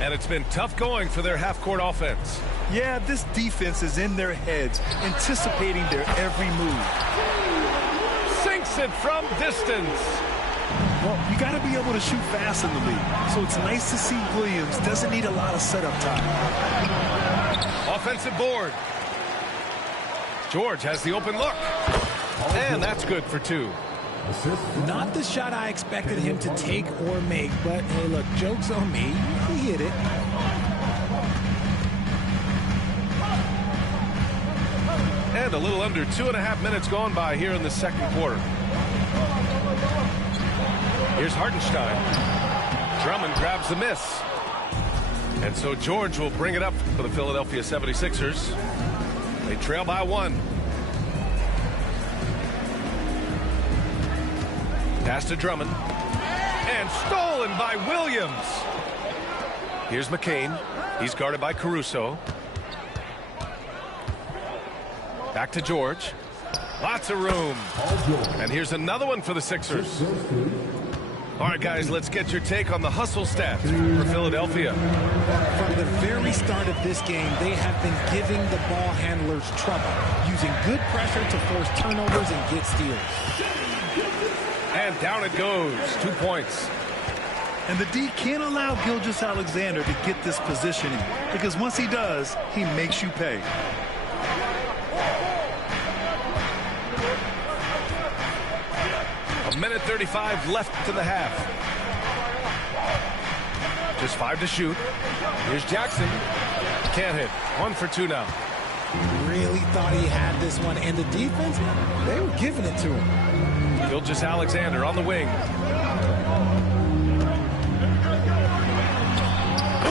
And it's been tough going for their half-court offense. Yeah, this defense is in their heads, anticipating their every move. Sinks it from distance. Well, you got to be able to shoot fast in the league. So it's nice to see Williams doesn't need a lot of setup time. Offensive board. George has the open look. And that's good for 2. Not the shot I expected him to take or make, but hey, look, joke's on me. He hit it. And a little under 2.5 minutes gone by here in the second quarter. Here's Hartenstein. Drummond grabs the miss. And so George will bring it up for the Philadelphia 76ers. They trail by 1. Pass to Drummond. And stolen by Williams. Here's McCain. He's guarded by Caruso. Back to George. Lots of room. And here's another one for the Sixers. All right, guys, let's get your take on the hustle stats for Philadelphia. From the very start of this game, they have been giving the ball handlers trouble, using good pressure to force turnovers and get steals. And down it goes. 2 points. And the D can't allow Gilgeous-Alexander to get this positioning, because once he does, he makes you pay. A minute 35 left to the half. Just 5 to shoot. Here's Jackson. Can't hit. 1 for 2 now. Really thought he had this one, and the defense, they were giving it to him. Gilgeous-Alexander on the wing.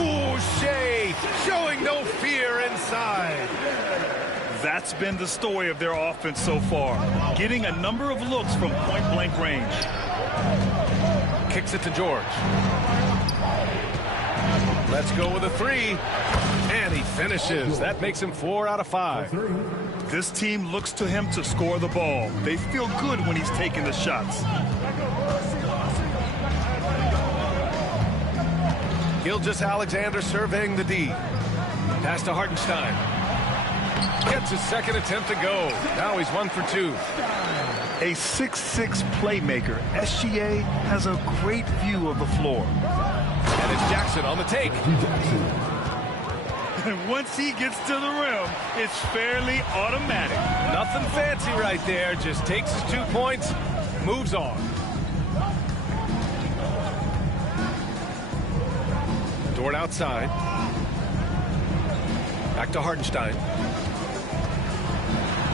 Ooh, Shai showing no fear inside. That's been the story of their offense so far, getting a number of looks from point-blank range. Kicks it to George. Let's go with a three. And he finishes. That makes him 4 out of 5. This team looks to him to score the ball. They feel good when he's taking the shots. Gilgeous-Alexander surveying the D. Pass to Hartenstein. Gets his second attempt to go. Now he's 1 for 2. A 6'6" playmaker, SGA has a great view of the floor. And it's Jackson on the take. And once he gets to the rim, it's fairly automatic. Nothing fancy right there. Just takes his 2 points, moves on. Dort outside. Back to Hartenstein.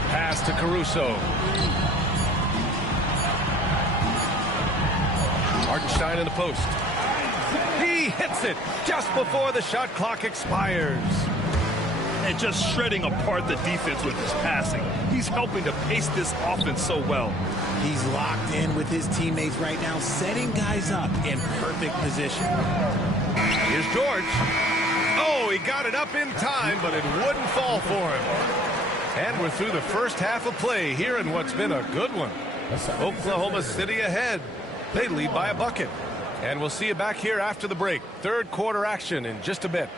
Pass to Caruso. Hartenstein in the post. He hits it just before the shot clock expires. And just shredding apart the defense with his passing. He's helping to pace this offense so well. He's locked in with his teammates right now, setting guys up in perfect position. Here's George. Oh, he got it up in time, but it wouldn't fall for him. And we're through the first half of play here in what's been a good one. Oklahoma City ahead. They lead by a bucket. And we'll see you back here after the break. Third quarter action in just a bit.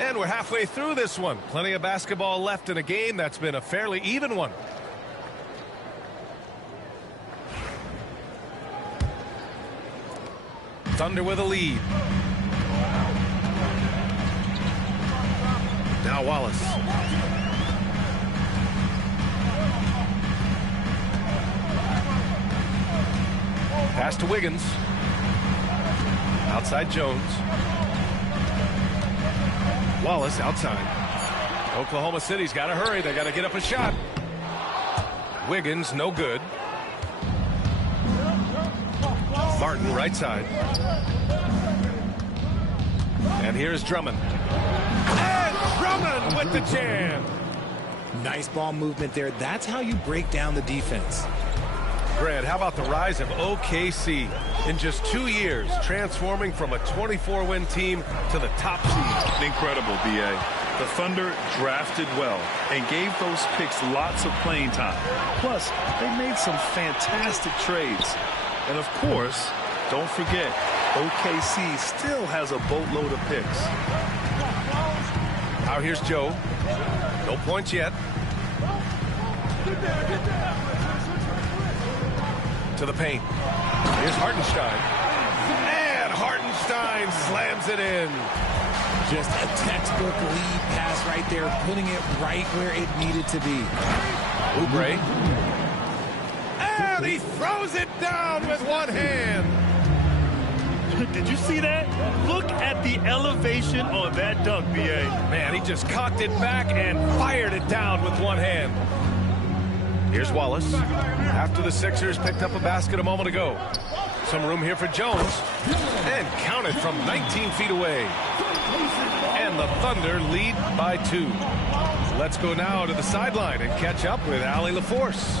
And we're halfway through this one. Plenty of basketball left in a game that's been a fairly even one. Thunder with a lead. Now Wallace. Pass to Wiggins. Outside Jones. Wallace outside. Oklahoma City's got to hurry. They got to get up a shot. Wiggins, no good. Martin, right side. And here's Drummond. And Drummond with the jam. Nice ball movement there. That's how you break down the defense. Grant, how about the rise of OKC? In just 2 years, transforming from a 24-win team to the top seed. Incredible, B.A. The Thunder drafted well and gave those picks lots of playing time. Plus, they made some fantastic trades. And of course, don't forget, OKC still has a boatload of picks. Now here's Joe. No points yet. To the paint. Here's Hartenstein. And Hartenstein slams it in. Just a textbook lead pass right there, putting it right where it needed to be. Oubre. And he throws it down with one hand. Did you see that? Look at the elevation on that dunk, B.A. Man, he just cocked it back and fired it down with one hand. Here's Wallace. After the Sixers picked up a basket a moment ago. Some room here for Jones. And counted from 19 feet away. And the Thunder lead by 2. Let's go now to the sideline and catch up with Allie LaForce.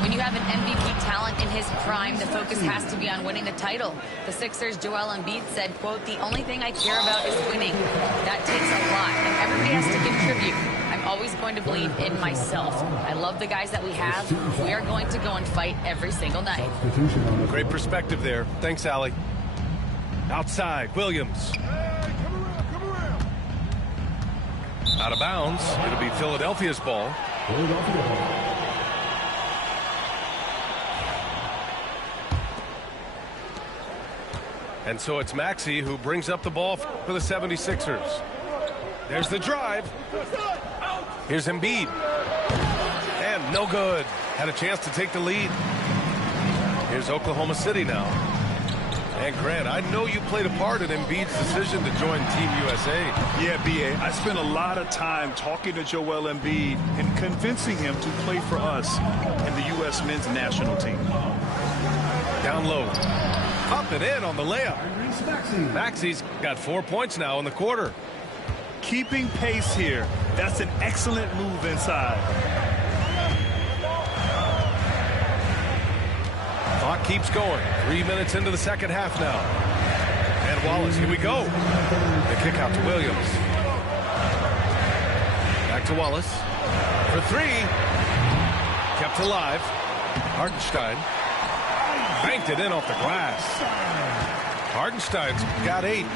When you have an MVP talent in his prime, the focus has to be on winning the title. The Sixers' Joel Embiid said, quote, "The only thing I care about is winning. That takes a lot, and everybody has to contribute. I'm always going to believe in myself. I love the guys that we have. We are going to go and fight every single night." Great perspective there. Thanks, Allie. Outside, Williams. Out of bounds. It'll be Philadelphia's ball. And so it's Maxey who brings up the ball for the 76ers. There's the drive. Here's Embiid. And no good. Had a chance to take the lead. Here's Oklahoma City now. And Grant, I know you played a part in Embiid's decision to join Team USA. Yeah, B.A. I spent a lot of time talking to Joel Embiid and convincing him to play for us in the U.S. men's national team. Down low. Up and in on the layup. Maxey's got 4 points now in the quarter. Keeping pace here. That's an excellent move inside. Clock keeps going. 3 minutes into the second half now. And Wallace, here we go. The kick out to Williams. Back to Wallace. For three. Kept alive. Hartenstein. Banked it in off the glass. Hartenstein's got 8.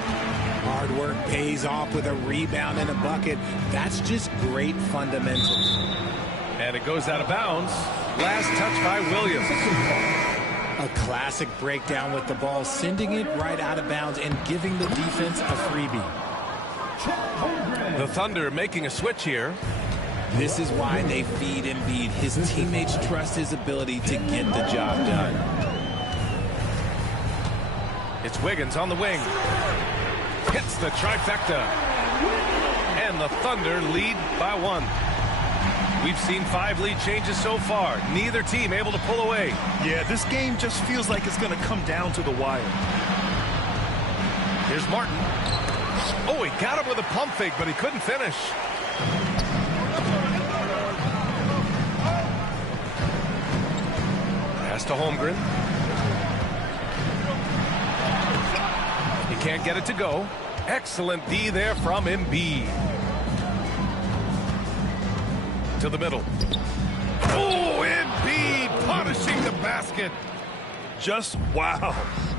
Hard work pays off with a rebound and a bucket. That's just great fundamentals. And it goes out of bounds. Last touch by Williams. A classic breakdown with the ball, sending it right out of bounds and giving the defense a freebie. The Thunder making a switch here. This is why they feed Embiid. His teammates trust his ability to get the job done. It's Wiggins on the wing. Hits the trifecta. And the Thunder lead by 1. We've seen 5 lead changes so far. Neither team able to pull away. Yeah, this game just feels like it's going to come down to the wire. Here's Martin. Oh, he got him with a pump fake, but he couldn't finish. Pass to Holmgren. He can't get it to go. Excellent D there from Embiid. To the middle. Oh, Embiid punishing the basket. Just wow.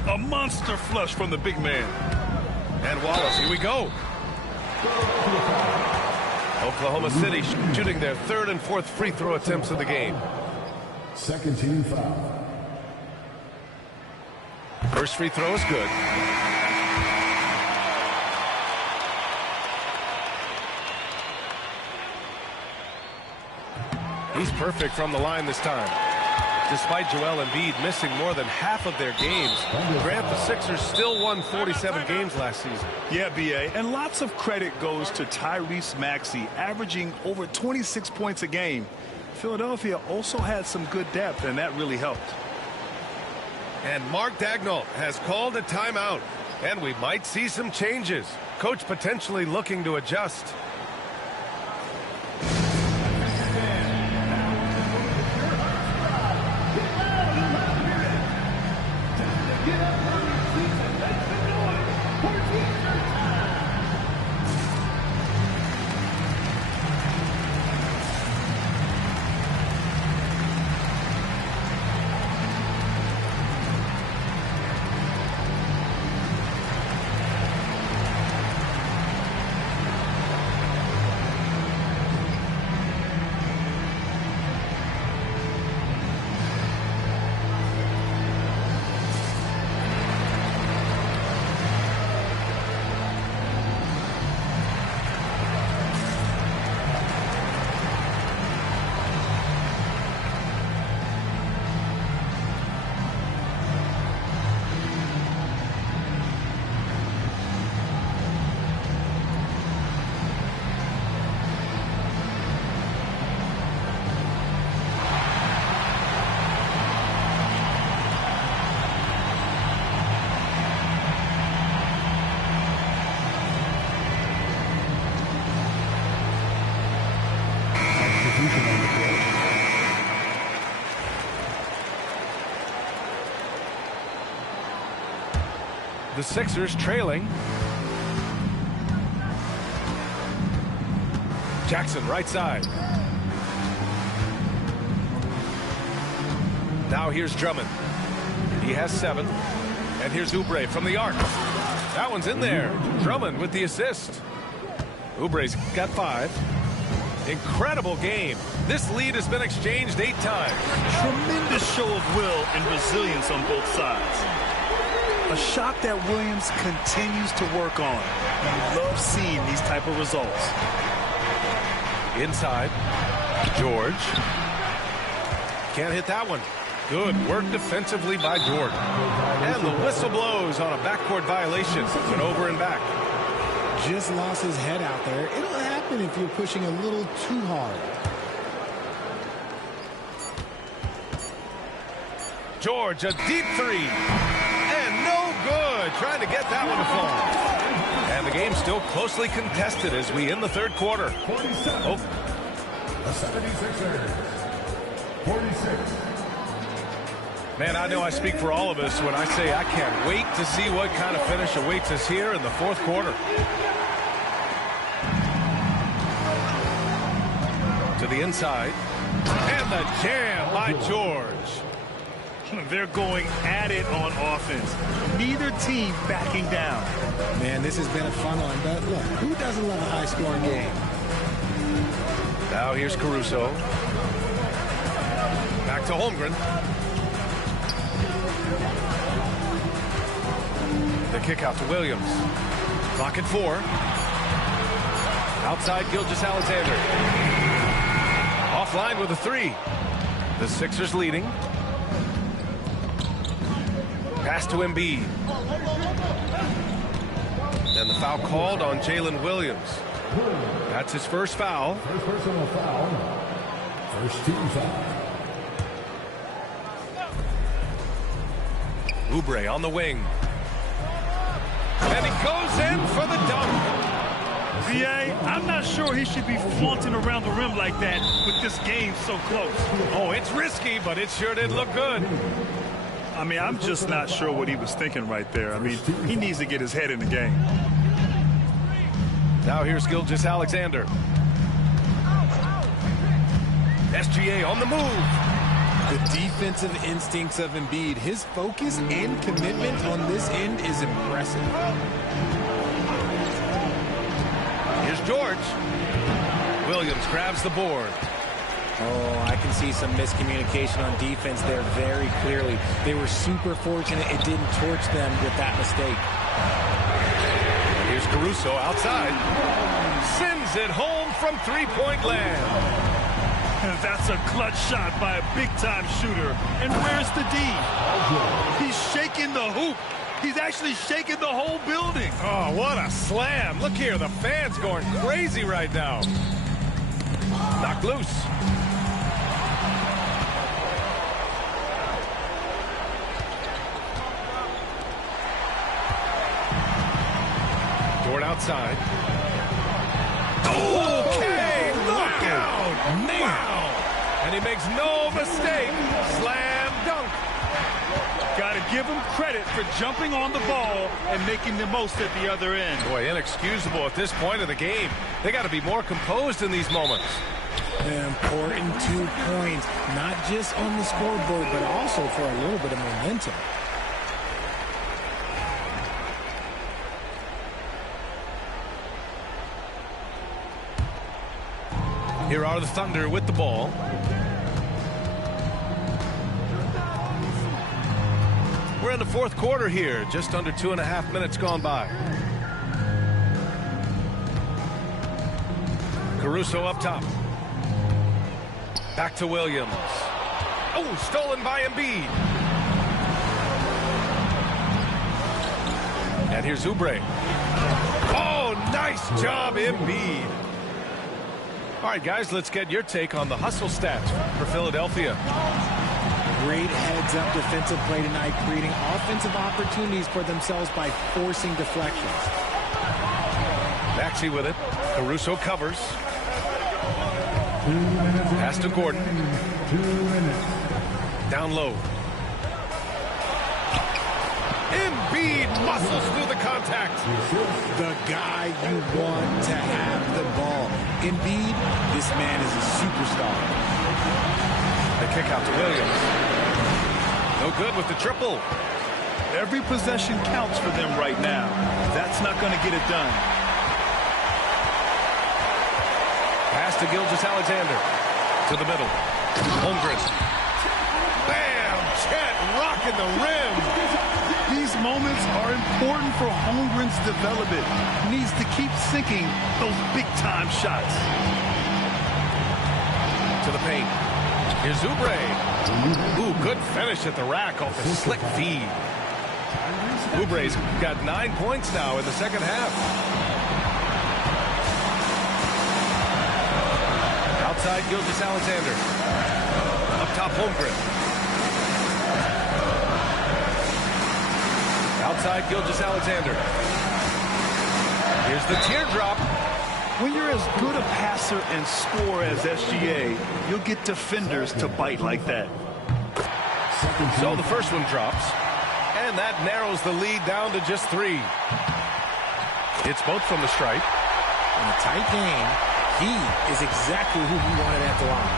A monster flush from the big man. And Wallace, here we go. Oklahoma City shooting their 3rd and 4th free throw attempts of the game. Second team foul. First free throw is good. He's perfect from the line this time. Despite Joel Embiid missing more than half of their games, Grant, the Sixers still won 47 games last season. Yeah, B.A., and lots of credit goes to Tyrese Maxey, averaging over 26 points a game. Philadelphia also had some good depth, and that really helped. And Mark Daigneault has called a timeout, and we might see some changes. Coach potentially looking to adjust. The Sixers trailing. Jackson right side. Now here's Drummond. He has 7. And here's Oubre from the arc. That one's in there. Drummond with the assist. Oubre's got 5. Incredible game. This lead has been exchanged 8 times. Tremendous show of will and resilience on both sides. A shot that Williams continues to work on. You love seeing these type of results. Inside. George. Can't hit that one. Good work defensively by Jordan. And the whistle blows on a backcourt violation. Went over and back. Just lost his head out there. It'll happen if you're pushing a little too hard. George, a deep three. And no good. Trying to get that one to fall. And the game's still closely contested as we end the third quarter. 47. Oh. The 76ers. 46. Man, I know I speak for all of us when I say I can't wait to see what kind of finish awaits us here in the fourth quarter. To the inside. And the jam by George. They're going at it on offense. Neither team backing down. Man, this has been a fun one, but look, who doesn't love a high-scoring game? Now here's Caruso. Back to Holmgren. The kick out to Williams. Clock at 4. Outside Gilgeous-Alexander. Offline with a 3. The Sixers leading. Pass to Embiid. And the foul called on Jalen Williams. That's his first foul. First personal foul. First team foul. Oubre on the wing. And he goes in for the dunk. VA, I'm not sure he should be flaunting around the rim like that with this game so close. Oh, it's risky, but it sure did look good. I mean, I'm just not sure what he was thinking right there. I mean, he needs to get his head in the game. Now here's Gilgeous-Alexander. SGA on the move. The defensive instincts of Embiid, his focus and commitment on this end is impressive. Here's George. Williams grabs the board. Oh, I can see some miscommunication on defense there very clearly. They were super fortunate it didn't torch them with that mistake. Here's Caruso outside. Sends it home from three-point land. That's a clutch shot by a big-time shooter. And where's the D? He's shaking the hoop. He's actually shaking the whole building. Oh, what a slam. Look here, the fans going crazy right now. Knocked loose. Dort outside. Okay, look out. Wow. And he makes no mistake. Slam dunk. Got to give him credit for jumping on the ball and making the most at the other end. Boy, inexcusable at this point of the game. They got to be more composed in these moments. An important 2 points, not just on the scoreboard, but also for a little bit of momentum. Here are the Thunder with the ball. We're in the fourth quarter here, just under 2.5 minutes gone by. Caruso up top. Back to Williams. Oh, stolen by Embiid. And here's Oubre. Oh, nice job, Embiid. All right, guys, let's get your take on the hustle stats for Philadelphia. Great heads-up defensive play tonight, creating offensive opportunities for themselves by forcing deflections. Maxey with it. Caruso covers. Pass to Gordon. 2 minutes. Down low. Embiid muscles through the contact. The guy you want to have the ball. Embiid, this man is a superstar. The kick out to Williams. No good with the triple. Every possession counts for them right now. That's not going to get it done. Pass to Gilgeous-Alexander. To the middle. Holmgren. Bam! Chet rocking the rim. These moments are important for Holmgren's development. He needs to keep sinking those big-time shots. To the paint. Here's Oubre. Ooh, good finish at the rack off the slick feed. Oubre's got 9 points now in the second half. Outside, Gilgeous-Alexander. Up top, Holmgren. Outside, Gilgeous-Alexander. Here's the teardrop. When you're as good a passer and scorer as SGA, you'll get defenders to bite like that. So the first one drops, and that narrows the lead down to just 3. It's both from the stripe. In a tight game, he is exactly who he wanted at the line.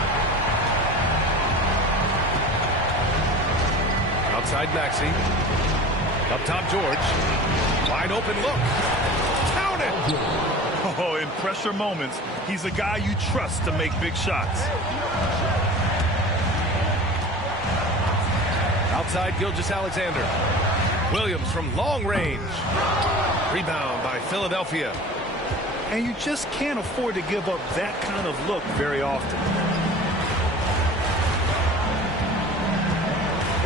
Outside Maxey. Up top George. Wide open look. Count it! Oh, in pressure moments, he's a guy you trust to make big shots. Outside Gilgeous-Alexander. Williams from long range. Rebound by Philadelphia. And you just can't afford to give up that kind of look very often.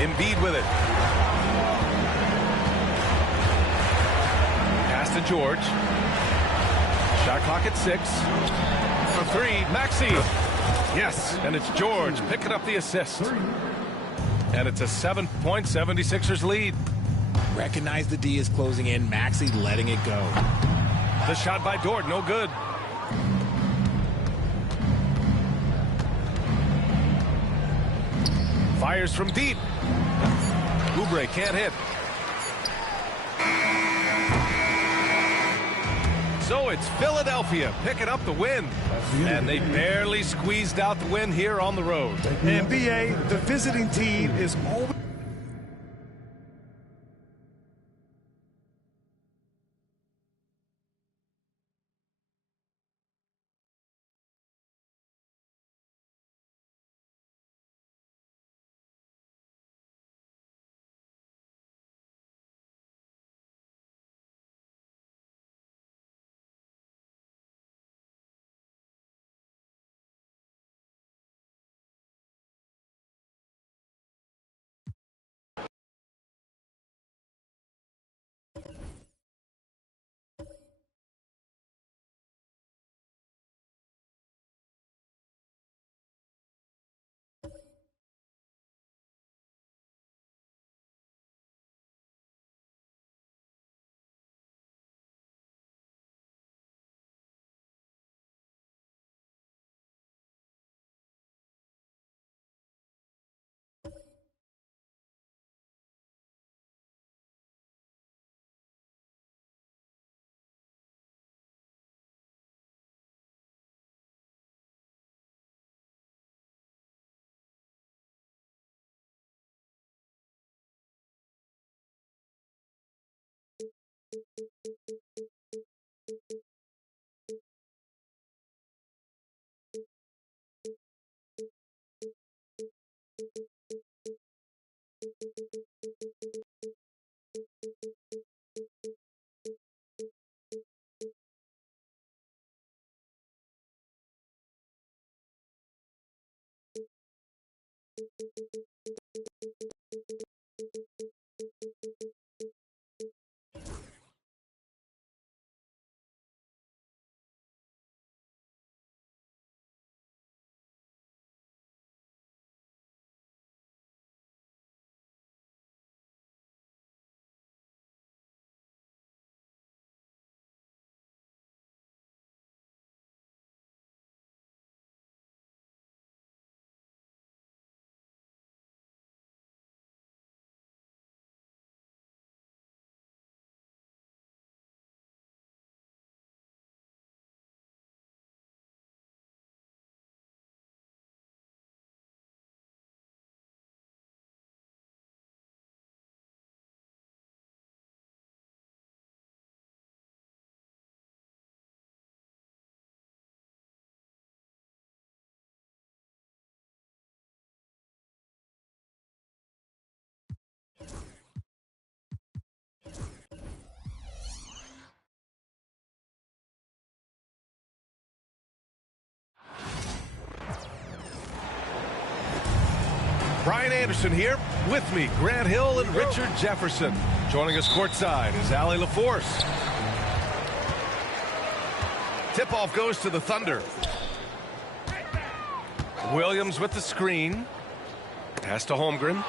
Embiid with it. Pass to George. Shot clock at 6. For 3, Maxey. Yes, and it's George picking up the assist. And it's a 7-point 76ers lead. Recognize the D is closing in. Maxey letting it go. The shot by Dort, no good. Fires from deep. Oubre can't hit. So it's Philadelphia picking up the win. And they barely squeezed out the win here on the road. And BA, the visiting team is always Brian Anderson here. With me, Grant Hill and Richard Jefferson. Joining us courtside is Allie LaForce. Tip-off goes to the Thunder. Williams with the screen. Pass to Holmgren.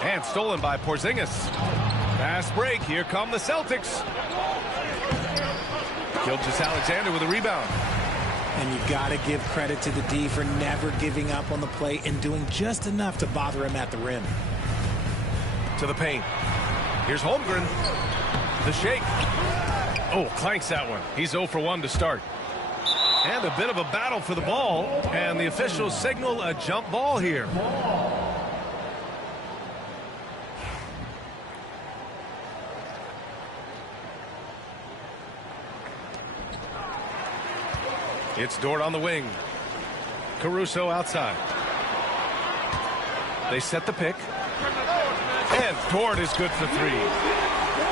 And stolen by Porzingis. Fast break. Here come the Celtics. Gilgeous-Alexander with a rebound. And you got to give credit to the D for never giving up on the play and doing just enough to bother him at the rim. To the paint. Here's Holmgren. The shake. Oh, clanks that one. He's 0 for 1 to start. And a bit of a battle for the ball. And the officials signal a jump ball here. It's Dort on the wing. Caruso outside. They set the pick. And Dort is good for 3.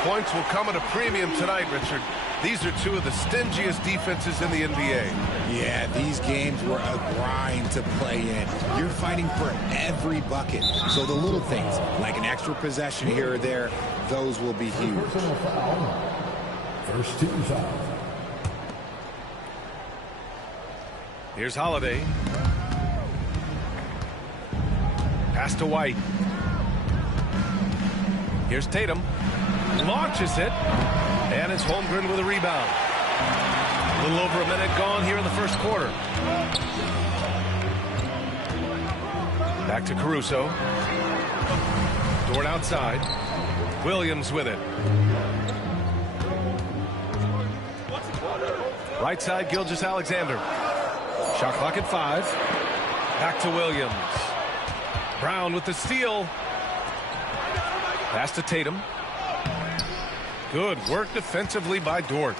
Points will come at a premium tonight, Richard. These are two of the stingiest defenses in the NBA. Yeah, these games were a grind to play in. You're fighting for every bucket. So the little things, like an extra possession here or there, those will be huge. First team foul. Here's Holiday. Pass to White. Here's Tatum. Launches it. And it's Holmgren with a rebound. A little over a minute gone here in the first quarter. Back to Caruso. Dort outside. Williams with it. Right side, Gilgeous-Alexander. Shot clock at 5. Back to Williams. Brown with the steal. Pass to Tatum. Good work defensively by Dort.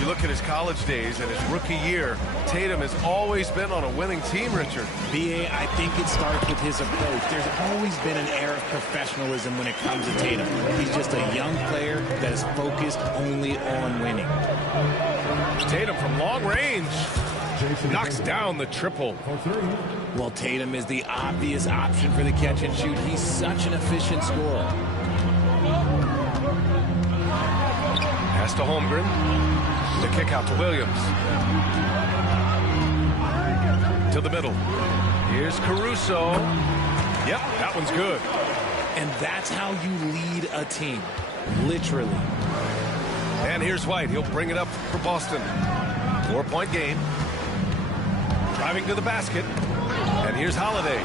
You look at his college days and his rookie year, Tatum has always been on a winning team, Richard. B.A., I think it starts with his approach. There's always been an air of professionalism when it comes to Tatum. He's just a young player that is focused only on winning. Tatum from long range. Knocks down the triple. Well, Tatum is the obvious option for the catch and shoot. He's such an efficient scorer. Pass to Holmgren. The kick out to Williams. To the middle. Here's Caruso. Yep, that one's good. And that's how you lead a team. Literally. And here's White. He'll bring it up for Boston. 4-point game. Driving to the basket. And here's Holiday.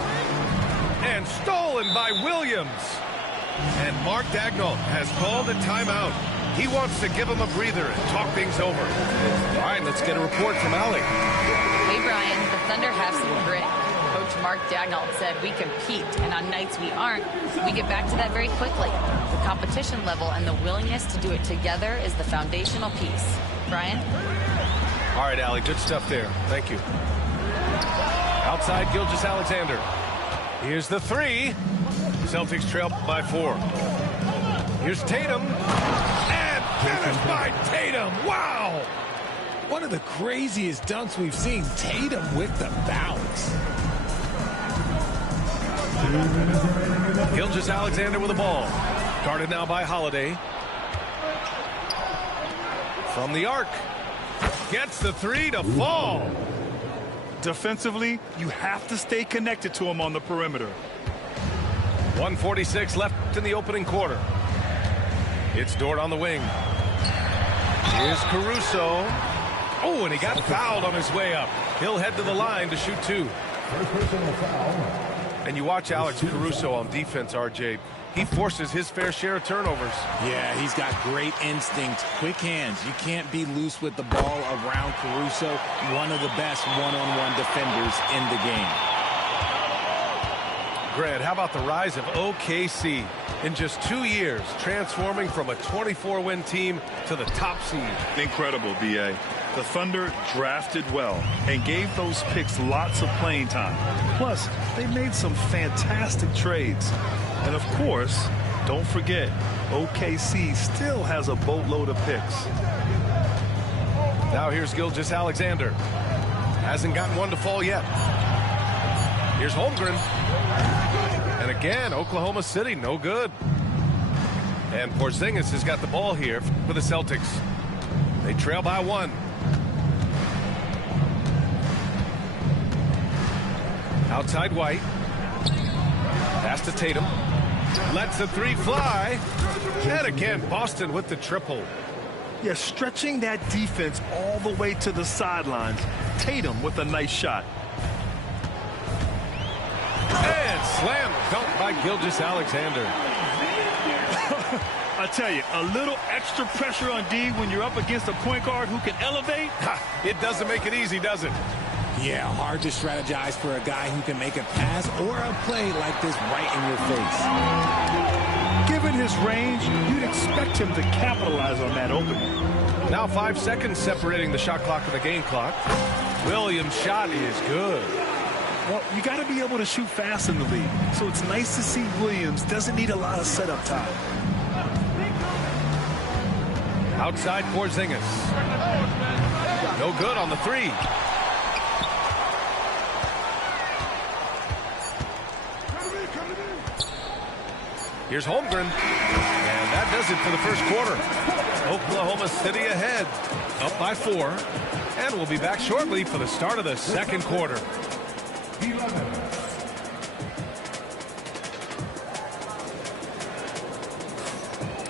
And stolen by Williams. And Mark Daigneault has called a timeout. He wants to give him a breather and talk things over. All right, let's get a report from Allie. Hey, Brian, the Thunder have some grit. Coach Mark Daigneault said we compete, and on nights we aren't, we get back to that very quickly. The competition level and the willingness to do it together is the foundational piece. Brian? All right, Allie, good stuff there. Thank you. Outside, Gilgeous-Alexander. Here's the 3. Celtics trail by 4. Here's Tatum. And finished by Tatum. Wow! One of the craziest dunks we've seen. Tatum with the bounce. Gilgeous-Alexander with the ball. Guarded now by Holiday. From the arc. Gets the 3 to fall. Defensively, you have to stay connected to him on the perimeter. 1:46 left in the opening quarter. It's Dort on the wing. Here's Caruso. Oh, and he got fouled on his way up. He'll head to the line to shoot 2. And you watch Alex Caruso on defense, RJ. He forces his fair share of turnovers. Yeah, he's got great instinct, quick hands. You can't be loose with the ball around Caruso, one of the best one-on-one defenders in the game. Grant, how about the rise of OKC in just 2 years, transforming from a 24-win team to the top seed? Incredible, B.A. The Thunder drafted well and gave those picks lots of playing time. Plus, they made some fantastic trades. And of course, don't forget, OKC still has a boatload of picks. Now here's Gilgeous-Alexander. Hasn't gotten one to fall yet. Here's Holmgren. again, Oklahoma City, no good. And Porzingis has got the ball here for the Celtics. They trail by 1. Outside White. Pass to Tatum. Lets the 3 fly. And again, Boston with the triple. Yeah, stretching that defense all the way to the sidelines. Tatum with a nice shot. And slam dunk by Gilgeous-Alexander. I tell you, a little extra pressure on D when you're up against a point guard who can elevate. It doesn't make it easy, does it? Yeah, hard to strategize for a guy who can make a pass or a play like this right in your face. Given his range, you'd expect him to capitalize on that opening. Now 5 seconds separating the shot clock and the game clock. Williams' shot is good. Well, you got to be able to shoot fast in the league. So it's nice to see Williams doesn't need a lot of setup time. Outside Porzingis. No good on the 3. Here's Holmgren. And that does it for the first quarter. Oklahoma City ahead. Up by 4. And we'll be back shortly for the start of the second quarter.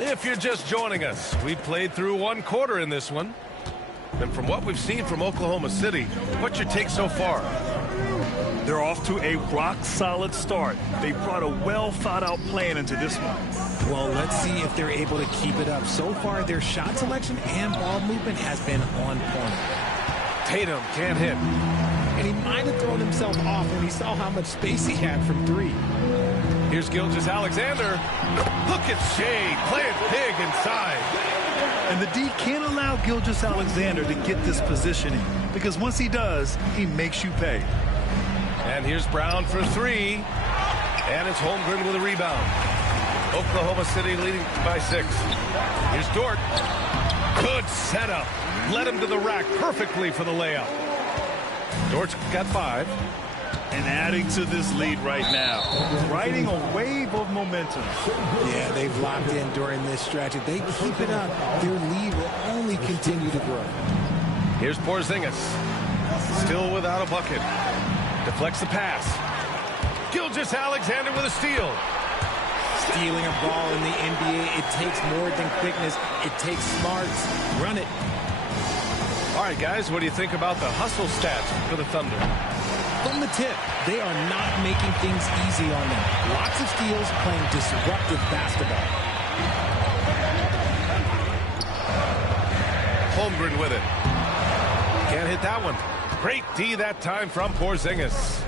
If you're just joining us, we played through 1 quarter in this one. And from what we've seen from Oklahoma City, what's your take so far? They're off to a rock-solid start. They brought a well-thought-out plan into this one. Well, let's see if they're able to keep it up. So far, their shot selection and ball movement has been on point. Tatum can't hit. And he might have thrown himself off when he saw how much space he had from 3. Here's Gilgeous-Alexander. Look at Shea playing big inside. And the D can't allow Gilgeous-Alexander to get this positioning, because once he does, he makes you pay. And here's Brown for 3. And it's Holmgren with a rebound. Oklahoma City leading by 6. Here's Dort. Good setup. Led him to the rack perfectly for the layup. Dort's got 5. And adding to this lead right now, riding a wave of momentum. Yeah, they've locked in during this stretch. If they keep it up, their lead will only continue to grow. Here's Porzingis. Still without a bucket. Deflects the pass. Gilgeous-Alexander with a steal. Stealing a ball in the NBA, it takes more than quickness. It takes smarts. Run it. All right, guys, what do you think about the hustle stats for the Thunder? From the tip, they are not making things easy on them. Lots of steals, playing disruptive basketball. Holmgren with it. Can't hit that one. Great D that time from Porzingis.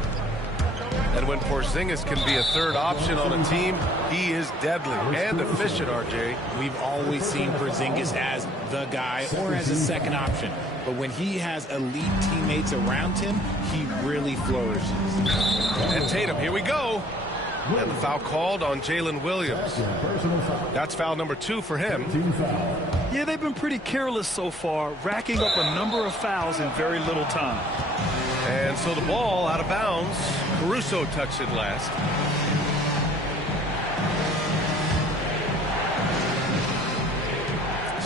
And when Porzingis can be a third option on a team, he is deadly and efficient, RJ. We've always seen Porzingis as the guy or as a second option. But when he has elite teammates around him, he really flourishes. And Tatum, here we go. And the foul called on Jalen Williams. That's foul number 2 for him. Yeah, they've been pretty careless so far, racking up a number of fouls in very little time. And so the ball out of bounds. Caruso touched it last.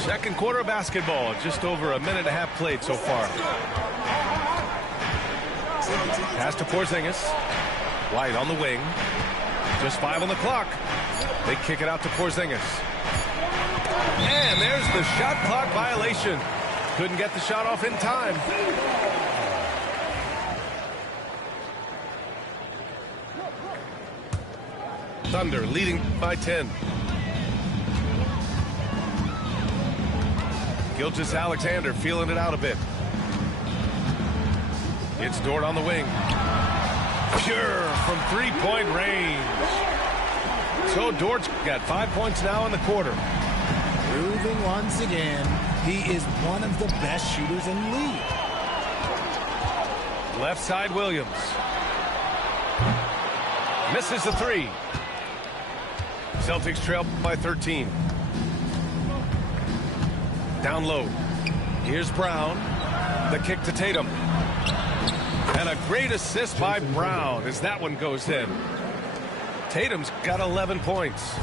Second quarter of basketball. Just over a minute and a half played so far. Pass to Porzingis. White on the wing. Just 5 on the clock. They kick it out to Porzingis. And there's the shot clock violation. Couldn't get the shot off in time. Thunder leading by 10. Gilgeous-Alexander feeling it out a bit. It's Dort on the wing. Pure from 3-point range. So Dort's got 5 points now in the quarter. Proving once again, he is one of the best shooters in the league. Left side Williams. Misses the 3. Celtics trail by 13. Down low. Here's Brown. The kick to Tatum. And a great assist by Brown as that one goes in. Tatum's got 11 points.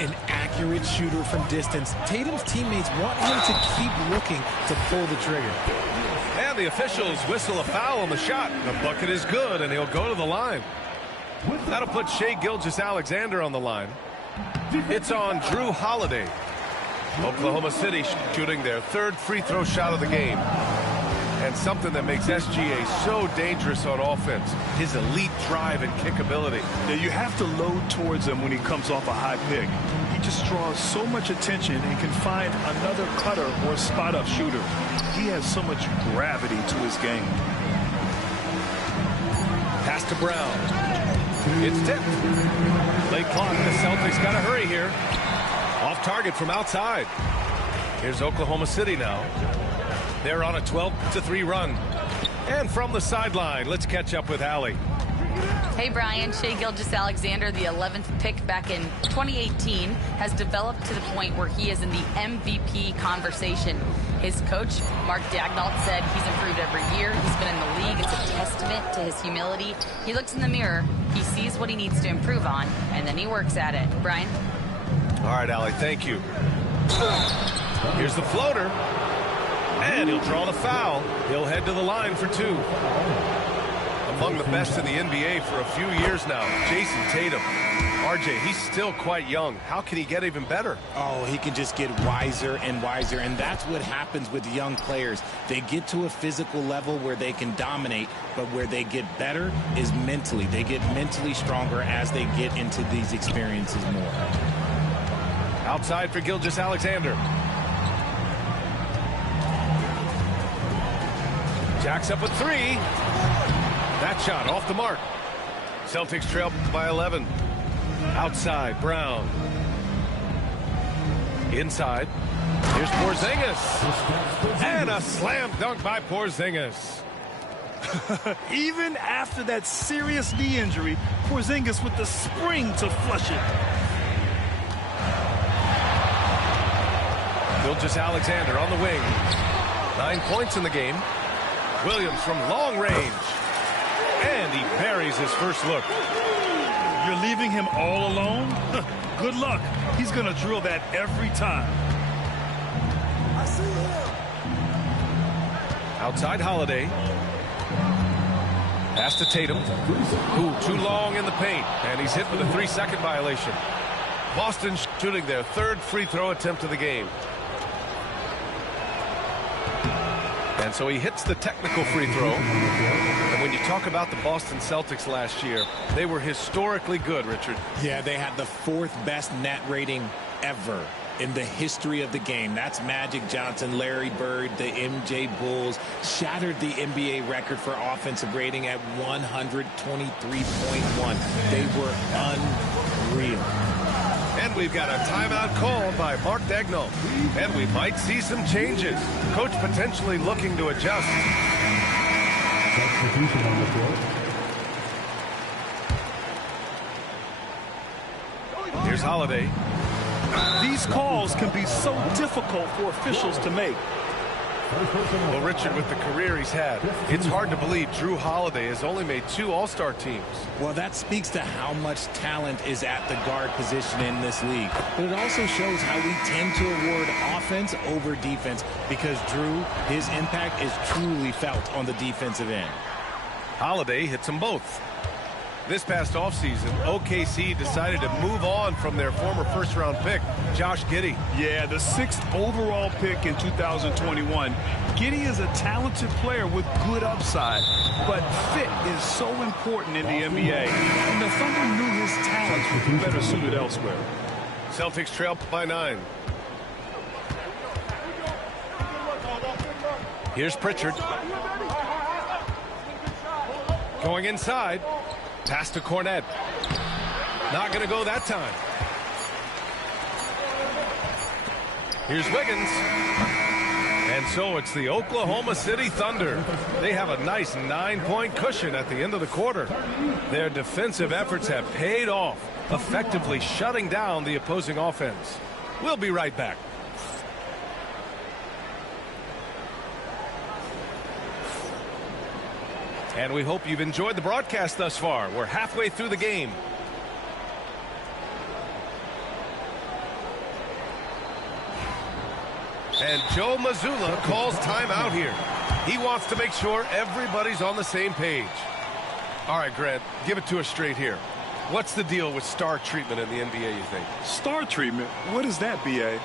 An accurate shooter from distance. Tatum's teammates want him to keep looking to pull the trigger. And the officials whistle a foul on the shot. The bucket is good, and he'll go to the line. That'll put Shai Gilgeous-Alexander on the line. It's on Drew Holiday. Oklahoma City shooting their third free throw shot of the game. And something that makes SGA so dangerous on offense, his elite drive and kick ability. Yeah, you have to load towards him when he comes off a high pick. He just draws so much attention and can find another cutter or spot-up shooter. He has so much gravity to his game. Pass to Brown. It's tipped. Late clock. The Celtics got to hurry here. Off target from outside. Here's Oklahoma City now. They're on a 12-3 run. And from the sideline, let's catch up with Allie. Hey, Brian. Shai Gilgeous-Alexander, the 11th pick back in 2018, has developed to the point where he is in the MVP conversation. His coach, Mark Daigneault, said he's improved every year. He's been in the league. It's a testament to his humility. He looks in the mirror, he sees what he needs to improve on, and then he works at it. Brian? All right, Allie, thank you. Here's the floater. And he'll draw the foul. He'll head to the line for two. Among the best in the NBA for a few years now, Jason Tatum. RJ, he's still quite young. How can he get even better? Oh, he can just get wiser and wiser, and that's what happens with young players. They get to a physical level where they can dominate, but where they get better is mentally. They get mentally stronger as they get into these experiences more. Outside for Gilgeous-Alexander. Jacks up with three. That shot off the mark. Celtics trail by 11. Outside, Brown. Inside. Here's Porzingis. And a slam dunk by Porzingis. Even after that serious knee injury, Porzingis with the spring to flush it. Gilgeous-Alexander on the wing. 9 points in the game. Williams from long range. And he buries his first look. You're leaving him all alone? Good luck. He's going to drill that every time. I see him. Outside Holiday. Pass to Tatum. Ooh, too long in the paint. And he's hit with a 3-second violation. Boston shooting their third free throw attempt of the game. And so he hits the technical free throw. And when you talk about the Boston Celtics last year, they were historically good, Richard. Yeah, they had the 4th best net rating ever in the history of the game. That's Magic Johnson, Larry Bird, the MJ Bulls. Shattered the NBA record for offensive rating at 123.1. They were unreal. And we've got a timeout called by Mark Daigneault. And we might see some changes. Coach potentially looking to adjust. Substitution on the floor. Here's Holiday. These calls can be so difficult for officials to make. Well, Richard, with the career he's had, it's hard to believe Drew Holiday has only made 2 All-Star teams. Well, that speaks to how much talent is at the guard position in this league. But it also shows how we tend to award offense over defense because Drew, his impact is truly felt on the defensive end. Holiday hits them both. This past offseason, OKC decided to move on from their former first-round pick, Josh Giddey. Yeah, the 6th overall pick in 2021. Giddey is a talented player with good upside, but fit is so important in the NBA, and the Thunder knew his talents would be better suited elsewhere. Celtics trail by 9. Here's Pritchard. Going inside. Pass to Cornet. Not going to go that time. Here's Wiggins. And so it's the Oklahoma City Thunder. They have a nice 9-point cushion at the end of the quarter. Their defensive efforts have paid off, effectively shutting down the opposing offense. We'll be right back. And we hope you've enjoyed the broadcast thus far. We're halfway through the game. And Joe Mazzulla calls timeout here. He wants to make sure everybody's on the same page. All right, Grant, give it to us straight here. What's the deal with star treatment in the NBA, you think? Star treatment? What is that, B.A.?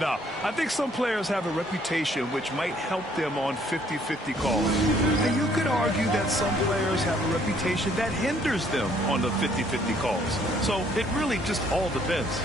No, I think some players have a reputation which might help them on 50-50 calls. And you could argue that some players have a reputation that hinders them on the 50-50 calls. So it really just all depends.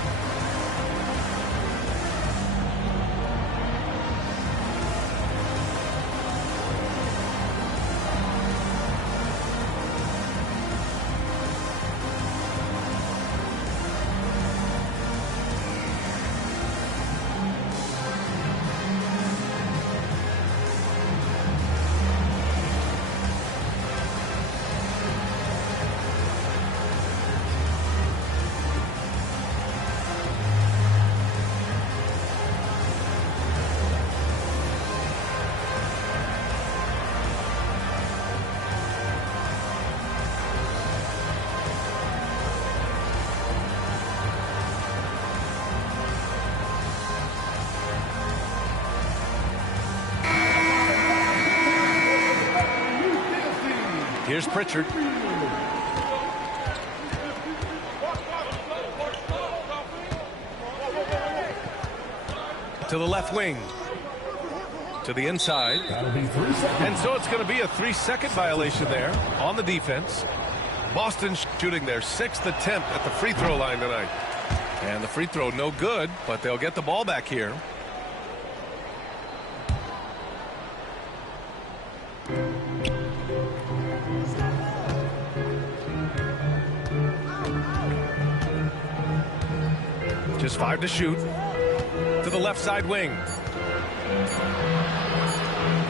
Here's Pritchard. To the left wing. To the inside. And so it's going to be a 3-second violation there on the defense. Boston shooting their 6th attempt at the free throw line tonight. And the free throw no good, but they'll get the ball back here. Just 5 to shoot. To the left side wing.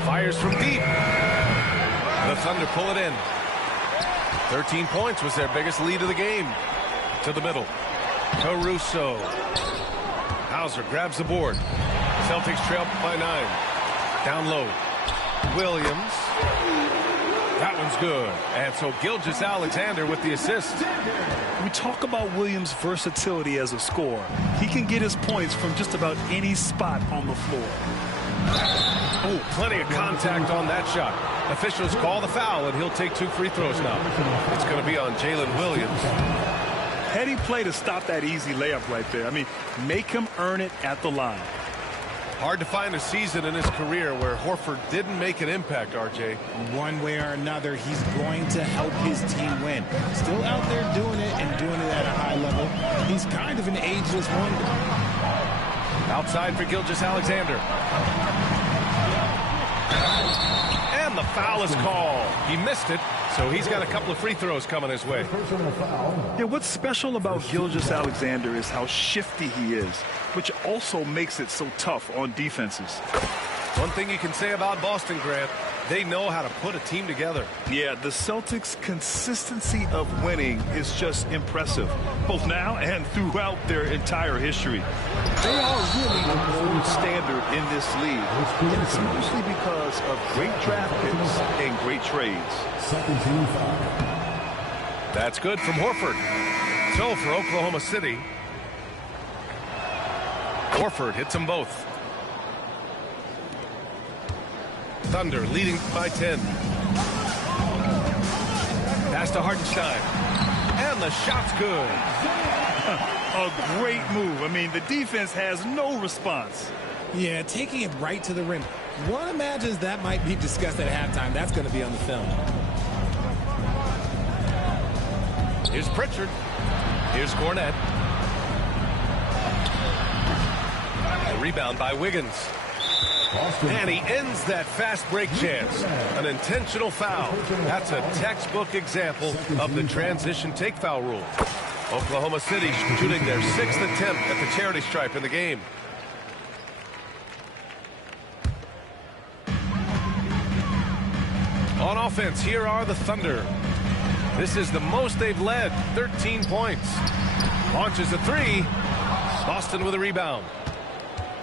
Fires from deep. The Thunder pull it in. 13 points was their biggest lead of the game. To the middle. Caruso. Hauser grabs the board. Celtics trail by 9. Down low. Williams. That one's good. And so Gilgeous-Alexander with the assist. We talk about Williams' versatility as a scorer. He can get his points from just about any spot on the floor. Oh, plenty of contact on that shot. Officials call the foul, and he'll take 2 free throws now. It's going to be on Jalen Williams. Heady play to stop that easy layup right there. I mean, make him earn it at the line. Hard to find a season in his career where Horford didn't make an impact, RJ. One way or another, he's going to help his team win. Still out there doing it and doing it at a high level. He's kind of an ageless wonder. Outside for Gilgeous-Alexander. And the foul is called. He missed it, so he's got a couple of free throws coming his way. Yeah, what's special about Gilgeous-Alexander is how shifty he is, which also makes it so tough on defenses. One thing you can say about Boston, Grant, they know how to put a team together. Yeah, the Celtics' consistency of winning is just impressive, both now and throughout their entire history. They are really the gold standard in this league, and it's mostly because of great draft picks and great trades. That's good from Horford. So for Oklahoma City, Horford hits them both. Thunder leading by 10. Pass to Hartenstein. And the shot's good. A great move. I mean, the defense has no response. Yeah, taking it right to the rim. One imagines that might be discussed at halftime. That's going to be on the film. Here's Pritchard. Here's Cornette. The rebound by Wiggins. And he ends that fast break chance. An intentional foul. That's a textbook example of the transition take foul rule. Oklahoma City shooting their 6th attempt at the charity stripe in the game. On offense, here are the Thunder. This is the most they've led, 13 points. Launches a 3. Boston with a rebound.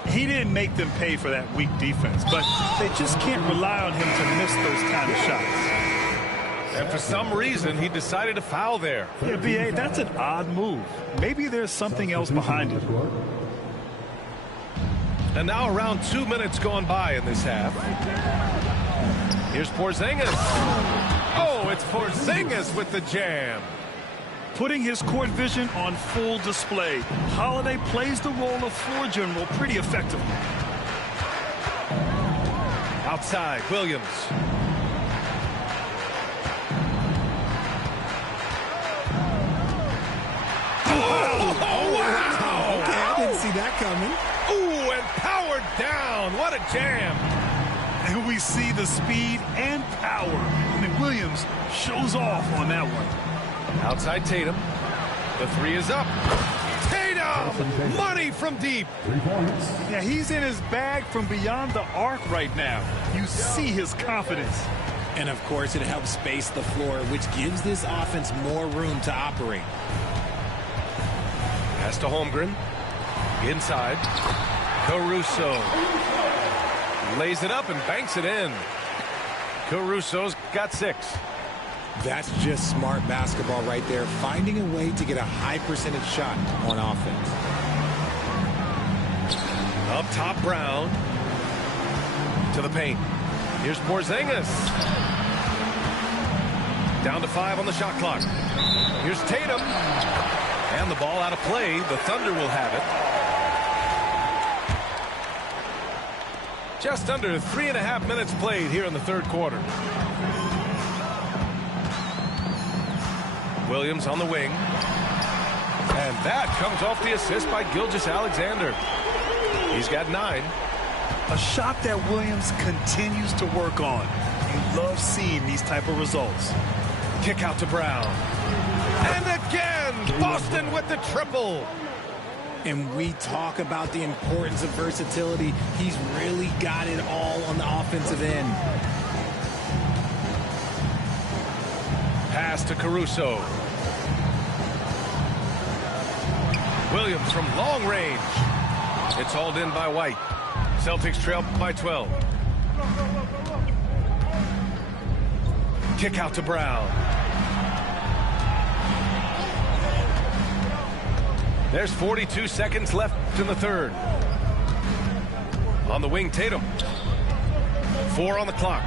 He didn't make them pay for that weak defense, but they just can't rely on him to miss those kind of shots. And for some reason, he decided to foul there. Yeah, B.A., that's an odd move. Maybe there's something else behind it. And now around 2 minutes gone by in this half. Here's Porzingis. Oh, it's Porzingis with the jam. Putting his court vision on full display. Holiday plays the role of floor general pretty effectively. Outside, Williams. Oh, wow! Okay, I didn't see that coming. Ooh, and powered down. What a jam. And we see the speed and power. I mean, Williams shows off on that one. Outside Tatum. The three is up. Tatum! Money from deep. 3 points. Yeah, he's in his bag from beyond the arc right now. You see his confidence. And, of course, it helps space the floor, which gives this offense more room to operate. Pass to Holmgren. Inside. Caruso. Lays it up and banks it in. Caruso's got 6. That's just smart basketball right there, finding a way to get a high percentage shot on offense. Up top, Brown. To the paint. Here's Porzingis. Down to 5 on the shot clock. Here's Tatum. And the ball out of play. The Thunder will have it. Just under 3.5 minutes played here in the third quarter. Williams on the wing. And that comes off the assist by Gilgeous-Alexander. He's got 9. A shot that Williams continues to work on. You love seeing these type of results. Kick out to Brown. And again, Boston with the triple. And we talk about the importance of versatility. He's really got it all on the offensive end. Pass to Caruso. Williams from long range. It's hauled in by White. Celtics trail by 12. Kick out to Brown. There's 42 seconds left in the third. On the wing, Tatum. 4 on the clock.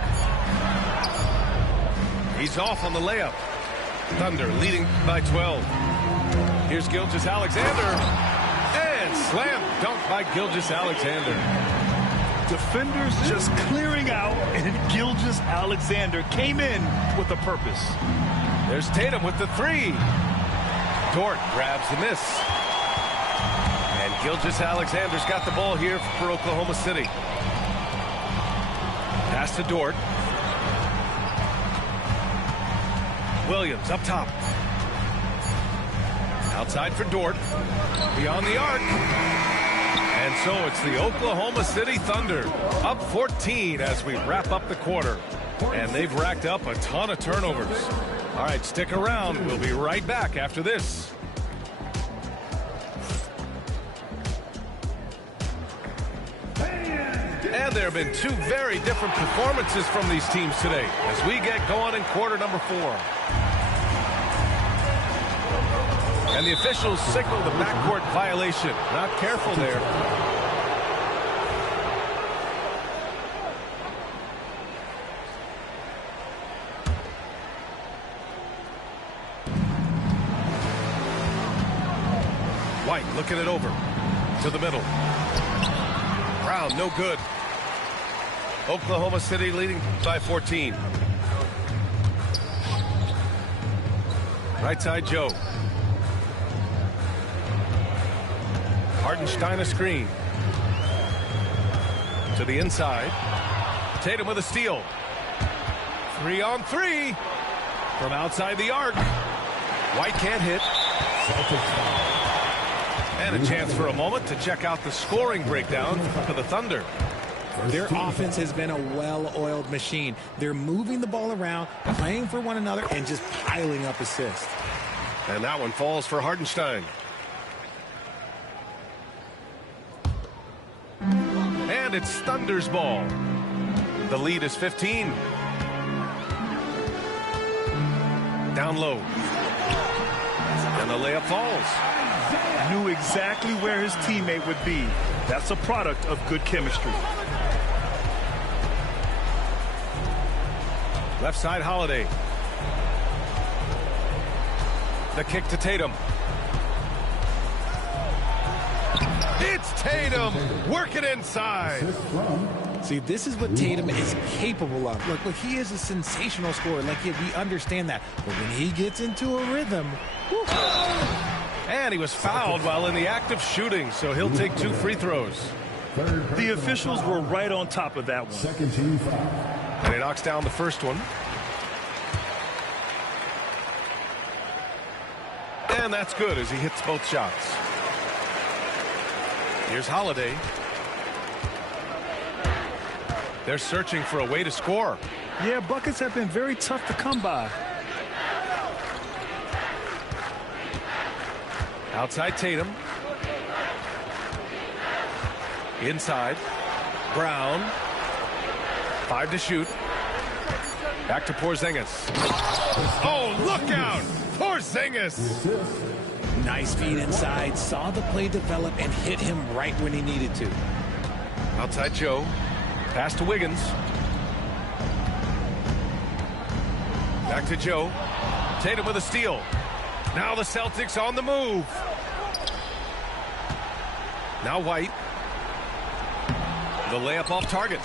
He's off on the layup. Thunder leading by 12. Here's Gilgeous-Alexander. And slam dunk by Gilgeous-Alexander. Defenders just clearing out, and Gilgeous-Alexander came in with a purpose. There's Tatum with the 3. Dort grabs the miss. And Gilgeous-Alexander's got the ball here for Oklahoma City. Pass to Dort. Williams up top. Outside for Dort. Beyond the arc. And so it's the Oklahoma City Thunder up 14 as we wrap up the quarter. And they've racked up a ton of turnovers. All right, stick around. We'll be right back after this. And there have been 2 very different performances from these teams today as we get going in quarter number 4. And the officials signal the backcourt violation. Not careful there. White looking it over to the middle. Brown, no good. Oklahoma City leading by 14. Right side, Joe. Hartenstein a screen. To the inside. Tatum with a steal. 3 on 3. From outside the arc. White can't hit. And a chance for a moment to check out the scoring breakdown for the Thunder. Their offense has been a well-oiled machine. They're moving the ball around, playing for one another, and just piling up assists. And that one falls for Hartenstein. And it's Thunder's ball. The lead is 15. Down low. And the layup falls. Knew exactly where his teammate would be. That's a product of good chemistry. Left side, Holiday. The kick to Tatum. It's Tatum working inside. See, this is what Tatum is capable of. Look, he is a sensational scorer. Like, we understand that. But when he gets into a rhythm... Whew. And he was fouled while in the act of shooting, so he'll take 2 free throws. The officials were right on top of that one. Second team foul. And he knocks down the first one. And that's good as he hits both shots. Here's Holiday. They're searching for a way to score. Yeah, buckets have been very tough to come by. Outside Tatum. Inside. Brown. 5 to shoot. Back to Porzingis. Oh, look out! Porzingis! Nice feed inside. Saw the play develop and hit him right when he needed to. Outside Joe. Pass to Wiggins. Back to Joe. Tatum with a steal. Now the Celtics on the move. Now White. The layup off target.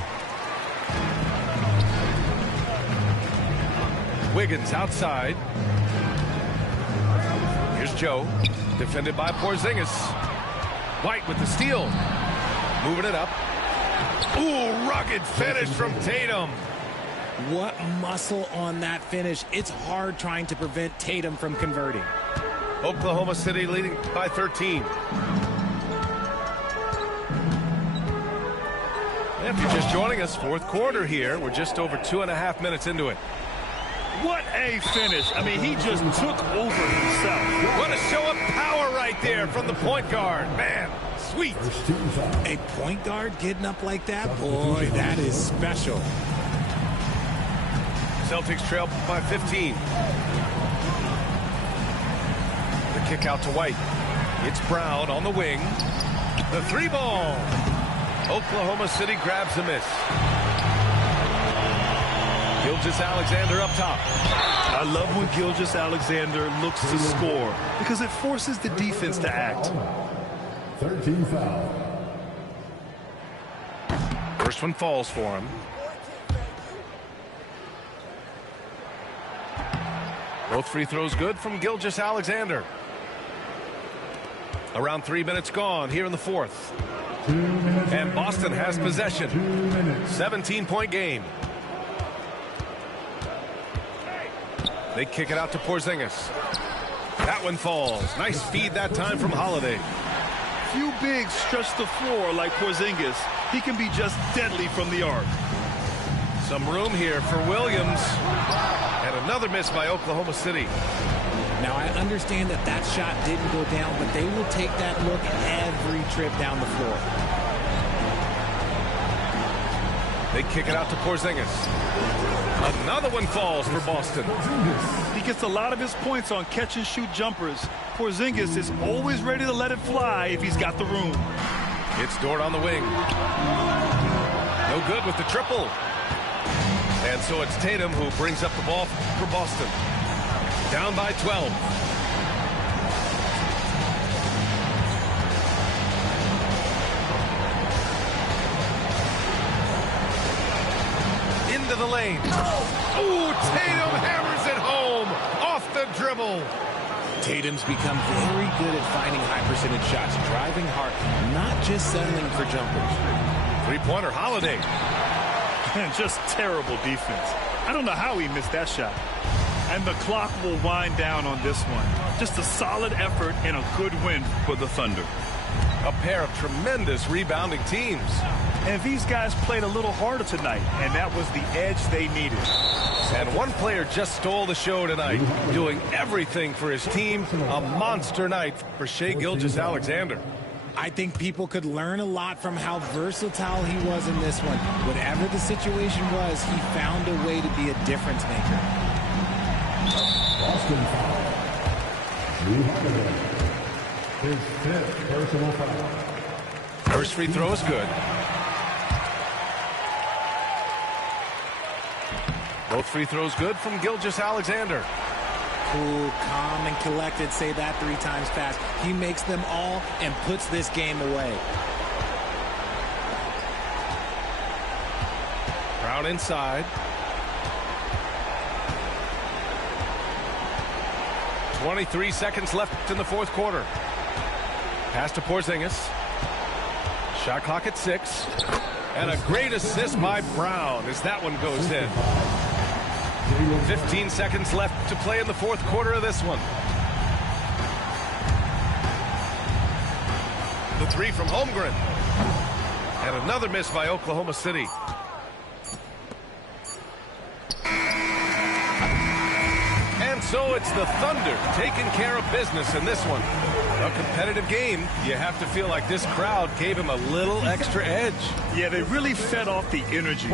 Wiggins outside. Here's Joe. Defended by Porzingis. White with the steal. Moving it up. Ooh, rugged finish from Tatum. What muscle on that finish. It's hard trying to prevent Tatum from converting. Oklahoma City leading by 13. If you're just joining us, fourth quarter here. We're just over 2.5 minutes into it. What a finish. I mean, he just took over himself. What a show of power right there from the point guard. Man, sweet. A point guard getting up like that? Boy, that is special. Celtics trail by 15. The kick out to White. It's Brown on the wing. The 3-ball. Oklahoma City grabs a miss. Gilgeous-Alexander up top. I love when Gilgeous-Alexander looks to score because it forces the defense to act. 13 foul. First one falls for him. Both free throws good from Gilgeous-Alexander. Around 3 minutes gone here in the fourth. And Boston has possession. 17-point game. They kick it out to Porzingis. That one falls. Nice feed that time from Holiday. Few bigs stretch the floor like Porzingis. He can be just deadly from the arc. Some room here for Williams. And another miss by Oklahoma City. Now, I understand that that shot didn't go down, but they will take that look every trip down the floor. They kick it out to Porzingis. Another one falls for Boston. He gets a lot of his points on catch-and-shoot jumpers. Porzingis is always ready to let it fly if he's got the room. It's Dort on the wing. No good with the triple. And so it's Tatum who brings up the ball for Boston. Down by 12. Into the lane. Ooh, Tatum hammers it home off the dribble. Tatum's become very good at finding high percentage shots, driving hard, not just settling for jumpers. Three-pointer, Holiday. And just terrible defense. I don't know how he missed that shot. And the clock will wind down on this one. Just a solid effort and a good win for the Thunder. A pair of tremendous rebounding teams. And these guys played a little harder tonight, and that was the edge they needed. And one player just stole the show tonight, doing everything for his team. A monster night for Shai Gilgeous-Alexander. I think people could learn a lot from how versatile he was in this one. Whatever the situation was, he found a way to be a difference maker. Boston foul. Drew Holiday. His 5th personal foul. First free throw is good. Both free throws good from Gilgeous-Alexander. Cool, calm, and collected. Say that 3 times fast. He makes them all and puts this game away. Brown inside. 23 seconds left in the fourth quarter. Pass to Porzingis. Shot clock at 6. And a great assist by Brown as that one goes in. 15 seconds left to play in the fourth quarter of this one. The 3 from Holmgren. And another miss by Oklahoma City. And so it's the Thunder taking care of business in this one. A competitive game. You have to feel like this crowd gave him a little extra edge. Yeah, they really fed off the energy